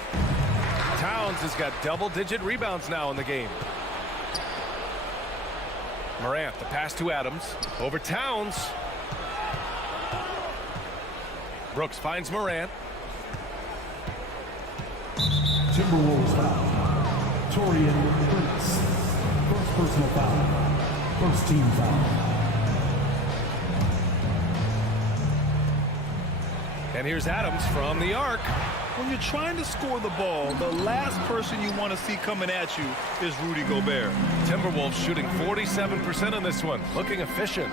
Towns has got double-digit rebounds now in the game. Morant, the pass to Adams. Over Towns. Brooks finds Morant. Timberwolves foul. Torian Prince. First personal foul. First team foul. And here's Adams from the arc. When you're trying to score the ball, the last person you want to see coming at you is Rudy Gobert. Timberwolves shooting 47% in this one. Looking efficient.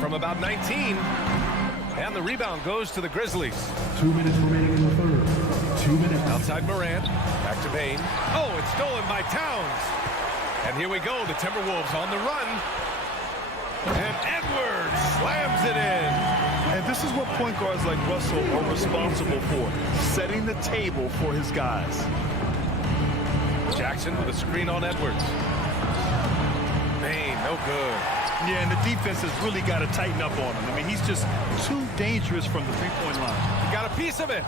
From about 19. And the rebound goes to the Grizzlies. 2 minutes remaining in the third. 2 minutes. Outside Morant. Back to Bane. Oh, it's stolen by Towns. And here we go. The Timberwolves on the run. And Edwards slams it in. And this is what point guards like Russell are responsible for, setting the table for his guys. Jackson with a screen on Edwards. Bane, no good. Yeah, and the defense has really got to tighten up on him. I mean, he's just too dangerous from the three-point line. He got a piece of it.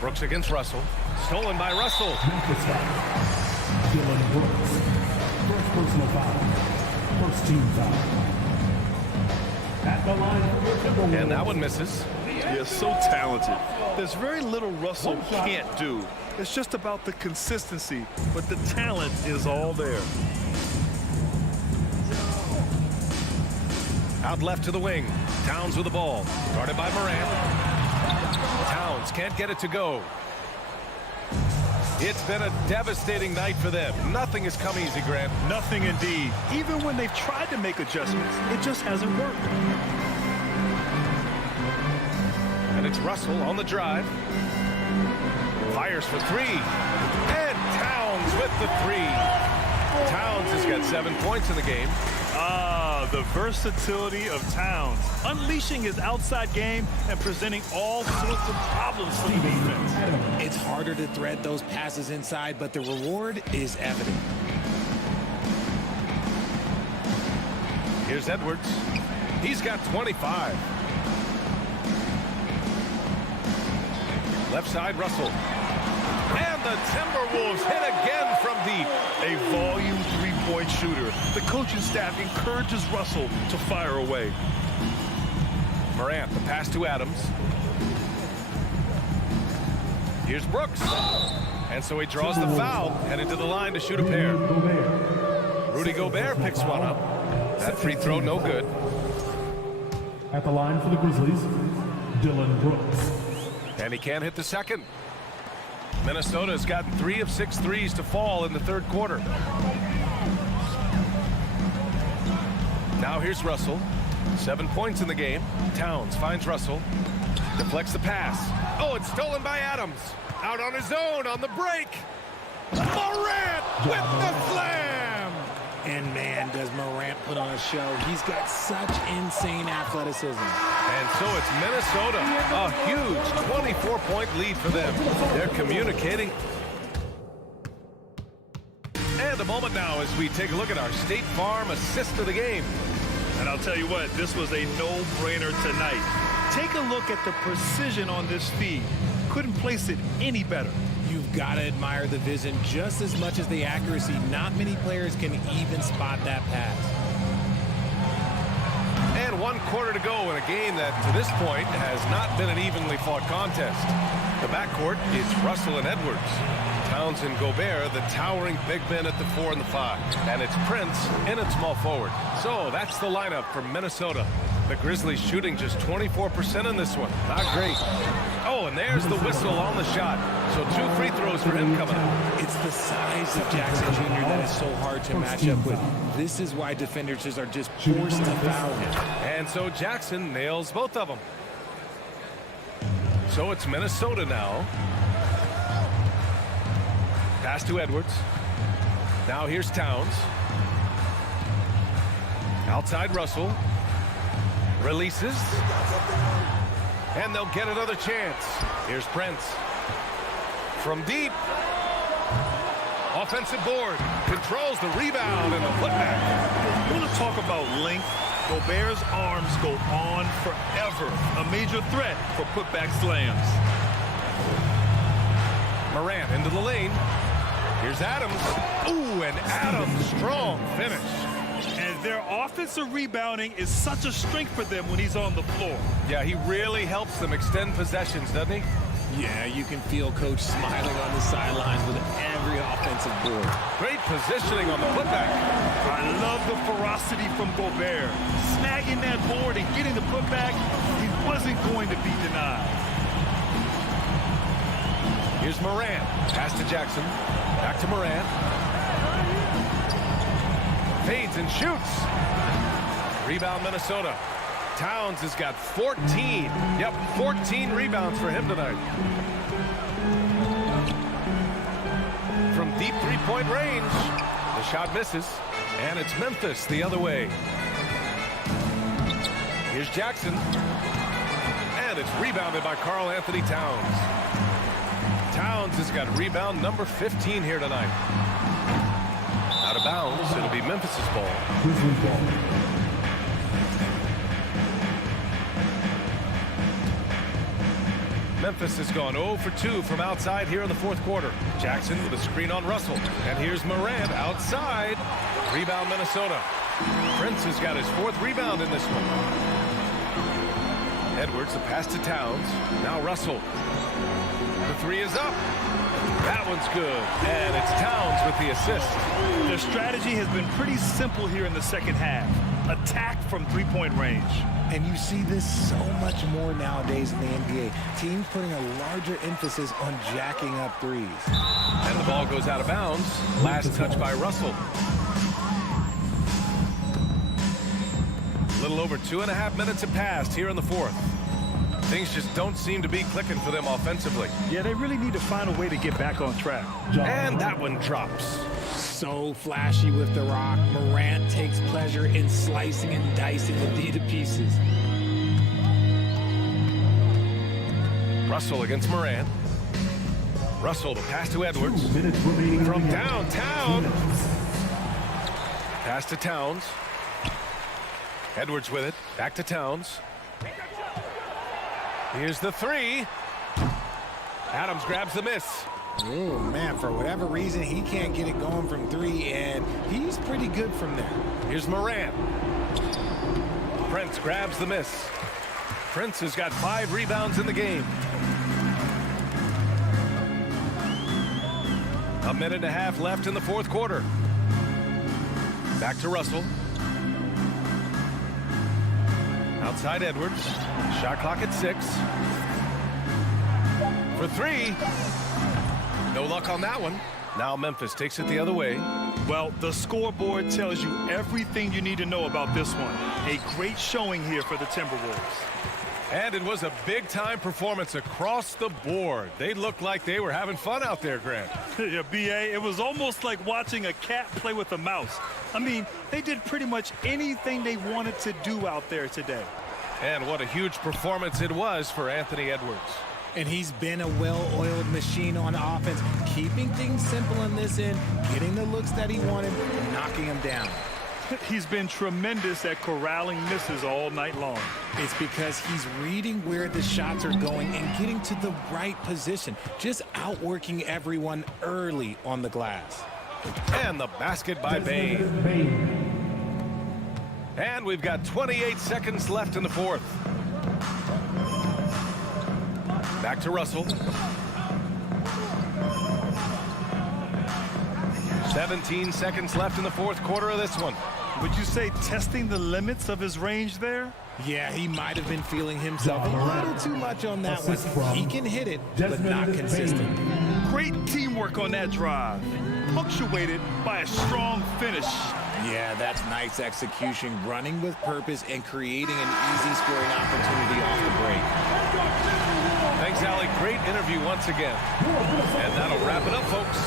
Brooks against Russell. Stolen by Russell. Memphis foul. Dylan Brooks. First personal foul. First team foul. At the line for your Timberwolves. And that one misses. Yeah, so talented. There's very little Russell can't do. It's just about the consistency, but the talent is all there. Out left to the wing. Towns with the ball. Guarded by Morant. Towns can't get it to go. It's been a devastating night for them. Nothing has come easy, Grant. Nothing indeed. Even when they've tried to make adjustments, it just hasn't worked. And it's Russell on the drive. Fires for three. And Towns with the three. Towns has got 7 points in the game. Ah, the versatility of Towns. Unleashing his outside game and presenting all sorts of problems for the defense. It's harder to thread those passes inside, but the reward is evident. Here's Edwards. He's got 25. Left side, Russell. And the Timberwolves hit again from deep. A volume three-point shooter. The coaching staff encourages Russell to fire away. Morant, the pass to Adams. Here's Brooks. And so he draws the foul, headed to the line to shoot a pair. Rudy Gobert picks one up. That free throw, no good. At the line for the Grizzlies, Dylan Brooks. And he can't hit the second. Minnesota has gotten 3 of 6 threes to fall in the third quarter. Now here's Russell. 7 points in the game. Towns finds Russell. Deflects the pass. Oh, it's stolen by Adams. Out on his own on the break. Morant with the slam. And man, does Morant put on a show. He's got such insane athleticism. And so it's Minnesota. A huge 24-point lead for them. They're communicating. And a moment now as we take a look at our State Farm assist of the game. And I'll tell you what, this was a no-brainer tonight. Take a look at the precision on this feed. Couldn't place it any better. You've got to admire the vision just as much as the accuracy. Not many players can even spot that pass. And 1 quarter to go in a game that, to this point, has not been an evenly fought contest. The backcourt is Russell and Edwards. Towns and Gobert, the towering big men at the 4 and the 5. And it's Prince in at small forward. So that's the lineup for Minnesota. The Grizzlies shooting just 24% in this one. Not great. Oh, and there's the whistle on the shot. So 2 free throws for him coming up. It's the size of Jackson Jr. that is so hard to match up with. This is why defenders are just forced to foul him. And so Jackson nails both of them. So it's Minnesota now. Pass to Edwards. Now here's Towns. Outside Russell. Releases. And they'll get another chance. Here's Prince. From deep. Offensive board. Controls the rebound and the putback. You want to talk about length? Gobert's arms go on forever. A major threat for putback slams. Morant into the lane. Here's Adams. Ooh, and Adams, strong finish. And their offensive rebounding is such a strength for them when he's on the floor. Yeah, he really helps them extend possessions, doesn't he? Yeah, you can feel Coach smiling on the sidelines with every offensive board. Great positioning on the putback. I love the ferocity from Gobert. Snagging that board and getting the putback, he wasn't going to be denied. Here's Morant. Pass to Jackson. Back to Morant. Fades and shoots. Rebound Minnesota. Towns has got 14. Yep, 14 rebounds for him tonight. From deep three-point range, the shot misses, and it's Memphis the other way. Here's Jackson, and it's rebounded by Karl Anthony Towns. Towns has got rebound number 15 here tonight. Out of bounds, it'll be Memphis's ball. Memphis has gone 0 for 2 from outside here in the fourth quarter. Jackson with a screen on Russell. And here's Morant outside. Rebound Minnesota. Prince has got his fourth rebound in this one. Edwards, the pass to Towns. Now Russell. The three is up. That one's good. And it's Towns with the assist. Their strategy has been pretty simple here in the second half. Attack from three-point range. And you see this so much more nowadays in the NBA. Teams putting a larger emphasis on jacking up threes. And the ball goes out of bounds. Last touch by Russell. A little over 2.5 minutes have passed here in the fourth. Things just don't seem to be clicking for them offensively. Yeah, they really need to find a way to get back on track. And that one drops. So flashy with the rock. Morant takes pleasure in slicing and dicing the D to pieces. Russell against Morant. Russell to pass to Edwards. From downtown. Pass to Towns. Edwards with it. Back to Towns. Here's the three. Adams grabs the miss. Oh, man, for whatever reason, he can't get it going from three, and he's pretty good from there. Here's Morant. Prince grabs the miss. Prince has got 5 rebounds in the game. A minute and a half left in the fourth quarter. Back to Russell. Outside Edwards. Shot clock at 6. For 3. No luck on that one. Now Memphis takes it the other way. Well, the scoreboard tells you everything you need to know about this one. A great showing here for the Timberwolves. And it was a big-time performance across the board. They looked like they were having fun out there, Grant. Yeah, B.A., it was almost like watching a cat play with a mouse. I mean, they did pretty much anything they wanted to do out there today. And what a huge performance it was for Anthony Edwards. And he's been a well-oiled machine on offense, keeping things simple on this end, getting the looks that he wanted, knocking them down. He's been tremendous at corralling misses all night long. It's because he's reading where the shots are going and getting to the right position, just outworking everyone early on the glass. And the basket by Bane. And we've got 28 seconds left in the fourth. Back to Russell. 17 seconds left in the fourth quarter of this one. Would you say testing the limits of his range there? Yeah, he might have been feeling himself a little too much on that one. He can hit it, but not consistent. Great teamwork on that drive, punctuated by a strong finish. Yeah, that's nice execution, running with purpose and creating an easy scoring opportunity off the break. Thanks, Allie. Great interview once again. And that'll wrap it up, folks.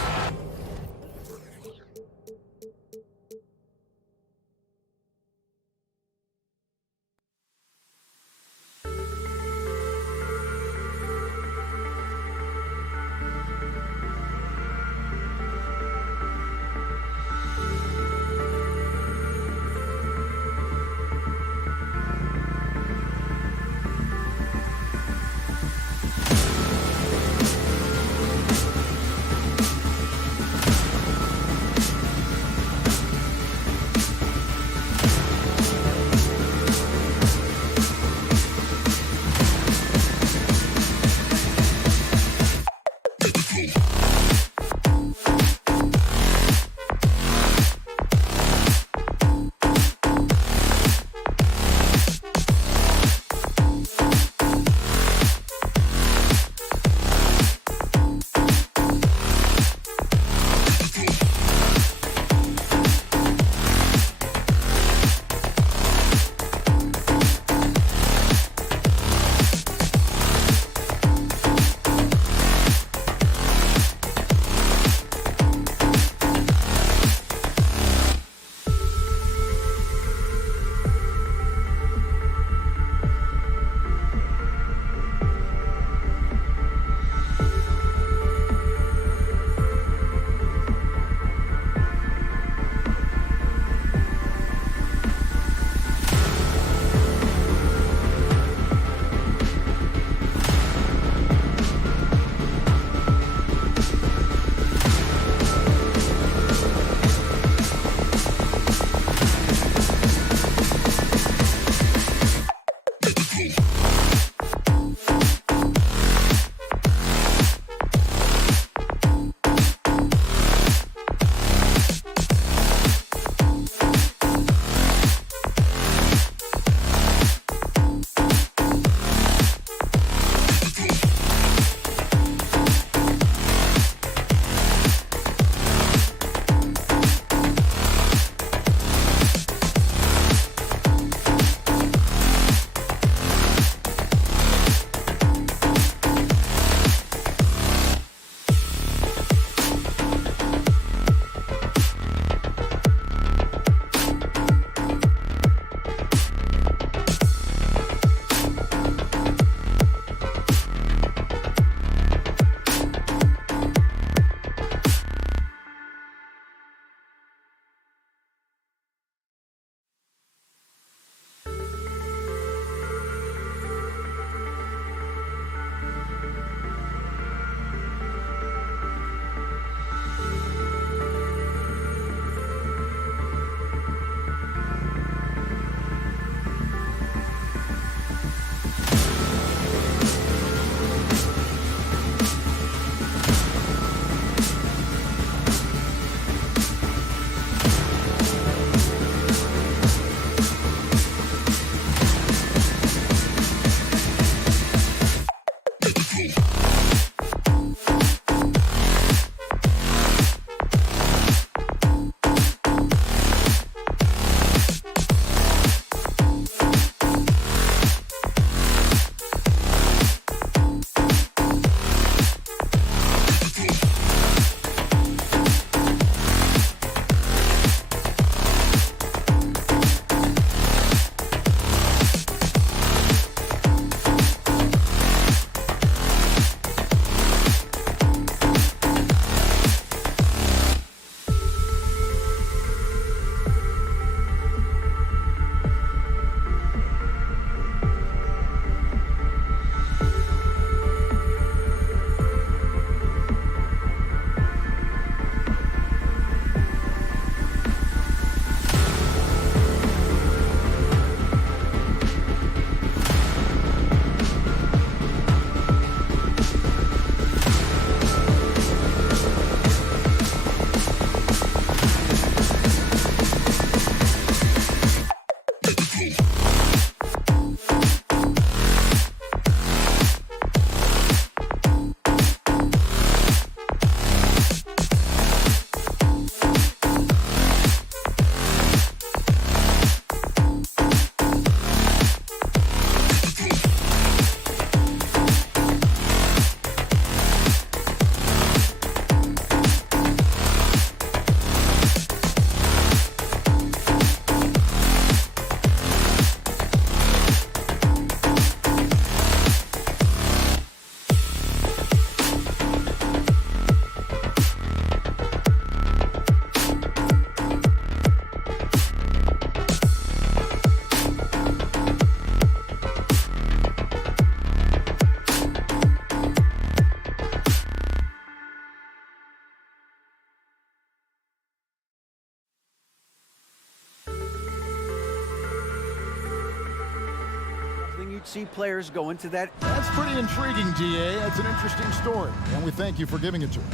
you'd see players go into that. That's pretty intriguing, DA. That's an interesting story, and we thank you for giving it to us.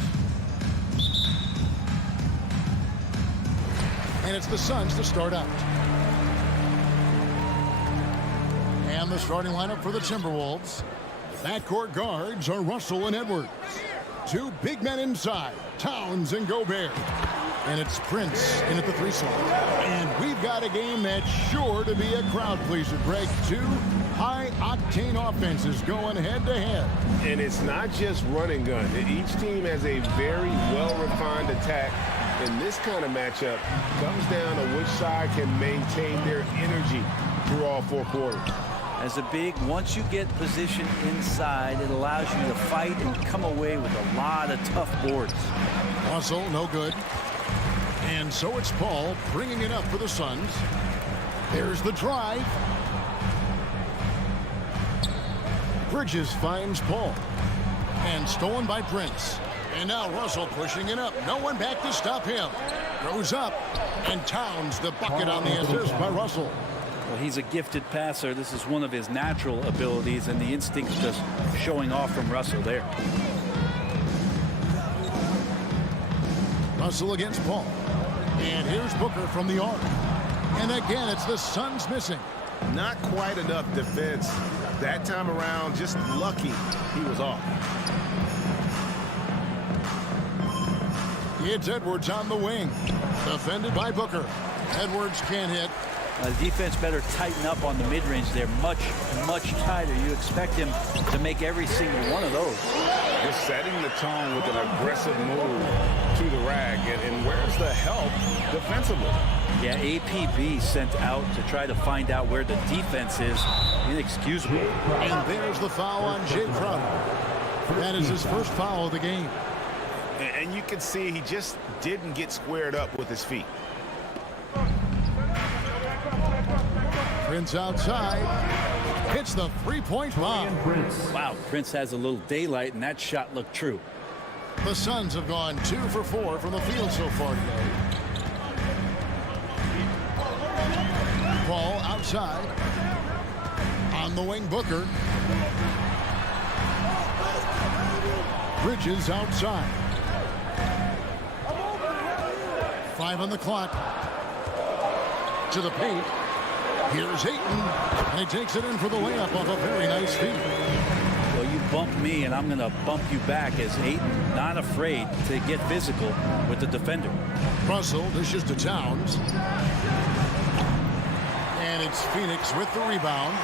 And it's the Suns to start out. And the starting lineup for the Timberwolves. Backcourt guards are Russell and Edwards. Two big men inside, Towns and Gobert. And it's Prince in at the 3 slot. And we've got a game that's sure to be a crowd pleaser, Greg. Two high-octane offenses going head-to-head. And it's not just run and gun. Each team has a very well-refined attack. And this kind of matchup comes down to which side can maintain their energy through all 4 quarters. As a big, once you get position inside, it allows you to fight and come away with a lot of tough boards. Russell, no good. And so it's Paul bringing it up for the Suns. There's the drive. Bridges finds Paul. And stolen by Prince. And now Russell pushing it up. No one back to stop him. Goes up. And Towns the bucket on the assist by Russell. Well, he's a gifted passer. This is one of his natural abilities, and the instinct's just showing off from Russell there. Russell against Paul. And here's Booker from the arc. And again, it's the Suns missing. Not quite enough defense. That time around, just lucky he was off. It's Edwards on the wing. Defended by Booker. Edwards can't hit. The defense better tighten up on the mid-range. They're much, much tighter. You expect him to make every single one of those. They're setting the tone with an aggressive move to the rag. And where's the help defensively? Yeah, APB sent out to try to find out where the defense is. Inexcusable. And there's the foul on Jay Crowder. That is his first foul of the game. And you can see he just didn't get squared up with his feet. Prince outside. Hits the three-point bomb. Wow, Prince has a little daylight, and that shot looked true. The Suns have gone 2 for 4 from the field so far today. Paul outside. On the wing, Booker. Bridges outside. 5 on the clock. To the paint. Here's Ayton, and he takes it in for the layup off a very nice feed. Well, you bump me, and I'm going to bump you back as Ayton not afraid to get physical with the defender. Russell dishes to Towns. And it's Phoenix with the rebound.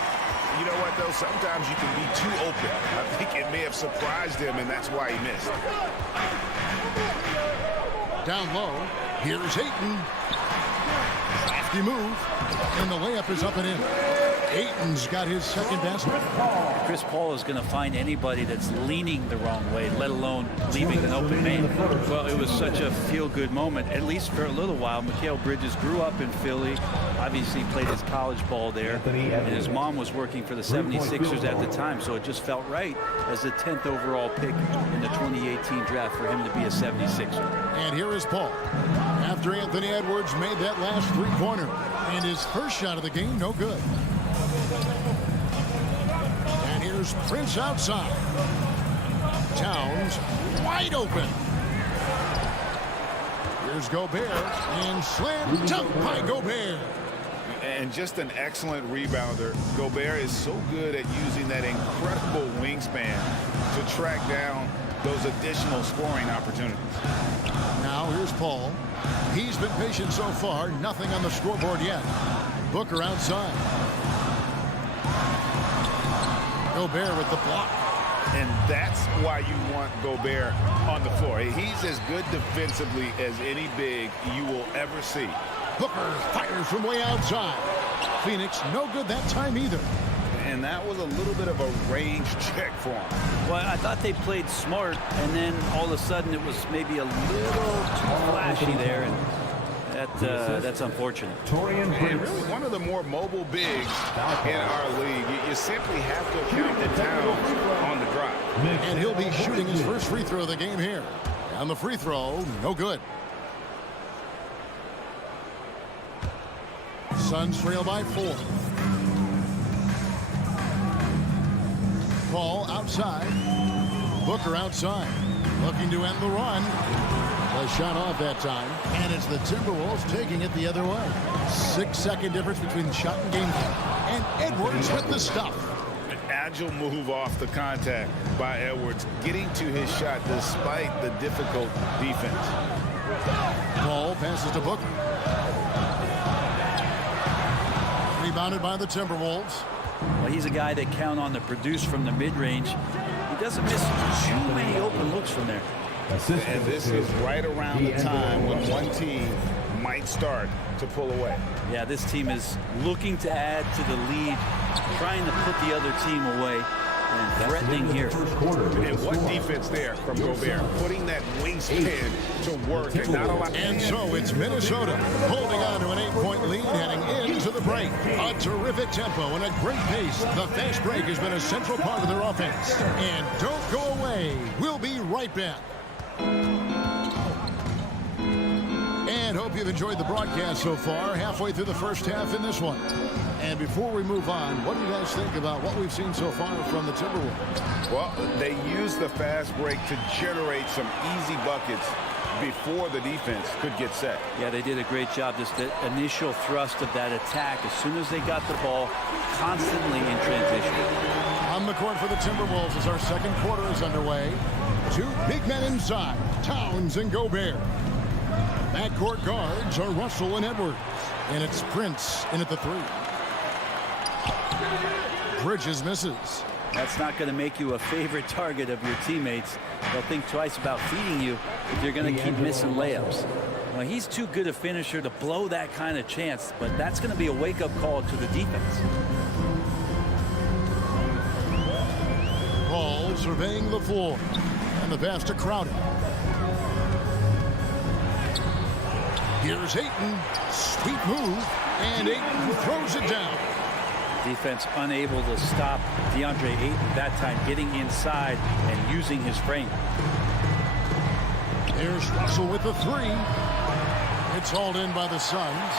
You know what, though? Sometimes you can be too open. I think it may have surprised him, and that's why he missed. Down low. Here's Ayton. Lofty move. And the layup is up and in. Ayton's got his second basket. Chris Paul is going to find anybody that's leaning the wrong way, let alone leaving an open man. Well, it was such a feel-good moment, at least for a little while. Mikal Bridges grew up in Philly, obviously played his college ball there, and his mom was working for the 76ers at the time, so it just felt right as the 10th overall pick in the 2018 draft for him to be a 76er. And here is Paul. After Anthony Edwards made that last three-pointer. And his first shot of the game, no good. And here's Prince outside. Towns wide open. Here's Gobert. And slam dunk by Gobert. And just an excellent rebounder. Gobert is so good at using that incredible wingspan to track down those additional scoring opportunities. Now here's Paul. He's been patient so far. Nothing on the scoreboard yet. Booker outside. Gobert with the block. And that's why you want Gobert on the floor. He's as good defensively as any big you will ever see. Booker fires from way outside. Phoenix no good that time either. And that was a little bit of a range check for him. Well, I thought they played smart, and then all of a sudden it was maybe a little too flashy there, and that's unfortunate. And really one of the more mobile bigs in our league. You simply have to count the Towns on the drive. And he'll be shooting his first free throw of the game here. And the free throw, no good. Suns trail by 4. Paul outside. Booker outside. Looking to end the run. The shot off that time. And it's the Timberwolves taking it the other way. 6-second difference between the shot and game count. And Edwards with the stuff. An agile move off the contact by Edwards, getting to his shot despite the difficult defense. Paul passes to Booker. Rebounded by the Timberwolves. Well, he's a guy they count on to produce from the mid-range. He doesn't miss too many open looks from there. And this is right around the time when one team might start to pull away. Yeah, this team is looking to add to the lead, trying to put the other team away, and threatening here. And what defense there from Gobert, putting that wingspan to work and not allow. And so it's Minnesota holding on to an 8-point lead heading into the break. A terrific tempo and a great pace. The fast break has been a central part of their offense. And don't go away. We'll be right back. And hope you've enjoyed the broadcast so far. Halfway through the first half in this one. And before we move on, what do you guys think about what we've seen so far from the Timberwolves? Well, they used the fast break to generate some easy buckets before the defense could get set. Yeah, they did a great job. Just the initial thrust of that attack, as soon as they got the ball, constantly in transition. On the court for the Timberwolves as our second quarter is underway. Two big men inside, Towns and Gobert. Backcourt guards are Russell and Edwards. And it's Prince in at the 3. Bridges misses. That's not going to make you a favorite target of your teammates. They'll think twice about feeding you if you're going to keep missing layups. Well, he's too good a finisher to blow that kind of chance, but that's going to be a wake-up call to the defense. Paul surveying the floor. And the pass to Crowder. Here's Ayton. Sweet move. And Ayton throws it down. Defense unable to stop Deandre Ayton that time, getting inside and using his frame. There's Russell with the 3. It's hauled in by the Suns.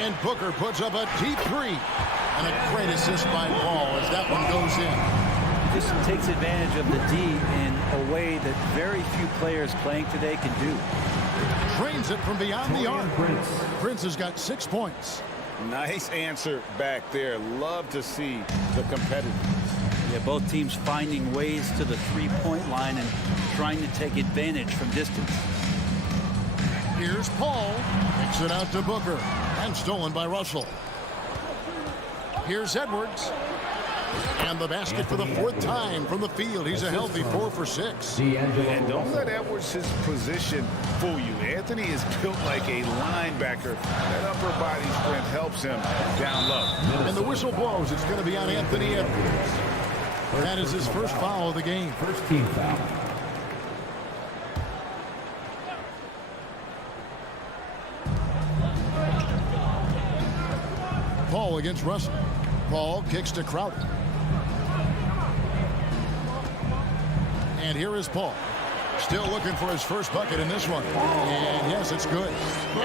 And Booker puts up a deep 3. And a great assist by Paul as that one goes in. Just takes advantage of the D in a way that very few players playing today can do. Drains it from beyond the arc. Prince has got 6 points. Nice answer back there. Love to see the competitiveness. Yeah, both teams finding ways to the three-point line and trying to take advantage from distance. Here's Paul. Kicks it out to Booker. And stolen by Russell. Here's Edwards. And the basket for the 4th time from the field. He's a healthy 4 for 6. And don't let Edwards' position fool you. Anthony is built like a linebacker. That upper body strength helps him down low. And the whistle blows. It's going to be on Anthony Edwards. That is his first foul of the game. First team foul. Paul against Russell. Paul kicks to Crowder. And here is Paul. Still looking for his first bucket in this one. And yes, it's good.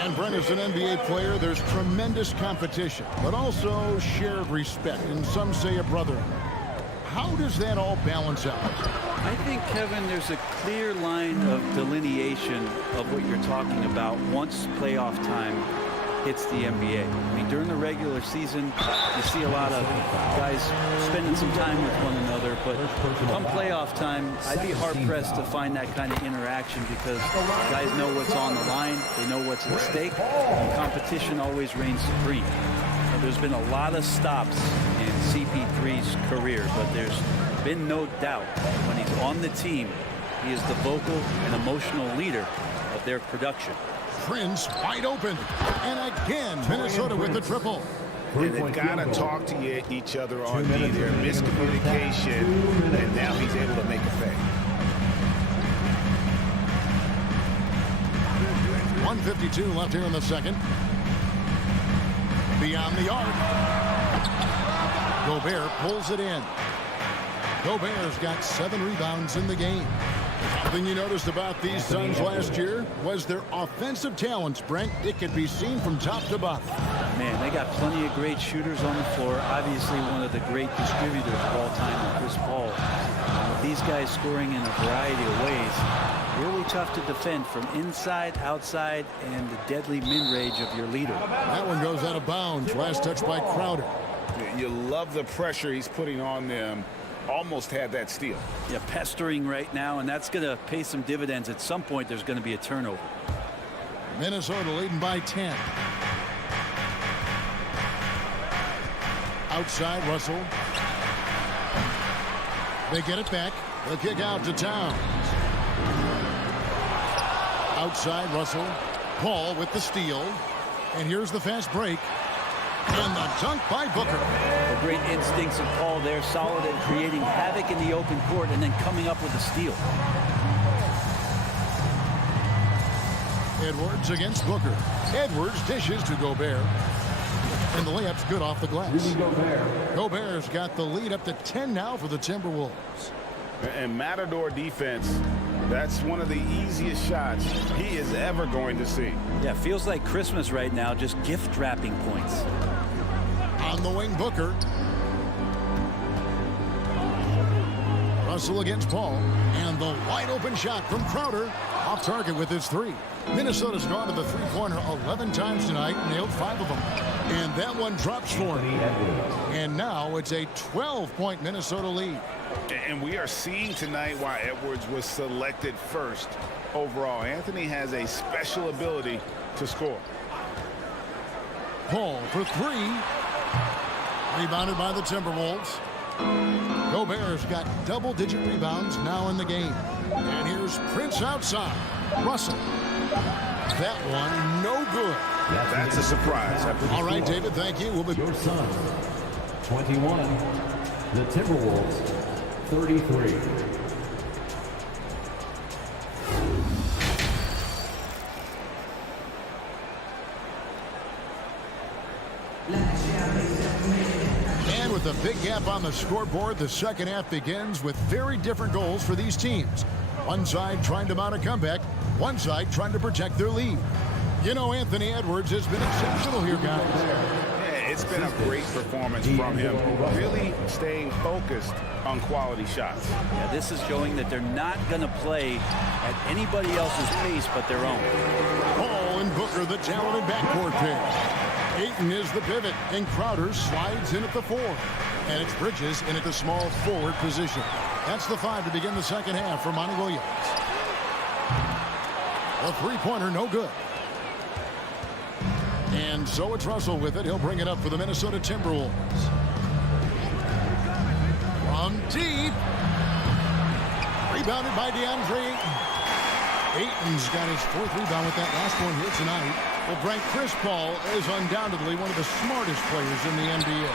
And Brent is an NBA player. There's tremendous competition, but also shared respect, and some say a brotherhood. How does that all balance out? I think, Kevin, there's a clear line of delineation of what you're talking about once playoff time hits the NBA. I mean, during the regular season, you see a lot of guys spending some time with one another, but come playoff time, I'd be hard-pressed to find that kind of interaction because guys know what's on the line, they know what's at stake, and competition always reigns supreme. Now, there's been a lot of stops in CP3's career, but there's been no doubt when he's on the team, he is the vocal and emotional leader of their production. Prince wide open. And again, Minnesota with the triple. And they've got to talk to each other on D. Their miscommunication, and now he's able to make a pay. 1:52 left here in the second. Beyond the arc. Gobert pulls it in. Gobert's got 7 rebounds in the game. Something you noticed about these Suns last year was their offensive talents, Brent. It could be seen from top to bottom. Man, they got plenty of great shooters on the floor. Obviously, one of the great distributors of all time, Chris Paul. With these guys scoring in a variety of ways, really tough to defend from inside, outside, and the deadly mid-range of your leader. That one goes out of bounds. Last touch by Crowder. You love the pressure he's putting on them. Almost had that steal. Yeah, pestering right now, and that's going to pay some dividends. At some point, there's going to be a turnover. Minnesota leading by 10. Outside, Russell. They get it back. The kick out to Towns. Outside, Russell. Paul with the steal. And here's the fast break. And the dunk by Booker. The great instincts of Paul there, solid at creating havoc in the open court and then coming up with a steal. Edwards against Booker. Edwards dishes to Gobert. And the layup's good off the glass. Gobert's got the lead up to 10 now for the Timberwolves. And Matador defense, that's one of the easiest shots he is ever going to see. Yeah, feels like Christmas right now, just gift wrapping points. On the wing, Booker. Russell against Paul. And the wide open shot from Crowder. Off target with his three. Minnesota's gone to the three-pointer 11 times tonight, nailed 5 of them. And that one drops for him. And now it's a 12-point Minnesota lead. And we are seeing tonight why Edwards was selected first overall. Anthony has a special ability to score. Paul for 3. Rebounded by the Timberwolves. Gobert's got double-digit rebounds now in the game. And here's Prince outside. Russell. That one, no good. That's a surprise. All right, David, thank you. We'll be Your Suns, 21. The Timberwolves, 33. And with a big gap on the scoreboard, the second half begins with very different goals for these teams. One side trying to mount a comeback, one side trying to protect their lead. You know, Anthony Edwards has been exceptional here, guys. Yeah, it's been a great performance from him, really staying focused on quality shots. Yeah, this is showing that they're not going to play at anybody else's pace but their own. Paul and Booker, the talented backcourt pair. Ayton is the pivot, and Crowder slides in at the 4. And it's Bridges in at the small forward position. That's the 5 to begin the second half for Monty Williams. A three-pointer, no good. And so it's Russell with it. He'll bring it up for the Minnesota Timberwolves. From deep. Rebounded by Deandre Ayton. Ayton's got his 4th rebound with that last one here tonight. Well, Frank, Chris Paul is undoubtedly one of the smartest players in the NBA.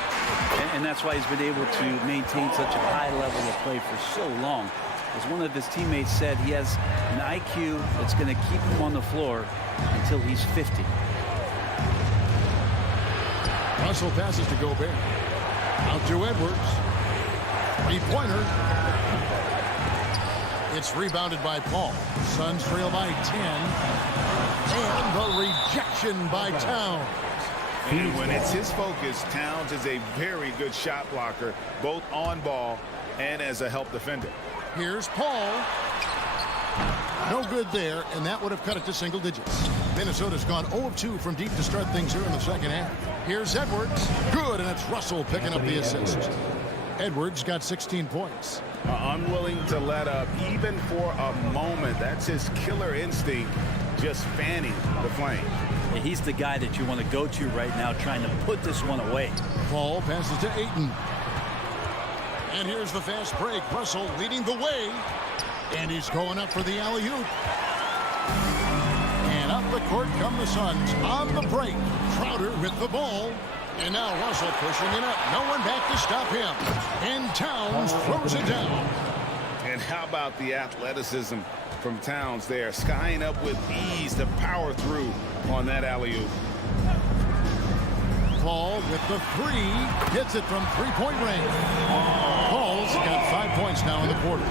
And that's why he's been able to maintain such a high level of play for so long. As one of his teammates said, he has an IQ that's going to keep him on the floor until he's 50. Russell passes to Gobert. Out to Edwards. Three-pointer. It's rebounded by Paul. Suns trail by 10. And the rejection by Towns. And when it's his focus, Towns is a very good shot blocker, both on ball and as a help defender. Here's Paul. No good there, and that would have cut it to single digits. Minnesota's gone 0 of 2 from deep to start things here in the second half. Here's Edwards. Good, and it's Russell picking up the assist. Edwards got 16 points. Unwilling to let up even for a moment. That's his killer instinct, just fanning the flame. Yeah, he's the guy that you want to go to right now, trying to put this one away. Paul passes to Ayton. And here's the fast break. Russell leading the way. And he's going up for the alley-oop. And up the court come the Suns on the break. Crowder with the ball. And now Russell pushing it up. No one back to stop him. And Towns throws it down. And how about the athleticism from Towns there? Skying up with ease to power through on that alley-oop. Paul with the 3. Gets it from three-point range. Paul's got 5 points now in the quarter.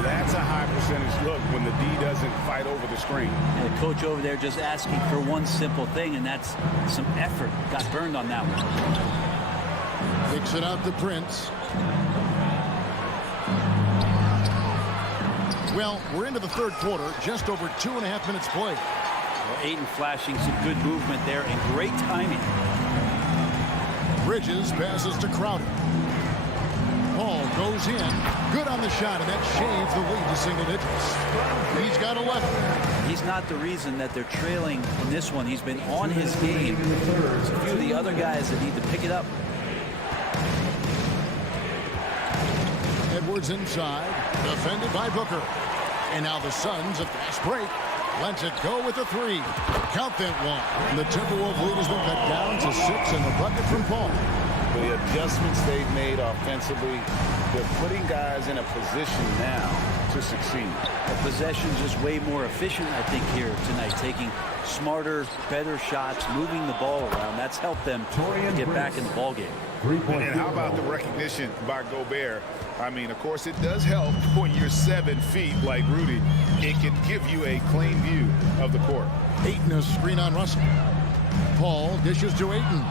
That's a high percentage look when the D doesn't fight over the screen. And the coach over there just asking for one simple thing, and that's some effort. Got burned on that one. Kicks it out to Prince. Well, we're into the third quarter, just over 2.5 minutes played. Well, Ayton flashing some good movement there and great timing. Bridges passes to Crowder. Paul goes in. Good on the shot, and that shaves the lead to single digits. He's got 11. He's not the reason that they're trailing in this one. He's been on his game. There's a few of the other guys that need to pick it up. Edwards inside, defended by Booker. And now the Suns, a fast break, lets it go with a three. Count that one. The Timberwolves lead has been cut down to 6 in the bucket from Paul. The adjustments they've made offensively, they're putting guys in a position now to succeed. The possession's just way more efficient, I think, here tonight. Taking smarter, better shots, moving the ball around. That's helped them get back in the ballgame. And how about the recognition by Gobert? I mean, of course, it does help when you're 7 feet like Rudy. It can give you a clean view of the court. Ayton a screen on Russell. Paul dishes to Ayton.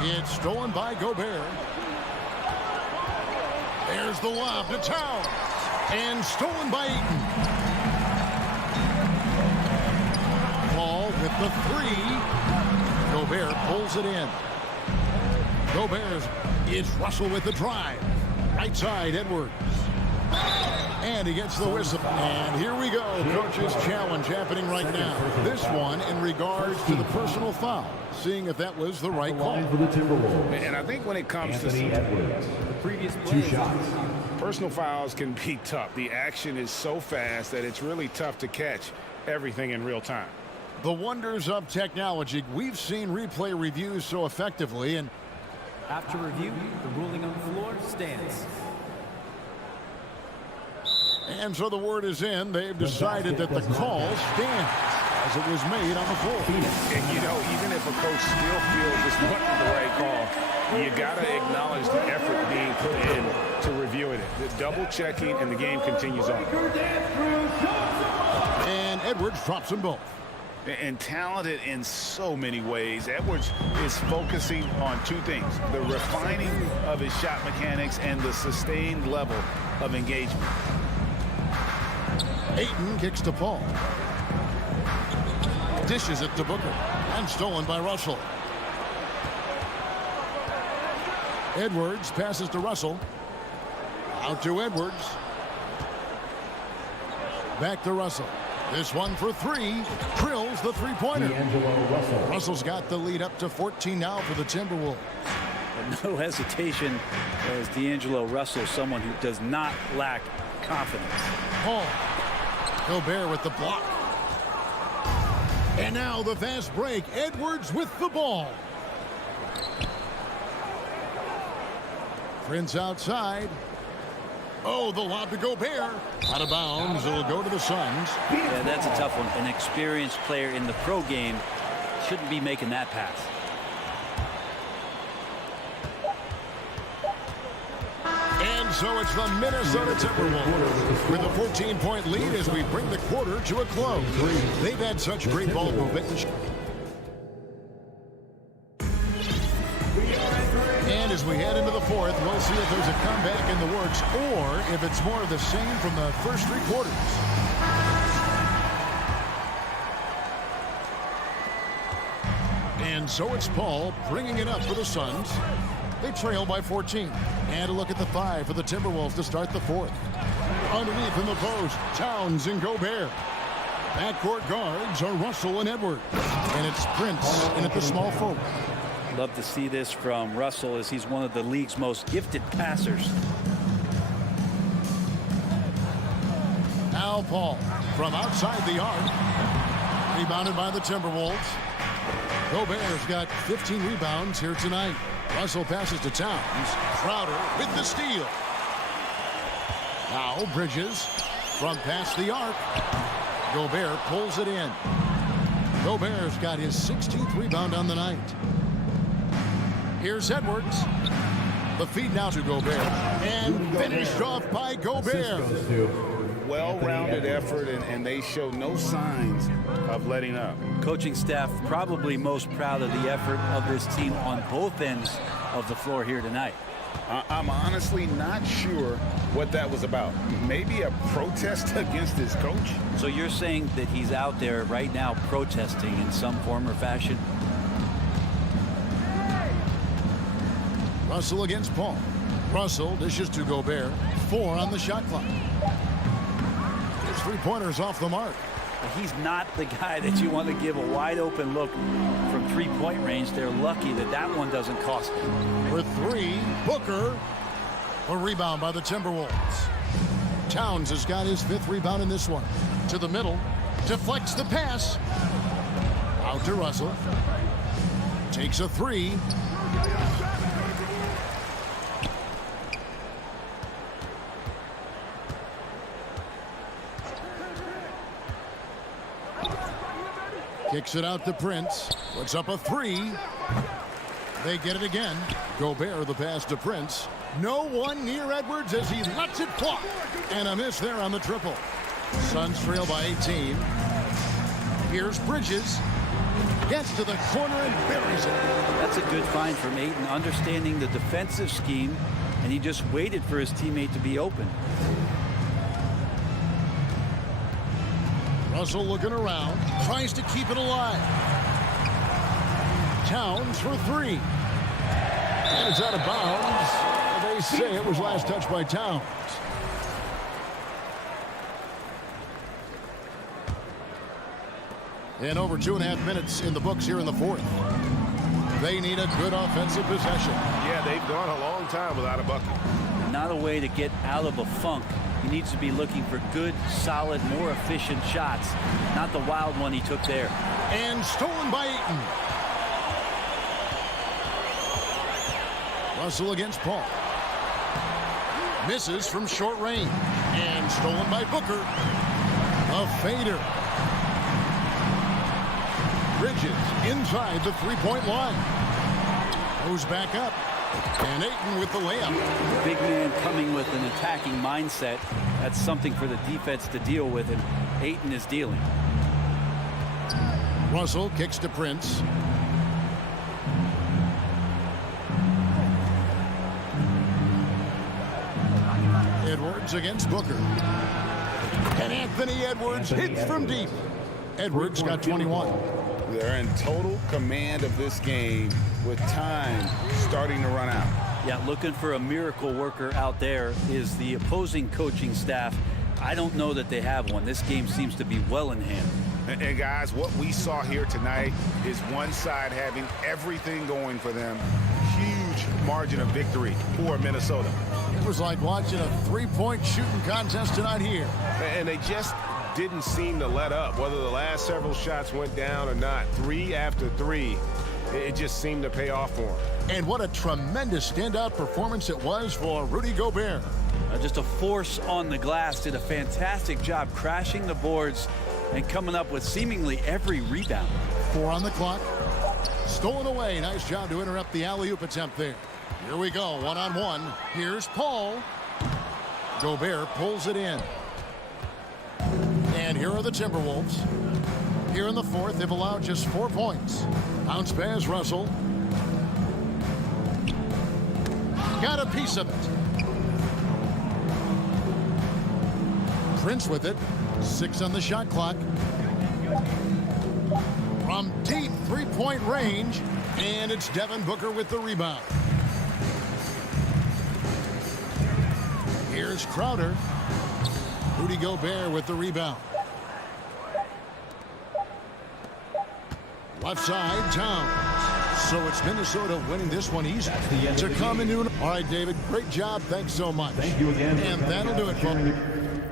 It's stolen by Gobert. There's the lob to Towns. And stolen by Ayton. Paul with the three. Gobert pulls it in. It's Russell with the drive. Right side, Edwards. And he gets the whistle. And here we go. Coach's challenge happening right now. This one in regards to the personal foul. Seeing if that was the right call. And I think when it comes to The previous play. 2 shots. personal fouls can be tough. The action is so fast that it's really tough to catch everything in real time. The wonders of technology. We've seen replay reviews so effectively, and After review, the ruling on the floor stands. And so the word is in. They've decided that the call stands as it was made on the floor. And, you know, even if a coach still feels this wasn't the right call, you got to acknowledge the effort being put in to reviewing it. The double checking, and the game continues on. And Edwards drops them both. And talented in so many ways. Edwards is focusing on 2 things: the refining of his shot mechanics and the sustained level of engagement. Ayton kicks to Paul. Dishes it to Booker. And stolen by Russell. Edwards passes to Russell. Out to Edwards. Back to Russell. This one for 3. Drills the three-pointer. Russell's got the lead up to 14 now for the Timberwolves. And no hesitation as D'Angelo Russell, someone who does not lack confidence. Paul. Gobert with the block. And now the fast break. Edwards with the ball. Prince outside. Oh, the lob to Gobert. Out of bounds. It'll go to the Suns. Yeah, that's a tough one. An experienced player in the pro game shouldn't be making that pass. And so it's the Minnesota Timberwolves with a 14-point lead as we bring the quarter to a close. They've had such great ball movement. And as we head into the fourth, we'll see if there's a comeback in the works or if it's more of the same from the first 3 quarters. And so it's Paul bringing it up for the Suns. They trail by 14. And a look at the 5 for the Timberwolves to start the fourth. Underneath in the post, Towns and Gobert. Backcourt guards are Russell and Edwards. And it's Prince in at the small forward. Love to see this from Russell as he's one of the league's most gifted passers. Now Paul from outside the arc. Rebounded by the Timberwolves. Gobert's got 15 rebounds here tonight. Russell passes to Towns. Crowder with the steal. Now Bridges from past the arc. Gobert pulls it in. Gobert's got his 16th rebound on the night. Here's Edwards. The feed now to Gobert. And finished off by Gobert. well-rounded effort, and they show no signs of letting up. Coaching staff probably most proud of the effort of this team on both ends of the floor here tonight. I'm honestly not sure what that was about. Maybe a protest against his coach? So you're saying that he's out there right now protesting in some form or fashion? Russell against Paul. Russell dishes to Gobert. 4 on the shot clock. His three-pointers off the mark. He's not the guy that you want to give a wide open look from three-point range. They're lucky that that one doesn't cost them. For 3, Booker. A rebound by the Timberwolves. Towns has got his 5th rebound in this one. To the middle. Deflects the pass. Out to Russell. Takes a 3. Kicks it out to Prince. Puts up a 3. They get it again. Gobert the pass to Prince. No one near Edwards as he lets it fly. And a miss there on the triple. Suns trail by 18. Here's Bridges. Gets to the corner and buries it. That's a good find from Ayton, understanding the defensive scheme, and he just waited for his teammate to be open. Russell looking around, tries to keep it alive. Towns for 3. And it's out of bounds. They say it was last touched by Towns. And over 2.5 minutes in the books here in the 4th. They need a good offensive possession. Yeah, they've gone a long time without a bucket. Not a way to get out of a funk. He needs to be looking for good, solid, more efficient shots, not the wild one he took there. And stolen by Ayton. Russell against Paul. Misses from short range. And stolen by Booker. A fader. Bridges inside the three-point line. Goes back up. And Ayton with the layup. Big man coming with an attacking mindset. That's something for the defense to deal with, and Ayton is dealing. Russell kicks to Prince. Edwards against Booker. And Anthony Edwards hits from deep. Edwards got 21. They're in total command of this game with time starting to run out. Yeah, looking for a miracle worker out there is the opposing coaching staff. I don't know that they have one. This game seems to be well in hand. And guys, what we saw here tonight is one side having everything going for them. Huge margin of victory for Minnesota. It was like watching a three-point shooting contest tonight here. And they just didn't seem to let up, whether the last several shots went down or not. 3 after 3, it just seemed to pay off for them. And what a tremendous standout performance it was for Rudy Gobert. Just a force on the glass, did a fantastic job crashing the boards and coming up with seemingly every rebound. 4 on the clock. Stolen away. Nice job to interrupt the alley-oop attempt there. Here we go, one-on-one. Here's Paul. Gobert pulls it in. And here are the Timberwolves. Here in the 4th, they've allowed just 4 points. Bounce pass, Russell. Got a piece of it. Prince with it. 6 on the shot clock. From deep three-point range. And it's Devin Booker with the rebound. Here's Crowder. Rudy Gobert with the rebound. Left side, Towns. So it's Minnesota winning this one easy. To come into. All right, David, great job. Thanks so much. Thank you again. And that'll do it, folks.